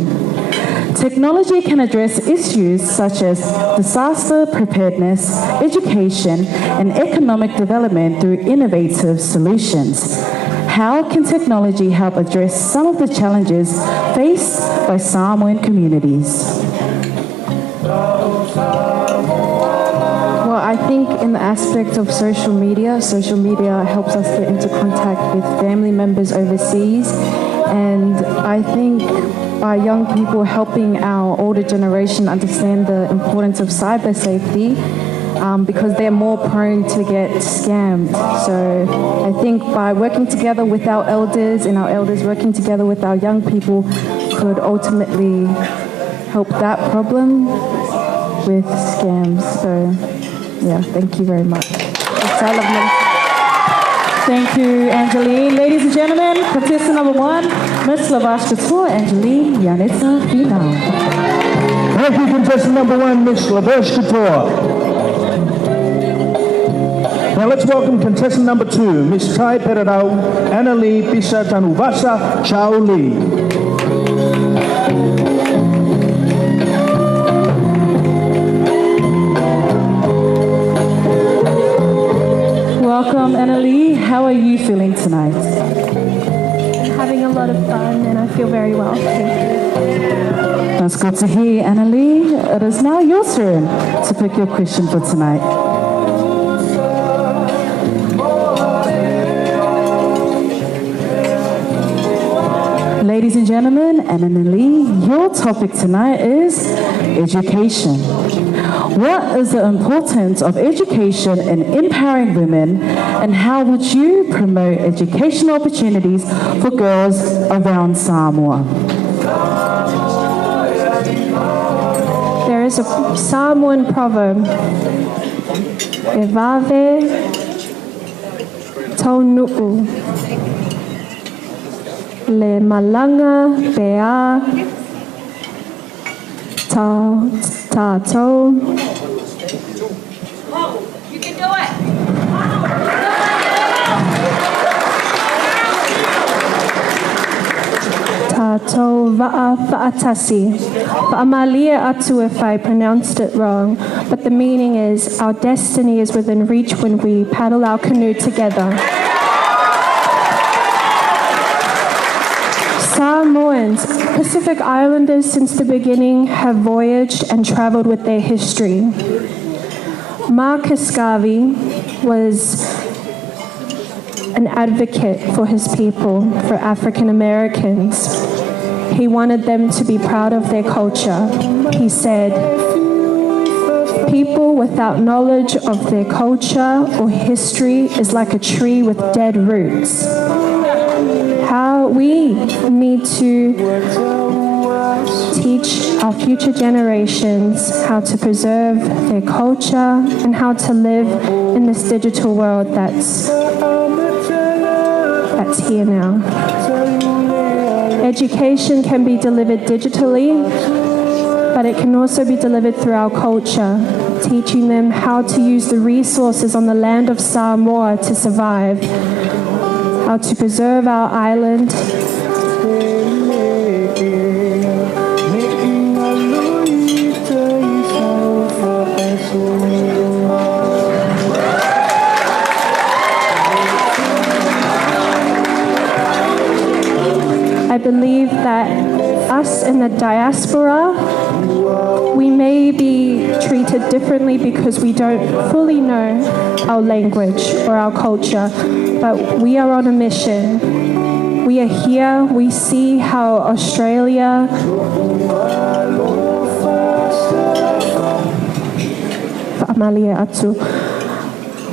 Technology can address issues such as disaster preparedness, education, and economic development through innovative solutions. How can technology help address some of the challenges faced by Samoan communities? Well, I think in the aspect of social media helps us get into contact with family members overseas, and I think by young people helping our older generation understand the importance of cyber safety, because they're more prone to get scammed. So I think by working together with our elders and our elders working together with our young people could ultimately help that problem with scams. So yeah, thank you very much. Thank you, Angelene. Ladies and gentlemen, contestant number 1, Miss Lavash Couture, Angelene Yanetta Pino. Thank you, contestant number 1, Miss Lavash Couture. Now let's welcome contestant number 2, Miss Tai Perarau, Annalie Pisa Tanuvasa Chao Lee. Welcome, Annalie. How are you feeling tonight? I'm having a lot of fun and I feel very well. Thank you. That's good to hear, Annalie. It is now your turn to pick your question for tonight. Ladies and gentlemen, and Annalie, your topic tonight is education. What is the importance of education in empowering women, and how would you promote educational opportunities for girls around Samoa? There is a Samoan proverb, e vave tau nu'u, le malanga pea tātou. You can do it. Tātou va'a wha'atasi. Wha'amalia atu if I pronounced it wrong, but the meaning is our destiny is within reach when we paddle our canoe together. Samoans, Pacific Islanders since the beginning, have voyaged and traveled with their history. Marcus Garvey was an advocate for his people, for African Americans. He wanted them to be proud of their culture. He said, "People without knowledge of their culture or history is like a tree with dead roots." How we need to teach our future generations how to preserve their culture and how to live in this digital world that's here now. Education can be delivered digitally, but it can also be delivered through our culture, teaching them how to use the resources on the land of Samoa to survive, how to preserve our island, believe that us in the diaspora, we may be treated differently because we don't fully know our language or our culture, but we are on a mission. We are here, we see how Australia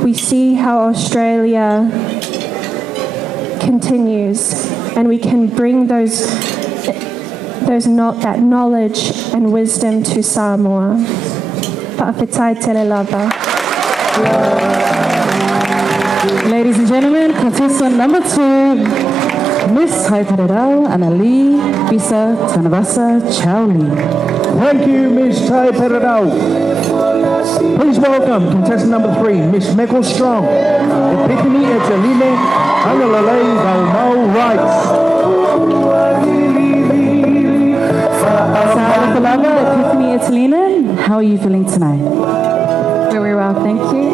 we see how Australia continues, and we can bring that knowledge and wisdom to Samoa. Ladies and gentlemen, contestant number 2, Miss Taiparerau Anali Bisa Tanavasa Chowli. Thank you, Miss Taiparerau. Please welcome contestant number 3, Miss Meckle Strong, Epiphanyetaline, Angelene Moimoi Rights. Epiphanyetaline, how are you feeling tonight? Very well, thank you.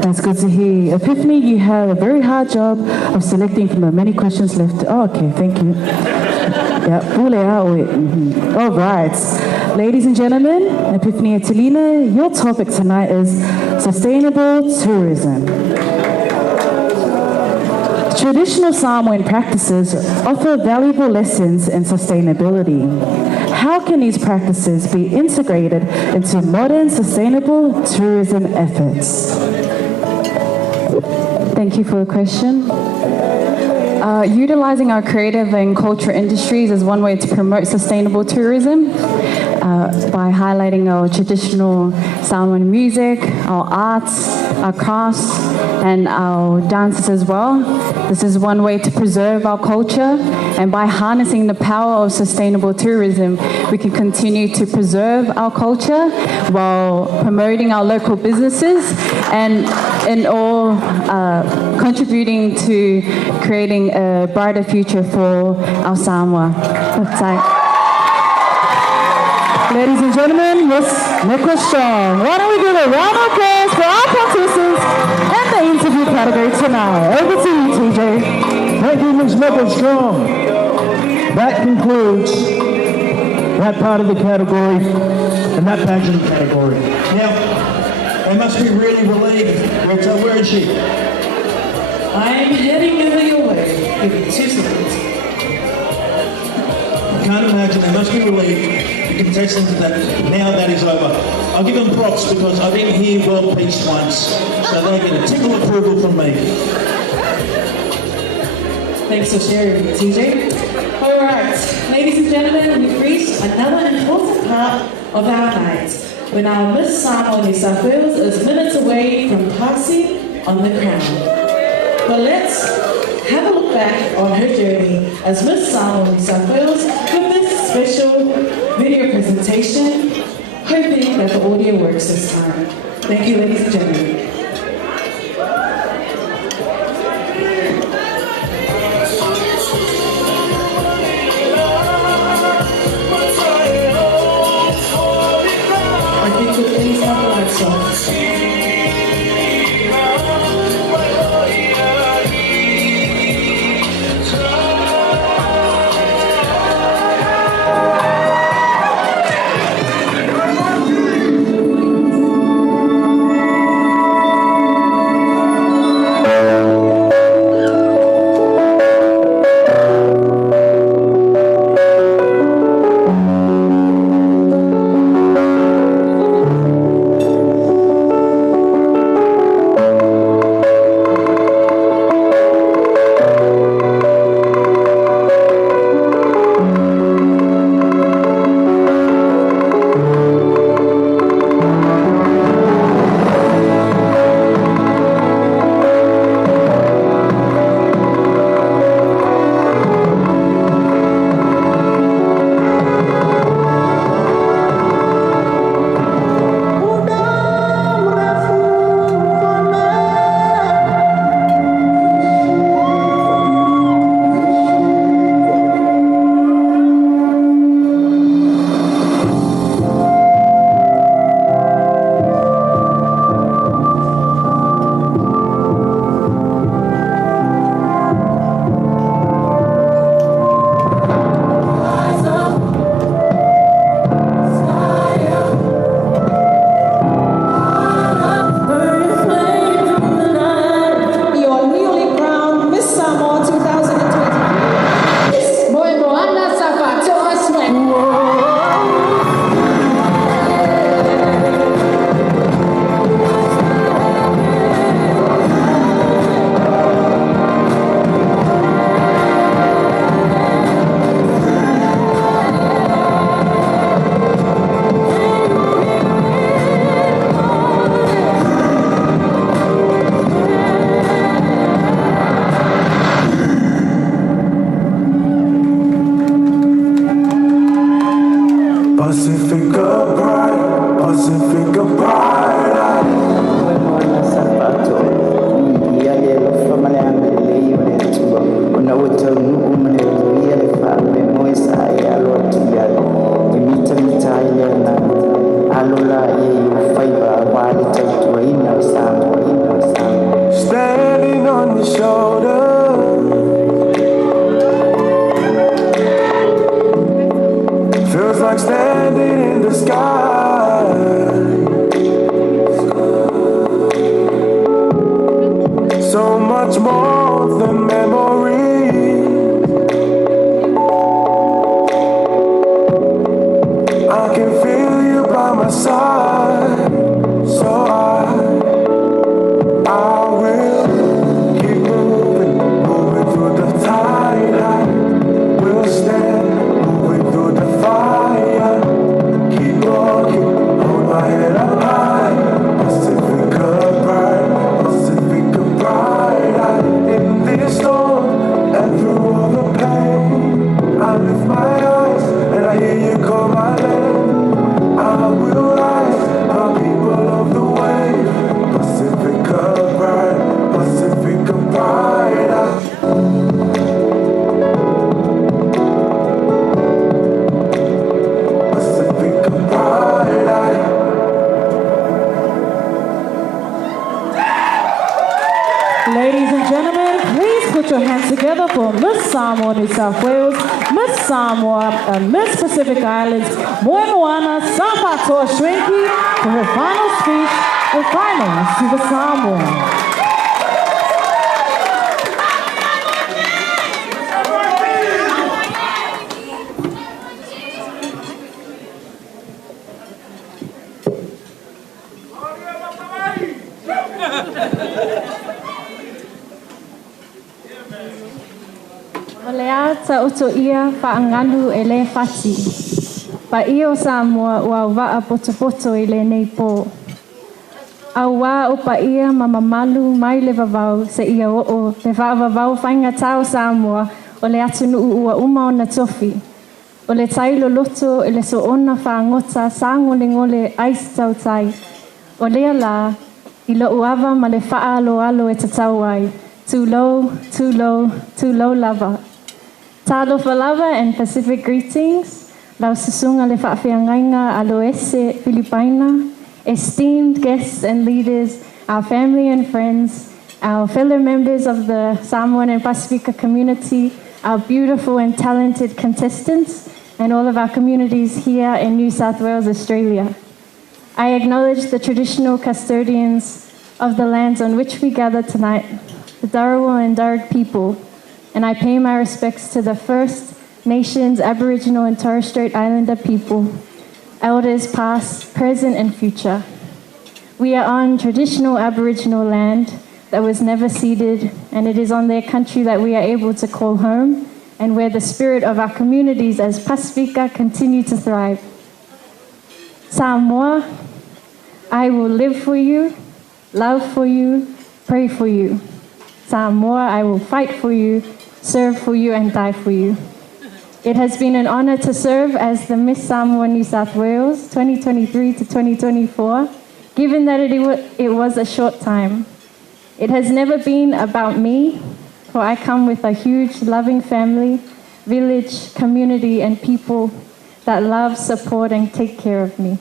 That's good to hear. Epiphany, you have a very hard job of selecting from the many questions left. Oh, okay, thank you. Yeah, all right. Ladies and gentlemen, Epiphanyetaline, your topic tonight is sustainable tourism. Traditional Samoan practices offer valuable lessons in sustainability. How can these practices be integrated into modern sustainable tourism efforts? Thank you for the question. Utilizing our creative and cultural industries is one way to promote sustainable tourism by highlighting our traditional Samoan music, our arts, our crafts, and our dances as well. This is one way to preserve our culture, and by harnessing the power of sustainable tourism, we can continue to preserve our culture while promoting our local businesses and in all contributing to creating a brighter future for our Samoa. Ladies and gentlemen, Miss Meckle Strong. Why don't we give a round of applause for our contestants and the interview category tonight. Over to you, TJ. Thank you, Miss Meckle Strong. That concludes that part of the category and that pageant category. Now, they must be really relieved. Rita, where is she? I'm heading over your way. Give me 2 seconds. I can't imagine. They must be relieved. The contestants that now that is over. I'll give them props because I didn't hear World Peace once, so they get a tickle approval from me. Thanks for sharing, TJ. All right, ladies and gentlemen, we've reached another important part of our night when our Miss Samoa New South Wales is minutes away from passing on the crown. But let's have a look back on her journey as Miss Samoa New South Wales with this special video presentation, hoping that the audio works this time. Thank you, ladies and gentlemen. I think we'll please have the lights on. much more than memories. I can feel you by my side, so I will keep moving, moving through the tide. We'll stand, moving through the fire. Keep walking, hold my head up high. Pacifica bright, Pacifica bright. In this storm and through all the pain, I lift my eyes and I hear you call my name. I will rise, the people of the wave. Pacifica bright, Pacifica bright. Pacifica bright. Ladies and gentlemen, please put your hands together for Miss Samoa, New South Wales, Miss Samoa, and Miss Pacific Islands, Moimoi Sapatoa Shrinky, for her final speech with finals to the Samoa. O le a ta oto ia whaangalu e le whati. Pa io Samoa ua waa poto i le nei pō. Au wā o pa ia mamamalu mai le vavau se ia o le vavau whainga tau Samoa o le atu nuu ua uma o na tofi. O le tailo loto e le so ona whaangota sangole ais tau tai. O lea la i lo uava ma le wha alo e tatau ai. Too low, too low, too low lava. Talofa lava and Pacific greetings. Lau susunga le whaawhiangainga aloese Filipaina. Esteemed guests and leaders, our family and friends, our fellow members of the Samoan and Pacifica community, our beautiful and talented contestants, and all of our communities here in New South Wales, Australia. I acknowledge the traditional custodians of the lands on which we gather tonight, the Dharawal and Darug people, and I pay my respects to the First Nations, Aboriginal and Torres Strait Islander people, elders past, present and future. We are on traditional Aboriginal land that was never ceded, and it is on their country that we are able to call home, and where the spirit of our communities as Pacifica continue to thrive. Samoa, I will live for you, love for you, pray for you. Samoa, I will fight for you, serve for you, and die for you. It has been an honor to serve as the Miss Samoa New South Wales 2023 to 2024, given that it was a short time. It has never been about me, for I come with a huge loving family, village, community, and people that love, support, and take care of me.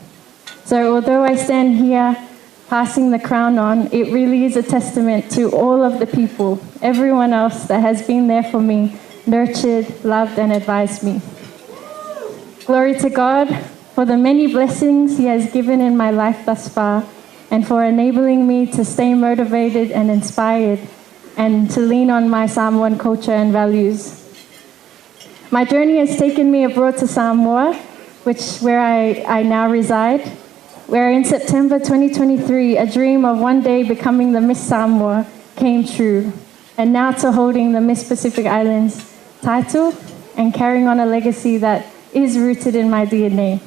So although I stand here passing the crown on, it really is a testament to all of the people, everyone else that has been there for me, nurtured, loved, and advised me. Glory to God for the many blessings He has given in my life thus far, and for enabling me to stay motivated and inspired, and to lean on my Samoan culture and values. My journey has taken me abroad to Samoa, where I now reside, where in September 2023, a dream of one day becoming the Miss Samoa came true, and now to holding the Miss Pacific Islands title and carrying on a legacy that is rooted in my DNA.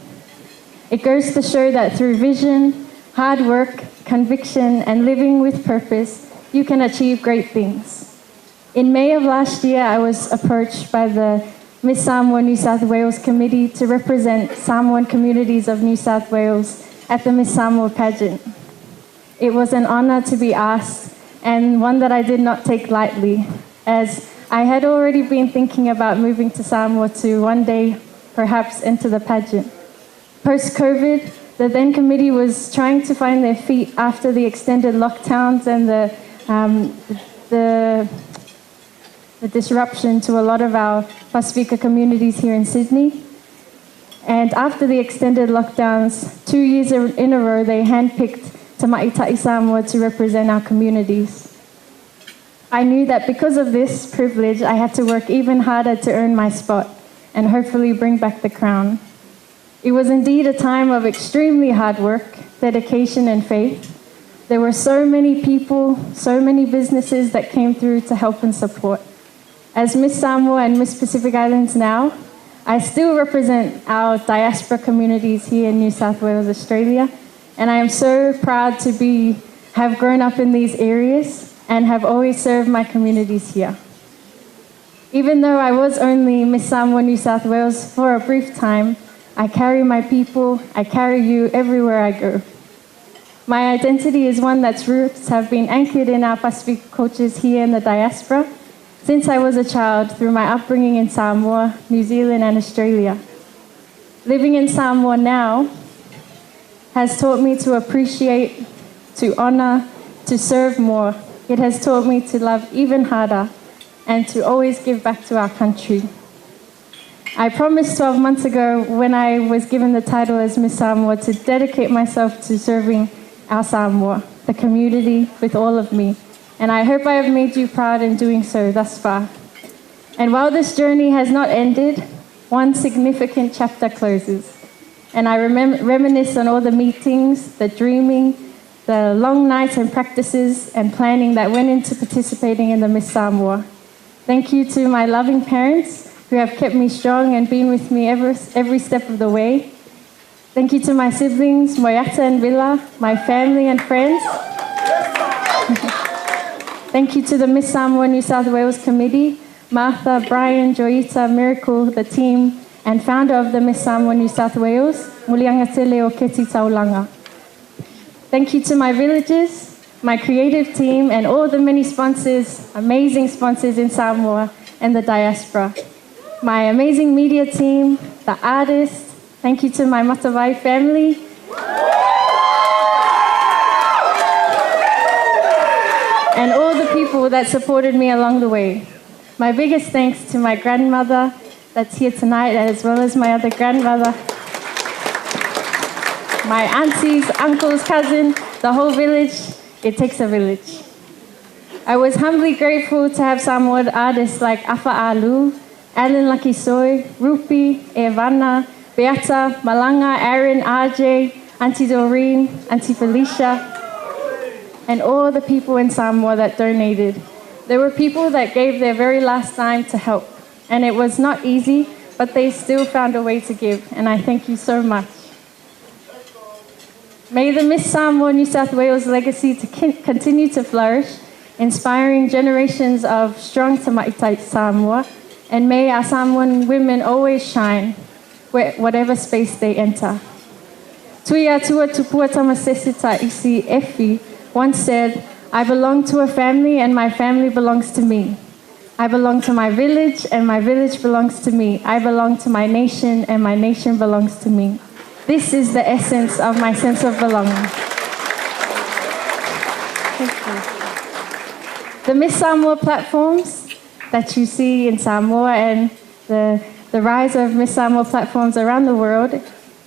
It goes to show that through vision, hard work, conviction, and living with purpose, you can achieve great things. In May of last year, I was approached by the Miss Samoa New South Wales Committee to represent Samoan communities of New South Wales at the Miss Samoa pageant. It was an honor to be asked, and one that I did not take lightly, as I had already been thinking about moving to Samoa to one day perhaps enter the pageant. Post-COVID, the then committee was trying to find their feet after the extended lockdowns and the disruption to a lot of our Pacifica communities here in Sydney. And after the extended lockdowns, 2 years in a row, they handpicked tama'ita'i Samoa to represent our communities. I knew that because of this privilege, I had to work even harder to earn my spot and hopefully bring back the crown. It was indeed a time of extremely hard work, dedication, and faith. There were so many people, so many businesses that came through to help and support. As Miss Samoa and Miss Pacific Islands now, I still represent our diaspora communities here in New South Wales, Australia, and I am so proud to have grown up in these areas and have always served my communities here. Even though I was only Miss Samoa New South Wales for a brief time, I carry my people, I carry you everywhere I go. My identity is one that's roots have been anchored in our Pacific cultures here in the diaspora since I was a child through my upbringing in Samoa, New Zealand, and Australia. Living in Samoa now has taught me to appreciate, to honor, to serve more. It has taught me to love even harder and to always give back to our country. I promised 12 months ago when I was given the title as Miss Samoa to dedicate myself to serving our Samoa, the community, with all of me. And I hope I have made you proud in doing so thus far. And while this journey has not ended, one significant chapter closes. And I reminisce on all the meetings, the dreaming, the long nights and practices and planning that went into participating in the Miss Samoa. Thank you to my loving parents who have kept me strong and been with me every step of the way. Thank you to my siblings, Moyata and Villa, my family and friends. Thank you to the Miss Samoa New South Wales Committee, Martha, Brian, Joita, Miracle, the team, and founder of the Miss Samoa New South Wales, Muliangatele o Keti Taulanga. Thank you to my villagers, my creative team, and all the many sponsors, amazing sponsors in Samoa and the diaspora. My amazing media team, the artists. Thank you to my Matavai family. And all the people that supported me along the way. My biggest thanks to my grandmother that's here tonight, as well as my other grandmother. My aunties, uncles, cousin, the whole village. It takes a village. I was humbly grateful to have Samoan artists like Afa Alu, Alan Lakisoy, Rupi, Evana, Beata, Malanga, Aaron, RJ, Auntie Doreen, Auntie Felicia, and all the people in Samoa that donated. There were people that gave their very last dime to help, and it was not easy, but they still found a way to give, and I thank you so much. May the Miss Samoa New South Wales legacy to continue to flourish, inspiring generations of strong tama'ita'i Samoa, and may our Samoan women always shine, whatever space they enter. Tui atua tupua tamasesita isi Efi once said, I belong to a family and my family belongs to me. I belong to my village and my village belongs to me. I belong to my nation and my nation belongs to me. This is the essence of my sense of belonging. Thank you. The Miss Samoa platforms that you see in Samoa and the rise of Miss Samoa platforms around the world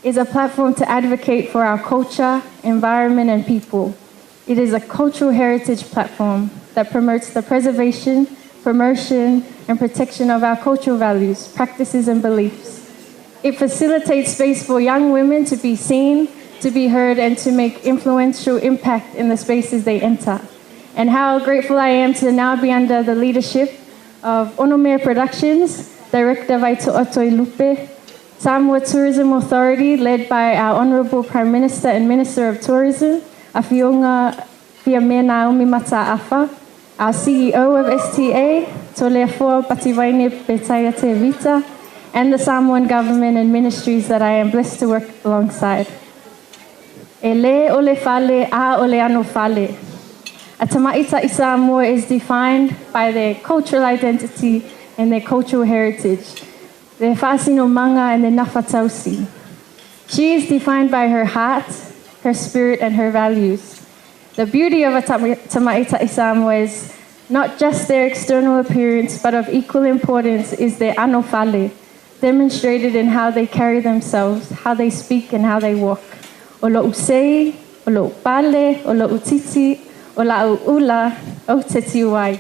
is a platform to advocate for our culture, environment, and people. It is a cultural heritage platform that promotes the preservation, promotion, and protection of our cultural values, practices, and beliefs. It facilitates space for young women to be seen, to be heard, and to make influential impact in the spaces they enter. And how grateful I am to now be under the leadership of Onomere Productions, Director Vaito Otoi Lupe, Samoa Tourism Authority, led by our Honourable Prime Minister and Minister of Tourism, Afionga Fiamea Naomi Mata'afa, our CEO of STA, Toleafua Pativaine Betaya Te Vita, and the Samoan government and ministries that I am blessed to work alongside. E le ole fale, a ole ano fale. A tama'ita'i Samoa is defined by their cultural identity and their cultural heritage, their whāsino manga and their nawhatausi. She is defined by her heart, her spirit, and her values. The beauty of a tama'ita'i Samoa is not just their external appearance, but of equal importance is their ano fale, demonstrated in how they carry themselves, how they speak, and how they walk. O lo'u sei, o lo'u pale, o lo'u titi, o la'u ula, o te tiwai.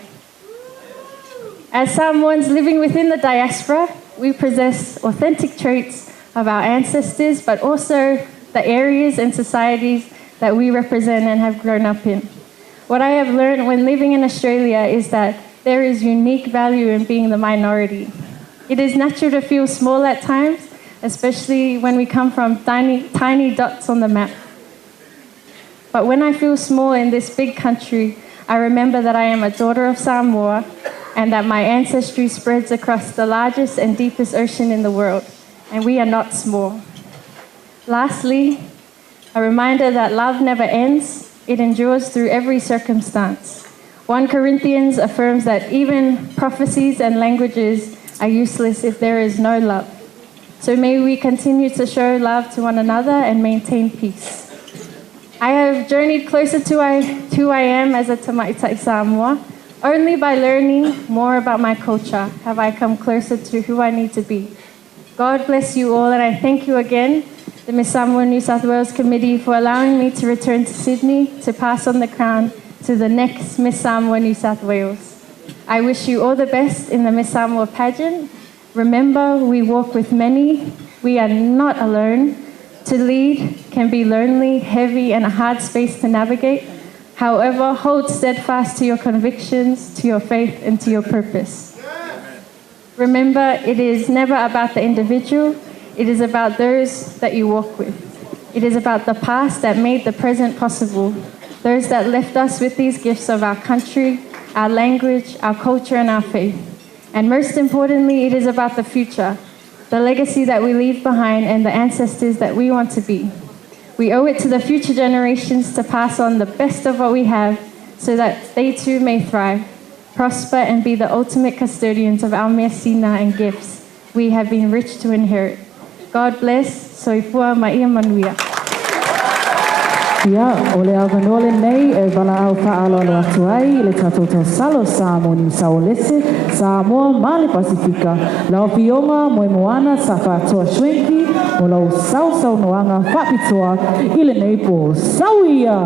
As Samoans living within the diaspora, we possess authentic traits of our ancestors, but also the areas and societies that we represent and have grown up in. What I have learned when living in Australia is that there is unique value in being the minority. It is natural to feel small at times, especially when we come from tiny dots on the map. But when I feel small in this big country, I remember that I am a daughter of Samoa and that my ancestry spreads across the largest and deepest ocean in the world, and we are not small. Lastly, a reminder that love never ends, it endures through every circumstance. 1 Corinthians affirms that even prophecies and languages are useless if there is no love. So may we continue to show love to one another and maintain peace. I have journeyed closer to who I am as a tama'ita'i Samoa. Only by learning more about my culture have I come closer to who I need to be. God bless you all, and I thank you again, the Miss Samoa New South Wales Committee, for allowing me to return to Sydney to pass on the crown to the next Miss Samoa New South Wales. I wish you all the best in the Miss Samoa pageant. Remember, we walk with many. We are not alone. To lead can be lonely, heavy, and a hard space to navigate. However, hold steadfast to your convictions, to your faith, and to your purpose. Remember, it is never about the individual. It is about those that you walk with. It is about the past that made the present possible, those that left us with these gifts of our country, our language, our culture, and our faith. And most importantly, it is about the future, the legacy that we leave behind and the ancestors that we want to be. We owe it to the future generations to pass on the best of what we have so that they too may thrive, prosper, and be the ultimate custodians of our mea sina and gifts we have been rich to inherit. God bless, soifua maia manuia. Ia, o le avanole nei e wala au whaaloalo atu ai i le tatou tausalo Samoa New South Wales, Samoa ma le Pasifika, lau pionga Moimoana sa whātua Schwenki, o lau sau noanga whapitoa i le nei po sauia.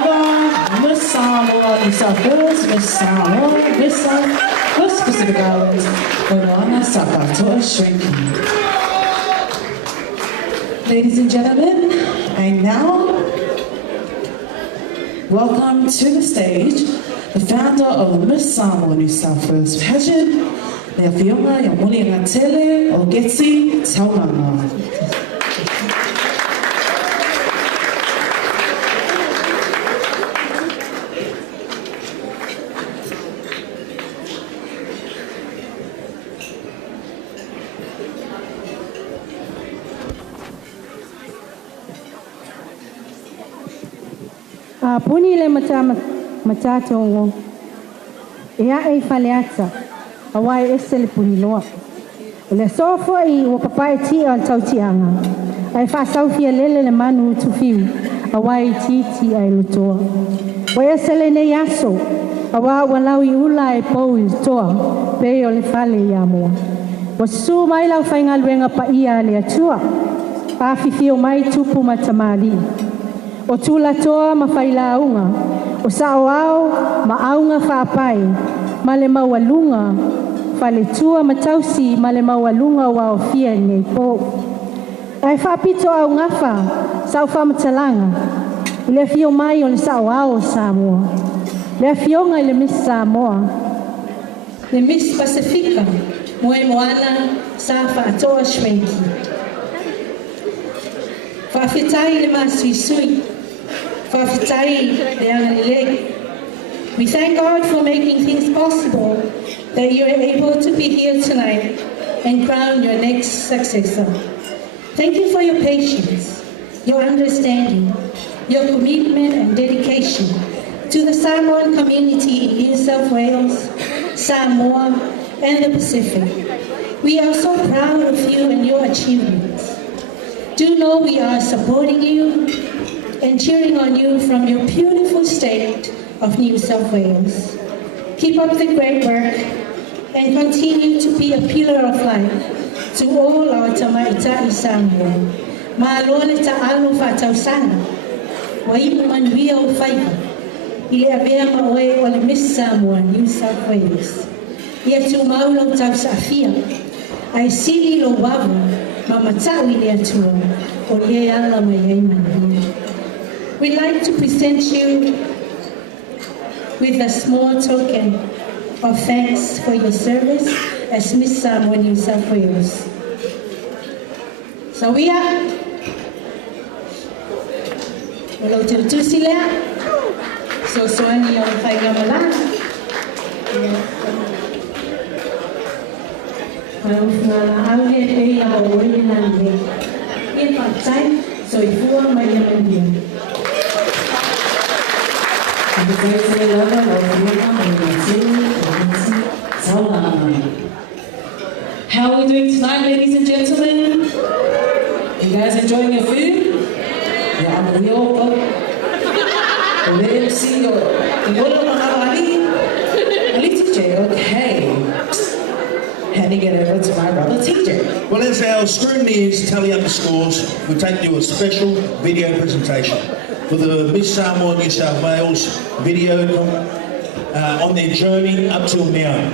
Palava, Miss Samoa, New South Wales, Miss Samoa, Miss West Pacific Islands, Moana Sapato Shrinking. Ladies and gentlemen, and now, welcome to the stage, the founder of the Miss Samoa New South Wales Pageant, Lea Fionga Yamuli Ngatele o Getsi Taumanga. Puni le mata tongo. Ia e faleata. Awai esele puni loa. Le sofo I o papai ti al tautianga. Ai fa saufia lele le manu tufiu. Awai ti ai lutoa. Wa esele ne yaso. Awa walau I ula e pou I toa. Pe o le fale ia moa. Wa su mai lau whainga luenga pa ia le atua. Pa fifio mai tupu matamali. O tula toa ma whailaunga, o saoao ma aunga whaapai, ma le maualunga, whale tua ma tausi ma le maualunga wa o fia nei po. Ai whaapito au ngafa, sao whamatalanga, I le fio mai o le saoao Samoa. Le fionga I le Miss Samoa. Le Miss Pacifica, Moimoi sa whaatoa shwenki. Whawhitai le masuisui. We thank God for making things possible that you are able to be here tonight and crown your next successor. Thank you for your patience, your understanding, your commitment and dedication to the Samoan community in New South Wales, Samoa, and the Pacific. We are so proud of you and your achievements. Do know we are supporting you and cheering on you from your beautiful state of New South Wales. Keep up the great work and continue to be a pillar of light to all our tama'ita'i Samoa. Ma'aloa le ta'alo whātausana, wa ipu manuia o whaiva, I le avea maoe o le Miss Samoa, New South Wales. Ia tu maulo tausafia, ai sili lo wavu, ma matawi le atua, o le ala mai ai manuia. We'd like to present you with a small token of thanks for your service as Miss Samoa New South Wales. So we are Walo tutusi lea. So soani o whaigamala. Wala aue pei a o oi nande. Ia whatai, so I fua mai amandia. How are we doing tonight, ladies and gentlemen? You guys enjoying your food? Yeah, I'm real. The MC or the okay. Handing it over to my brother TJ. Well, as our scrutineers tally up the scores, we take you a special video presentation for the Miss Samoa New South Wales video on their journey up till now.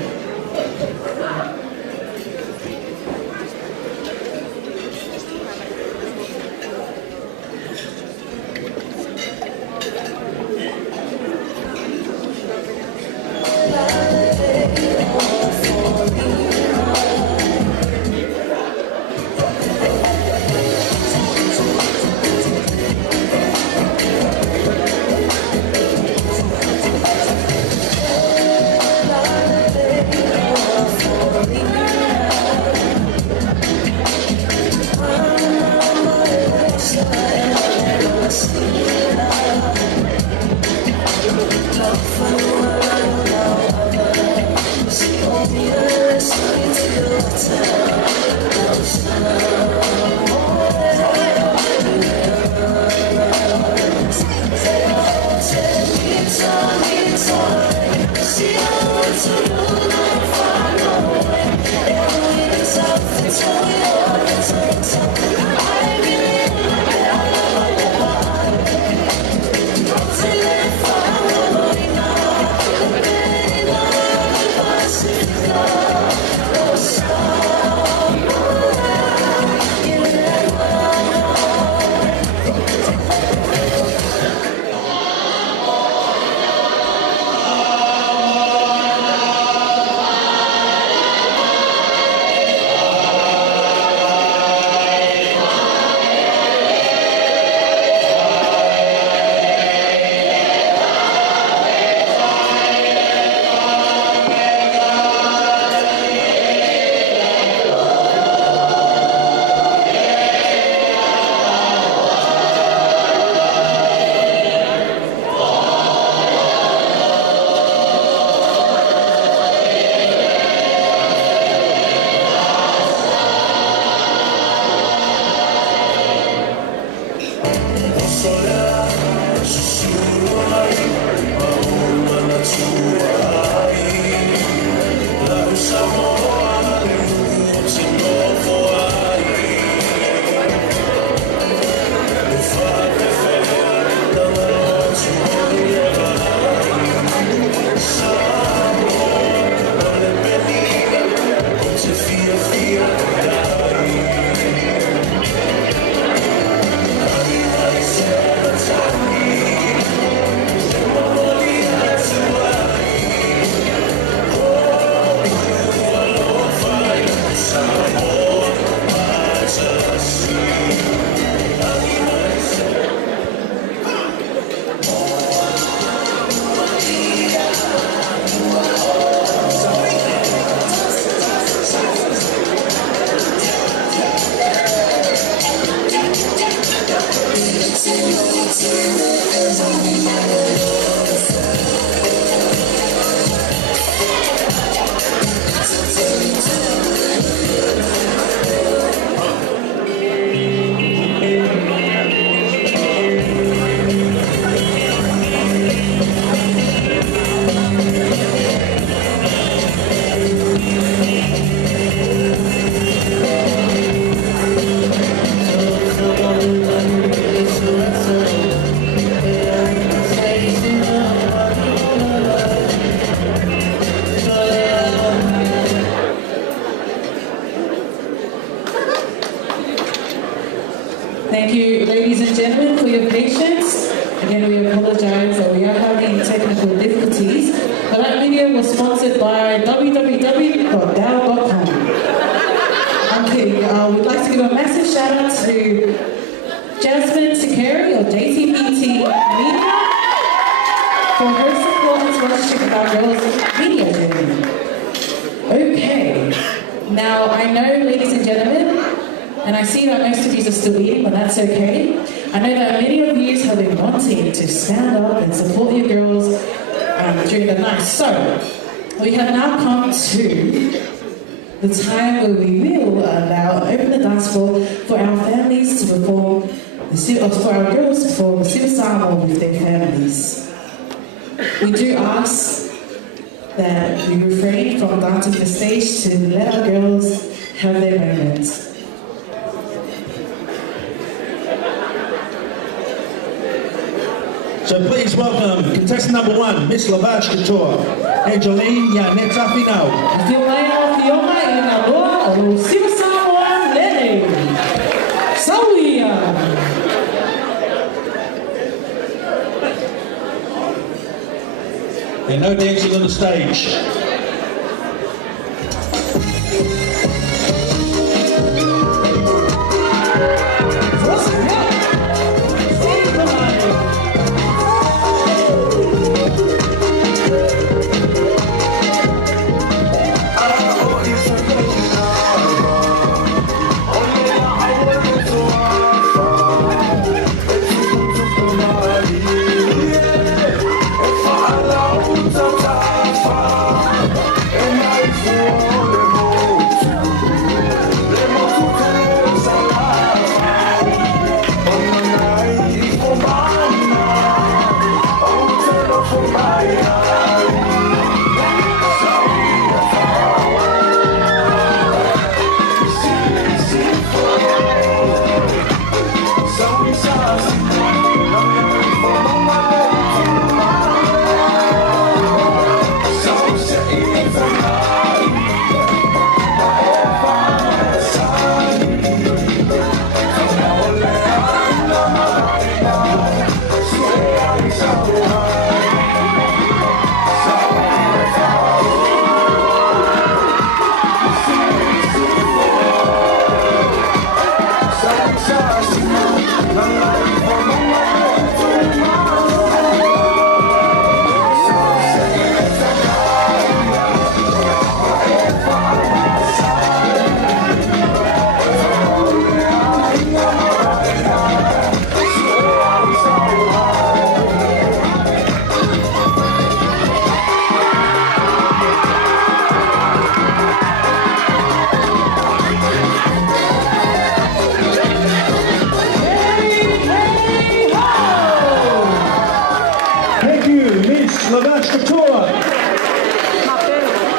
Till was sponsored by www.dow.com. I'm kidding. We'd like to give a massive shout out to Jasmine Sikari of JTBT Media for her support and sponsorship of our girls' media journey. Okay, now I know, ladies and gentlemen, and I see that most of you are still eating, but that's okay. I know that many of you have been wanting to stand up and support your girls during the night. So, we have now come to the time where we will open the dance floor for our families to perform, for our girls to perform the Super Samoa with their families. We do ask that we refrain from dancing the stage to let our girls have their moments. So please welcome contestant number 1, Miss Lavage Couture, Angelene Yaneta Finau. And no dancing on the stage.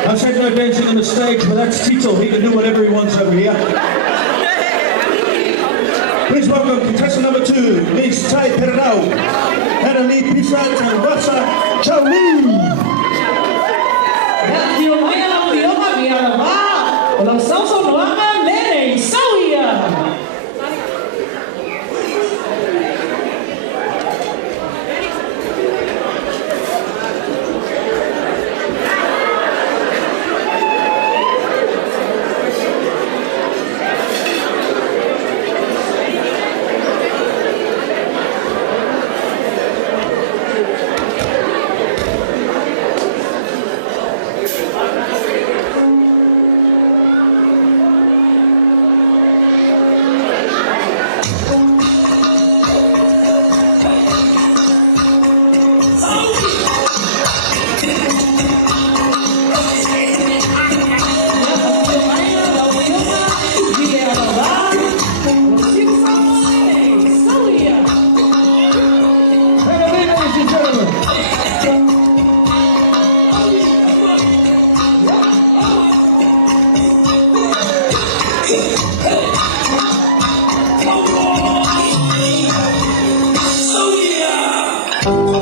I said no dancing on the stage, but that's Tito. He can do whatever he wants over here. Please welcome contestant number 2, Miss Tai Perau, Angelene Pisat and Rasa Chalu. Oh,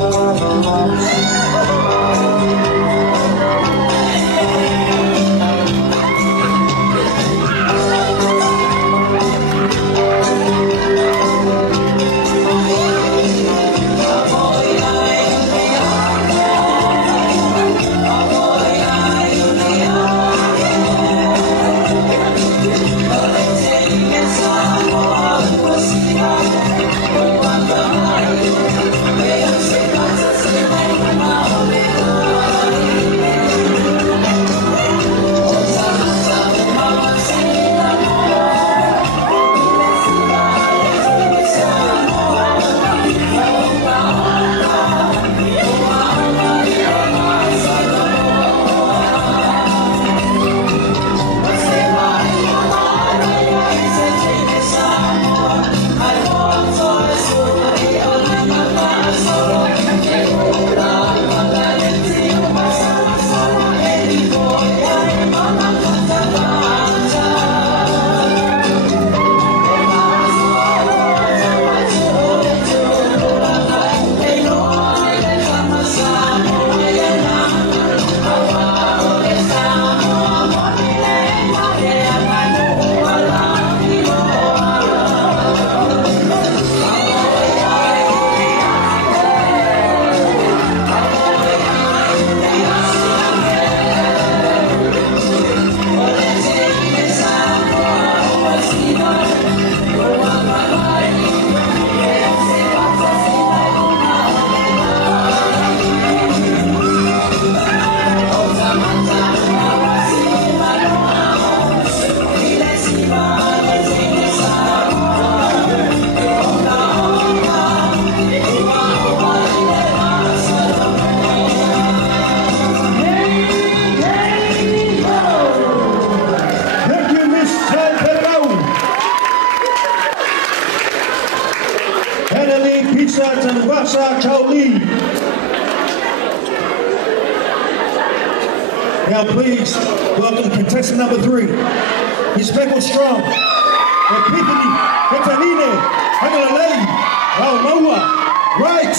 Now please welcome contestant number 3, Miss Beckle Strong, Epiphanyetaline, Angelene, Moimoi, right.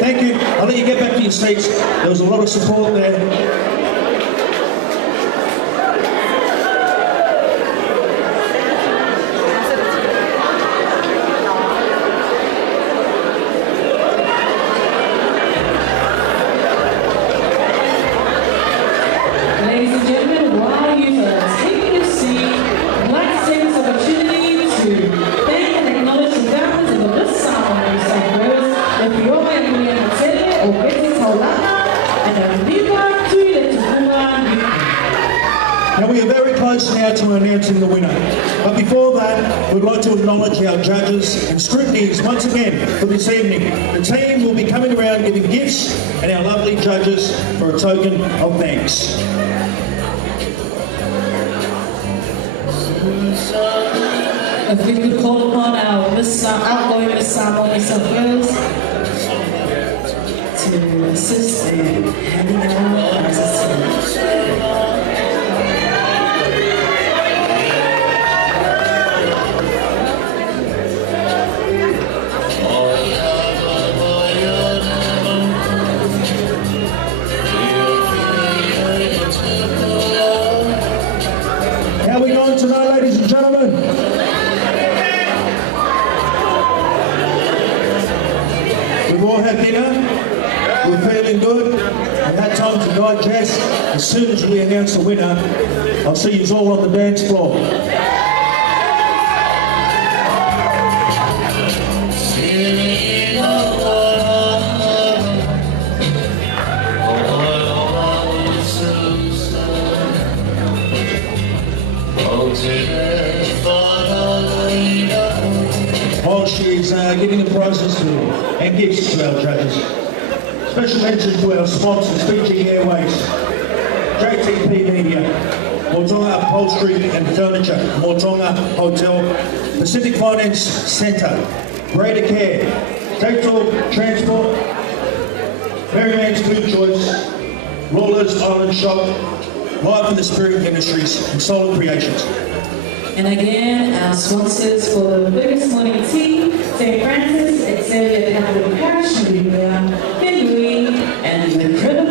Thank you. I'll let you get back to your seats. There was a lot of support there. Ladies and gentlemen, while you are taking your seat, I'd like to take this opportunity to thank and acknowledge the families of the Samoa New South Wales, the Fioma and Attire, or Betty Paula, and a Viva to the Tukunga. Now we are very close now to announcing the winner. But before that, we'd like to acknowledge our judges and scrutineers once again for this evening. The team will be coming around giving gifts and our lovely judges for a token of thanks. If we could call upon our outgoing Miss Samoa New South Wales to assist in handing out prizes. How are we going tonight, ladies and gentlemen? We've all had dinner. We're feeling good. And that time to digest. As soon as we announce the winner, I'll see you all on the dance floor. While she's giving the prizes and gifts to our judges, special mention to our sponsors, Fiji Airways, JTP Media, Motonga Upholstery and Furniture, Motonga Hotel, Pacific Finance Centre, Greater Care, Daytal Transport, Merryman's Food Choice, Rollers Island Shop, Life in the Spirit Ministries, and Solar Creations. And again, our sponsors for the biggest morning tea, St. Francis, Xavier Catholic Parish, Maria, Ben Louis, and the Cribbe.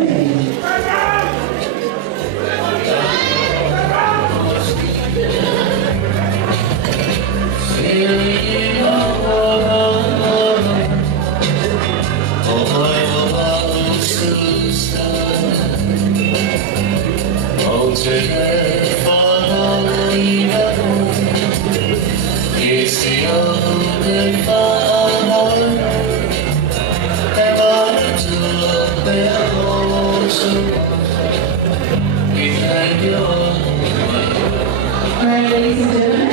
Alright, ladies and gentlemen,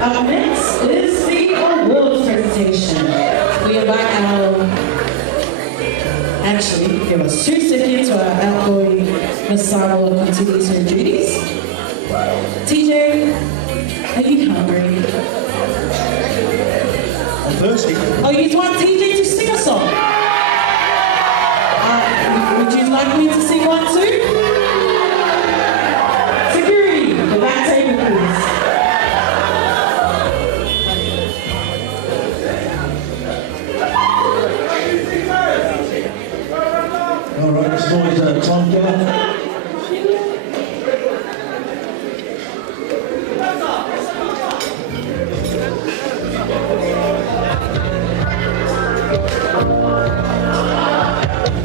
up next is the awards presentation. We invite actually, give us 2 seconds while our outgoing Miss Samoa continues her duties. TJ, are you hungry? I'm thirsty. Oh, you want TJ to sing a song? Would you like me to sing one too? Security, the back table please. All right, this noise, Tom Keller.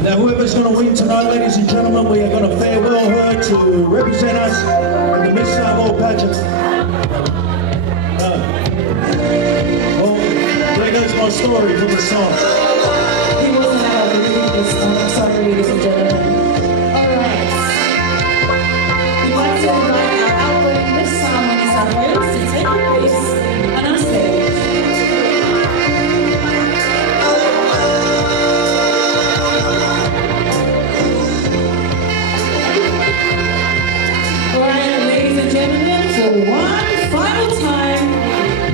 Now, whoever's going to win tonight, ladies and gentlemen, we are going to farewell her to represent us in the Miss Samoa Pageant. Well, there goes my story from the song. He wasn't out of the previous song. I'm sorry, ladies and gentlemen. Alright. We'd like to invite our outgoing Miss Samoa New South Wales to take place on our stage. One final time,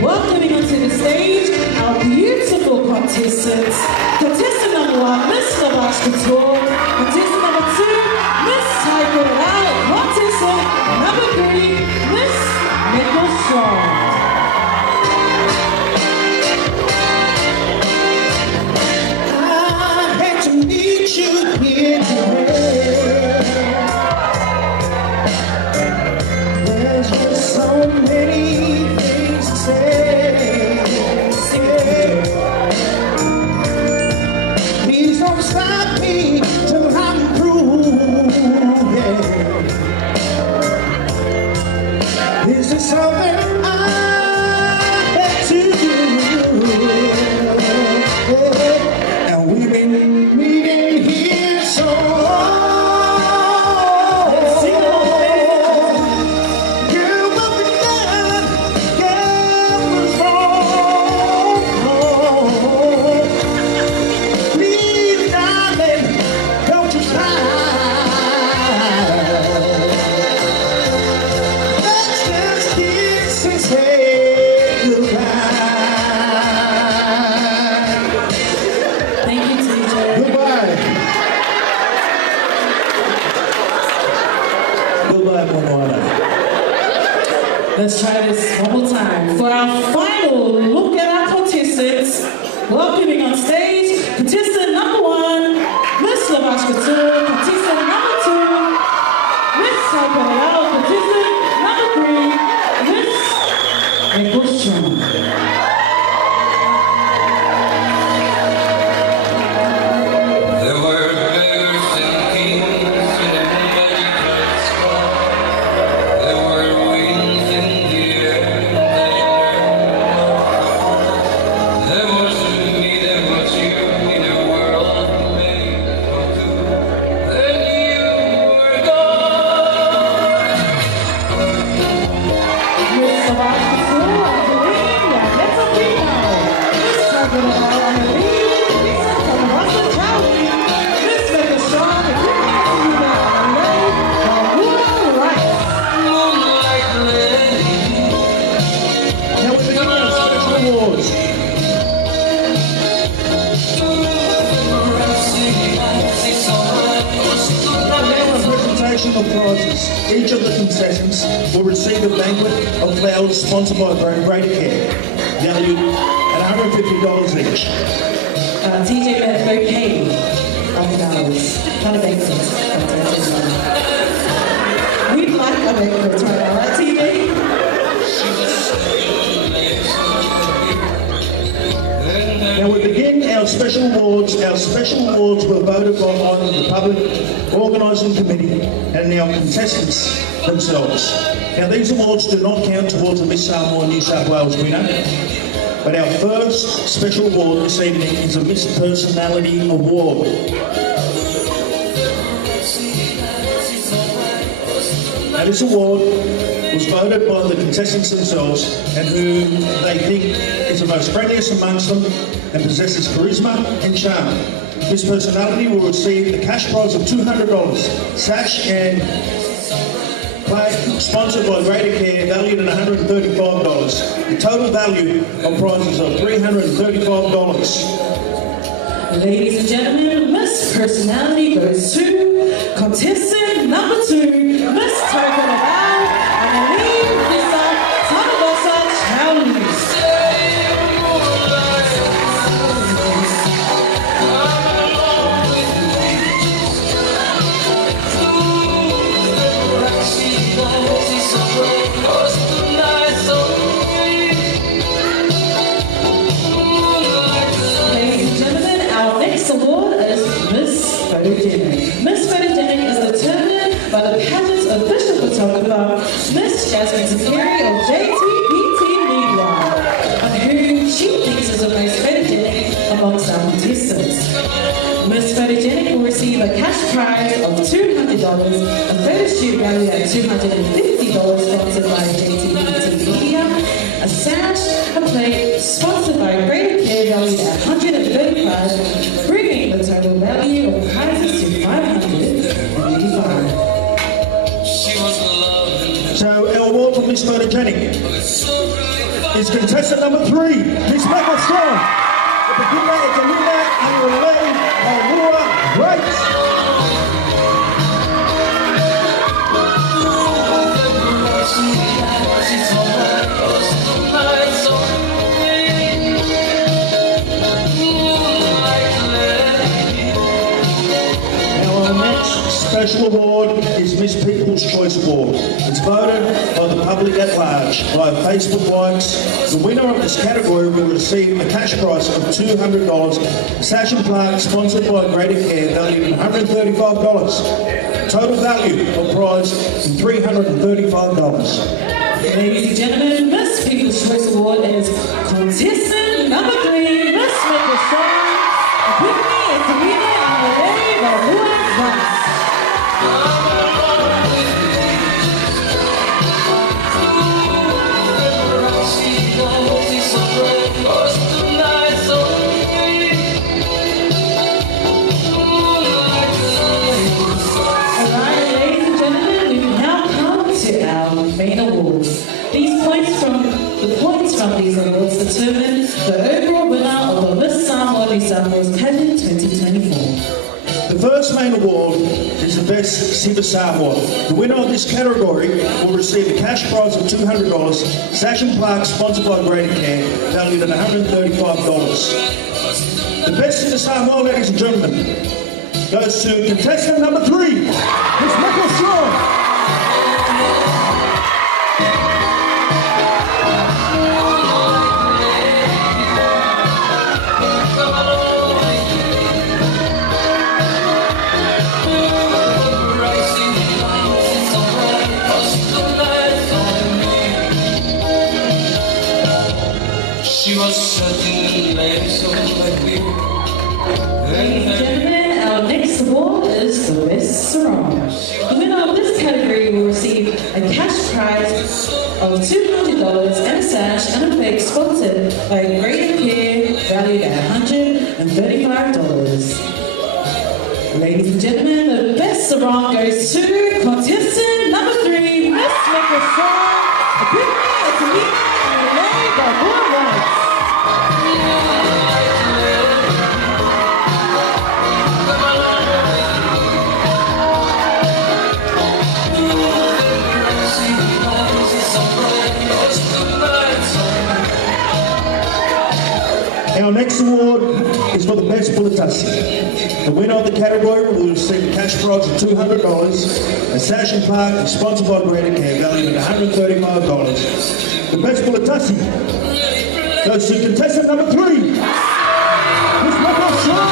welcoming onto the stage our beautiful contestants. Contestant number 1, Miss Lavash Couture. Contestant number 2, Miss Taiko Rao. Contestant number 3, Miss Nicole Strong. I had to meet you here today. There's just so many things to say. Please don't stop me till I'm through. This is something I had to do. And we've been meeting here so long. Let's try this one more time. For our final look at our contestants, welcoming on stage, contestant number 1, Miss Lavash Couture. Contestant number 2, Miss Taiko Rao. Contestant number 3, Miss Nicole Strong. presentation of prizes, each of the contestants will receive a banquet of flowers sponsored by Greater Care, valued at $150 each. TJ met a bouquet of flowers, not a banquet. We'd like a banquet right now, right, TJ? Now we begin our special awards. Our special awards were voted by the public organising committee and our contestants themselves. Now these awards do not count towards the Miss Samoa New South Wales winner, but our first special award this evening is a Miss Personality Award. Now this award was voted by the contestants themselves and who they think is the most friendliest amongst them and possesses charisma and charm. This personality will receive the cash prize of $200, sash and plaque sponsored by Greater Care, valued at $135. The total value of prizes of $335. Ladies and gentlemen, Miss Personality goes to contestant number 2, Miss Token of Angelene Challenge. Award is Miss Photogenic. Miss Photogenic is determined by the Pageant's official photographer, Miss Jasmine Zakiri of JTPT Media, on whom she thinks is the most photogenic amongst our contestants. Miss Photogenic will receive a cash prize of $200, a photo shoot valued at $250 sponsored by JTPT Media, a sash, a plate sponsored by Greater Care valued at $135, bringing the total value of prizes to $585. So our award for Miss Photogenic is contestant number 3, Miss Michael Strong. The beginner is Angelene Right. Special award is Miss People's Choice Award. It's voted by the public at large by Facebook likes. The winner of this category will receive a cash prize of $200, sash and plaque sponsored by Greater Care, valued at $135. Total value of prize is $335. Ladies and gentlemen, Miss People's Choice Award is contestant number 3, Miss Michael Strong. With me is the winner and the lady of Rice. From these awards determine the overall winner of the Miss Samoa New South Wales Pageant 2024. The first main award is the Best Siva Samoa. The winner of this category will receive a cash prize of $200, sash and plaque sponsored by Greater Care, valued at $135. The Best Siva Samoa, ladies and gentlemen, goes to contestant number 3, Miss Michael Strong. Ladies and gentlemen, our next award is the Best Sarong. The winner of this category will receive a cash prize of $200 and a sash and a plate sponsored by Greater Care, valued at $135. Ladies and gentlemen, the Best Sarong goes to contestant number 3, Miss Michael Strong. A big man, it's a leader and a lady by War Rights. Tassi. The winner of the category will receive a cash prize of $200, a sash and park sponsored by Greta Care valued at $135. The best buli Tassi goes to contestant number 3, Miss Michael Shaw.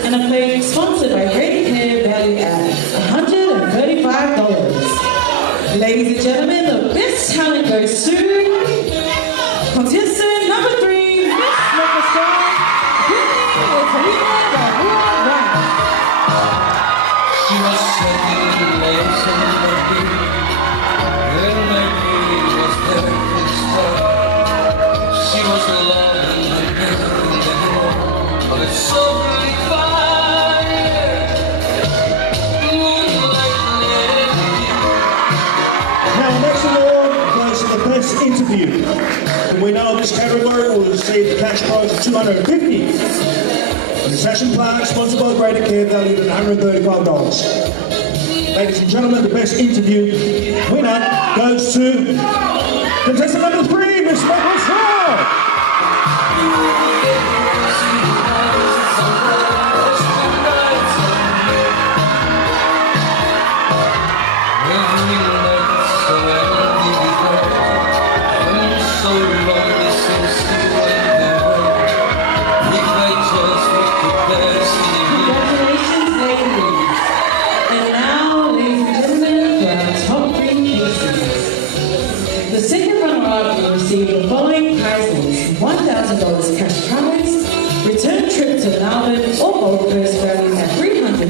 And a plate sponsored by Great Care valued at $135. Ladies and gentlemen, the best talent goes to contestant number 3, Miss Lucasar. She was singing late on the beat, and my baby was there to start. She was loving the girl, but it's so really fine. Interview. The winner of this category will receive the cash prize of $250. The session plaque sponsored by Greater Care valued at $135. Ladies and gentlemen, the best interview winner goes to contestant number 3, Miss Michael Shaw. Congratulations, ladies. And now, ladies and gentlemen, for our top 3 pieces. The second runner-up will receive the following prizes: $1,000 cash prize, return trip to Melbourne or Gold Coast valued at $300, a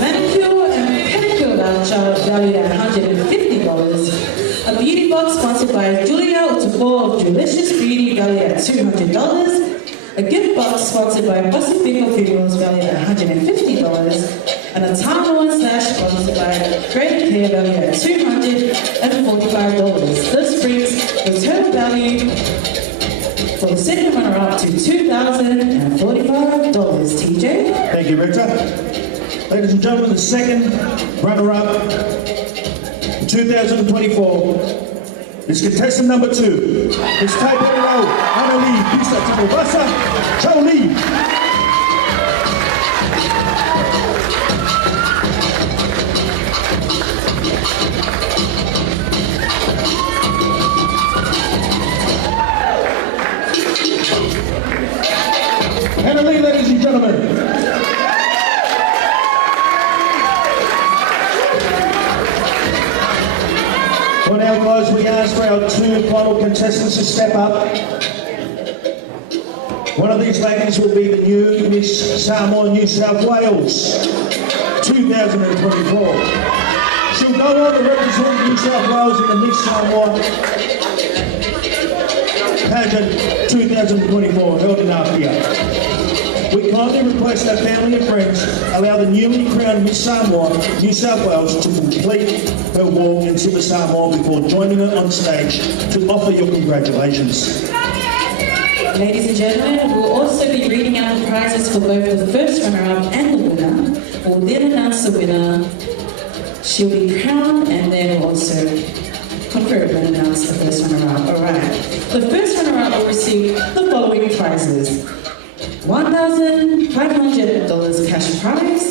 manicure and pedicure voucher valued at $150, a beauty box sponsored by Julia Utafo of Delicious Beauty valued at $200, a gift box sponsored by Pacifico Funerals valued at $150, and a Samoa slash sponsored by Great Care valued at $245. This brings the total value for the second runner-up to $2,045. TJ? Thank you, Rita. Ladies and gentlemen, the second runner-up 2024 is contestant number 2. It's Taipei Angelene Pisa Tabobasa Chao-Lee. Angelene, ladies and gentlemen. Well, now, guys, we ask for our 2 final contestants to step up. One of these ladies will be the new Miss Samoa, New South Wales 2024. She'll go on to represent New South Wales in the Miss Samoa Pageant 2024 held in Attire. We kindly request our family and friends allow the newly crowned Miss Samoa, New South Wales to complete her walk into the Samoa before joining her on stage to offer your congratulations. Ladies and gentlemen, we'll also be reading out the prizes for both the first runner-up and the winner. We'll then announce the winner. She'll be crowned and then we'll also confirm and announce the first runner-up. Alright. The first runner-up will receive the following prizes: $1,500 cash prize,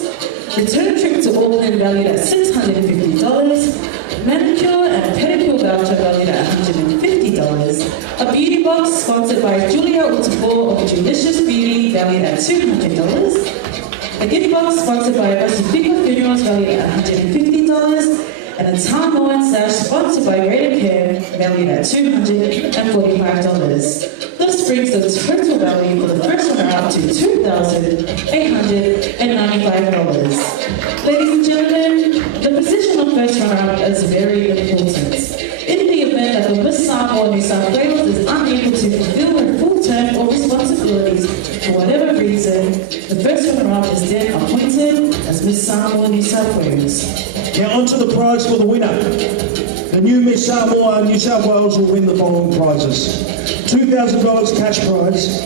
return trip to Auckland valued at $650, manicure and pedicure voucher valued at $150, a beauty box sponsored by Julia Utafo of Delicious Beauty valued at $200, a gift box sponsored by Pacifico Funerals valued at $150, and a Samoan sash sponsored by Greater Care valued at $245. This brings the total value for the first runner-up to $2,895. Ladies and gentlemen, the position of first runner-up is very important. In the event that the Miss Samoa, New South Wales is unable to fulfill her full term or responsibilities for whatever reason, Miss Samoa, New South Wales. Now on to the prize for the winner. The new Miss Samoa, New South Wales will win the following prizes. $2,000 cash prize,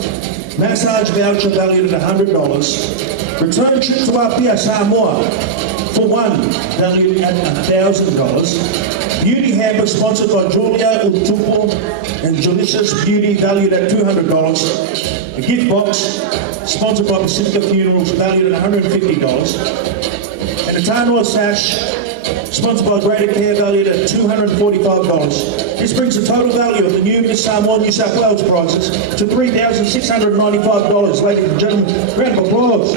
massage voucher valued at $100, return trip to Apia, Samoa for one valued at $1,000, beauty hamper sponsored by Julia Utupo and Delicious Beauty valued at $200, a gift box sponsored by Pacifica Funerals valued at $150, and a Tanoa sash sponsored by Greater Care valued at $245. This brings the total value of the new Miss Samoa New South Wales prizes to $3,695. Ladies and gentlemen, round of applause.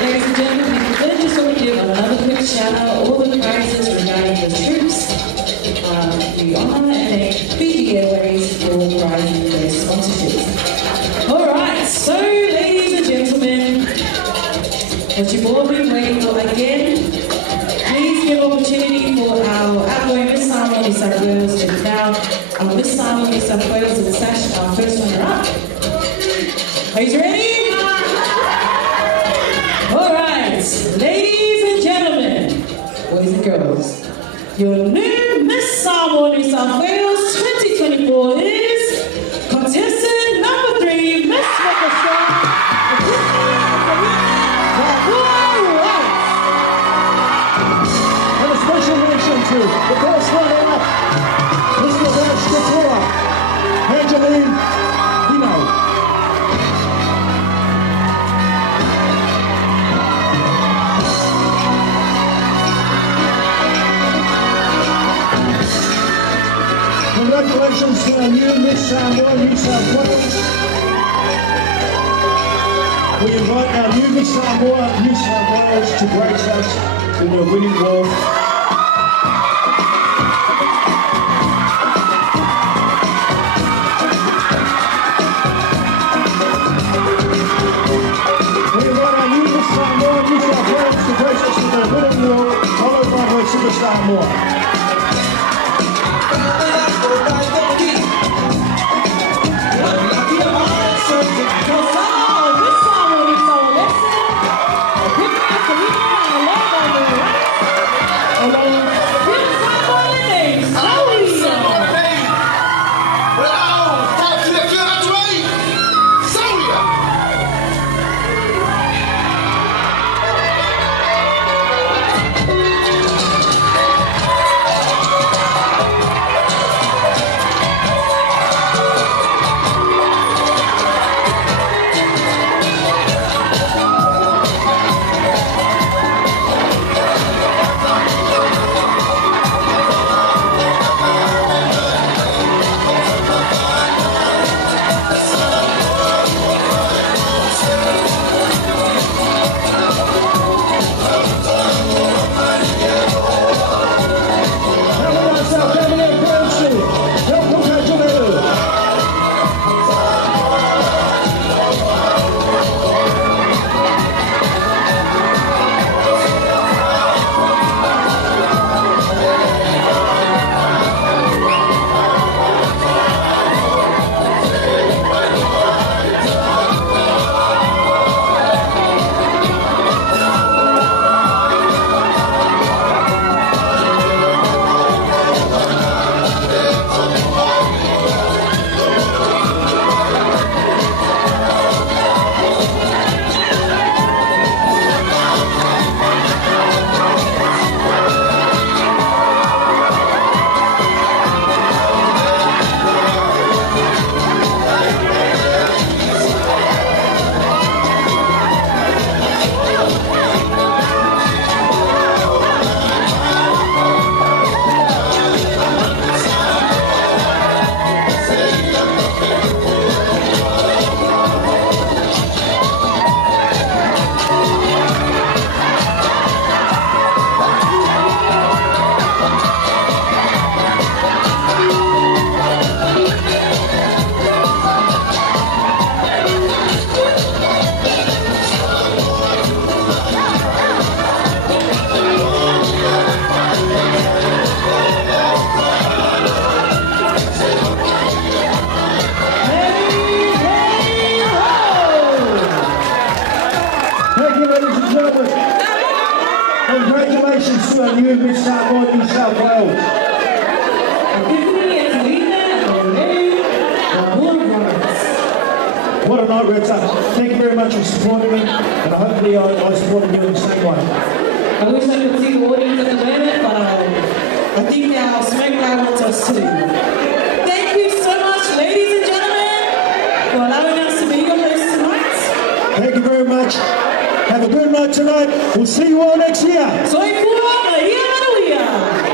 Ladies and gentlemen, we're going to just want to give another quick shout out all the prizes regarding the troops, the honour and Fiji Airways for prizing their sponsorships. Alright, so ladies and gentlemen, what you've all been waiting for again, please give opportunity for our outgoing Miss Samoa New South Wales to bow our Miss Samoa New South Wales and sash our first runner up. Are you ready? Alright, ladies and gentlemen, boys and girls, your new Miss Samoa New South Wales 2024 is Contestant number 3, Miss Ricochet. And a special mention to the first runner-up, Mr. Angelene, you know. Congratulations to our new Miss Samoa New South Wales. We invite our new Miss Samoa New South Wales to grace us in their winning wall. We invite our new Miss Samoa New South Wales to grace us in their winning wall, followed by her superstar Moa. gentlemen, congratulations to our new Miss Samoa, New South Wales. What a night, Retta. Thank you very much for supporting me, and hopefully I supported you in the same way. I wish I could see the audience at the moment, but I think our SmackDown wants us to. Thank you so much, ladies and gentlemen, for allowing us to be your hosts tonight. Thank you very much. Have a good night tonight. We'll see you all next year. Soy Paula, Hallelujah.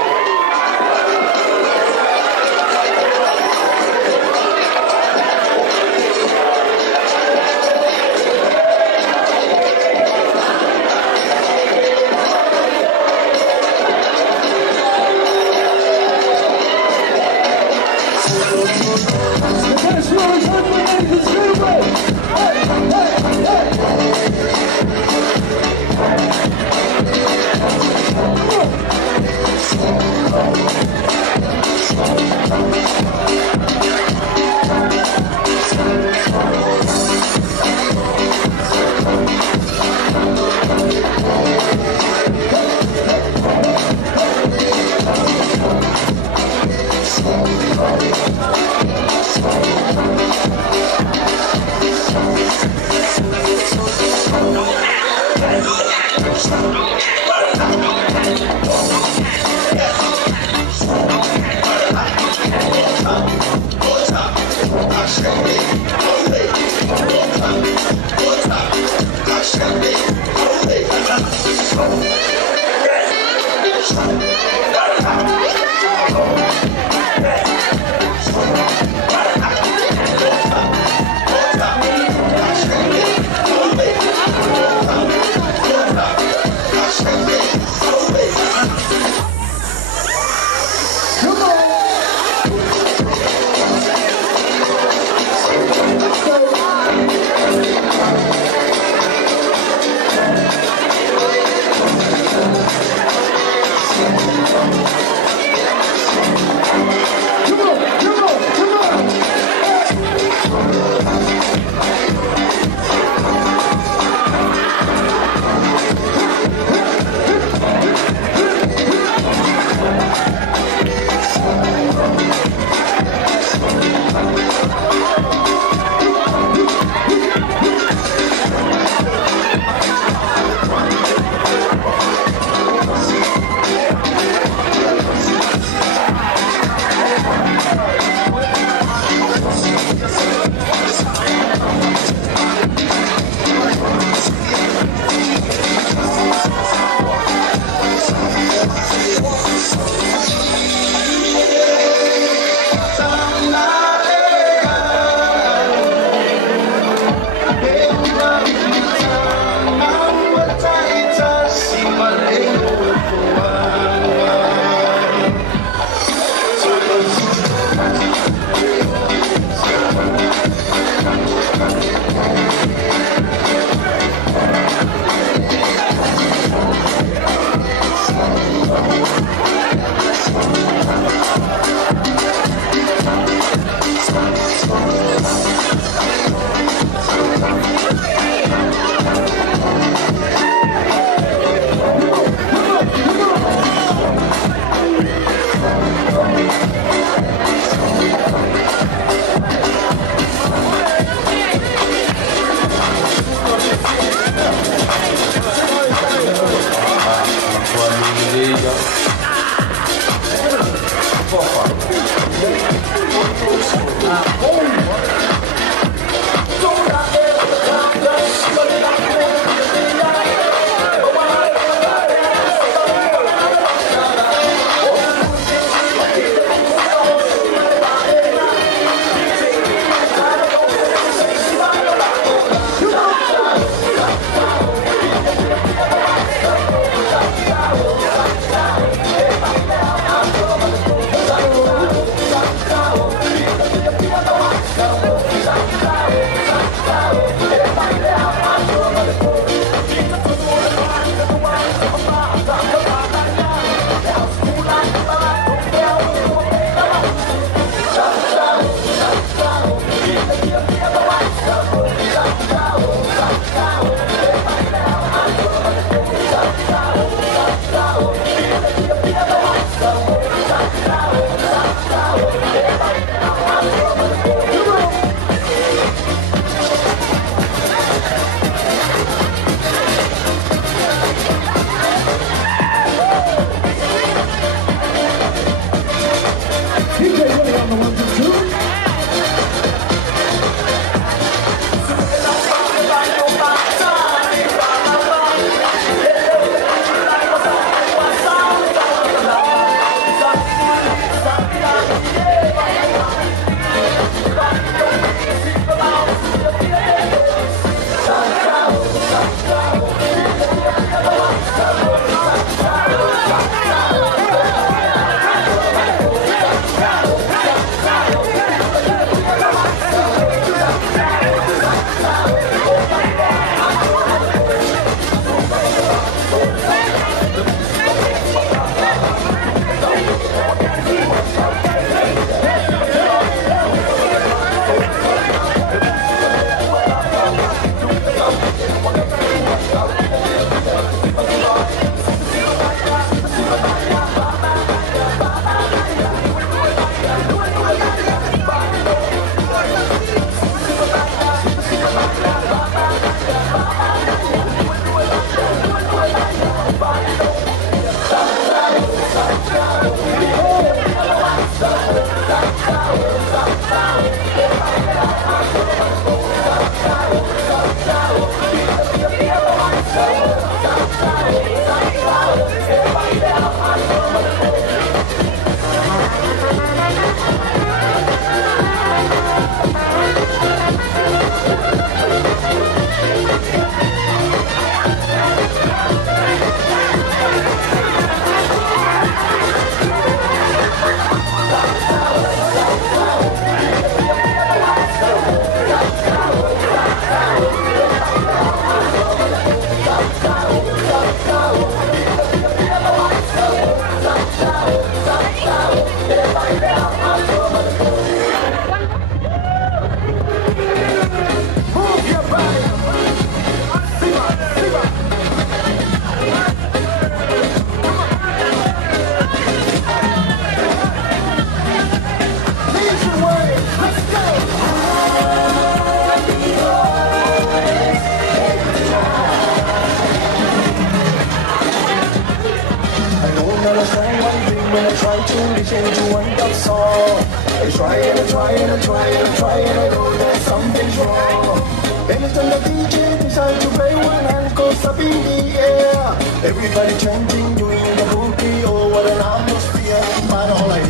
Everybody chanting, doing the boogie, oh what an atmosphere, but all I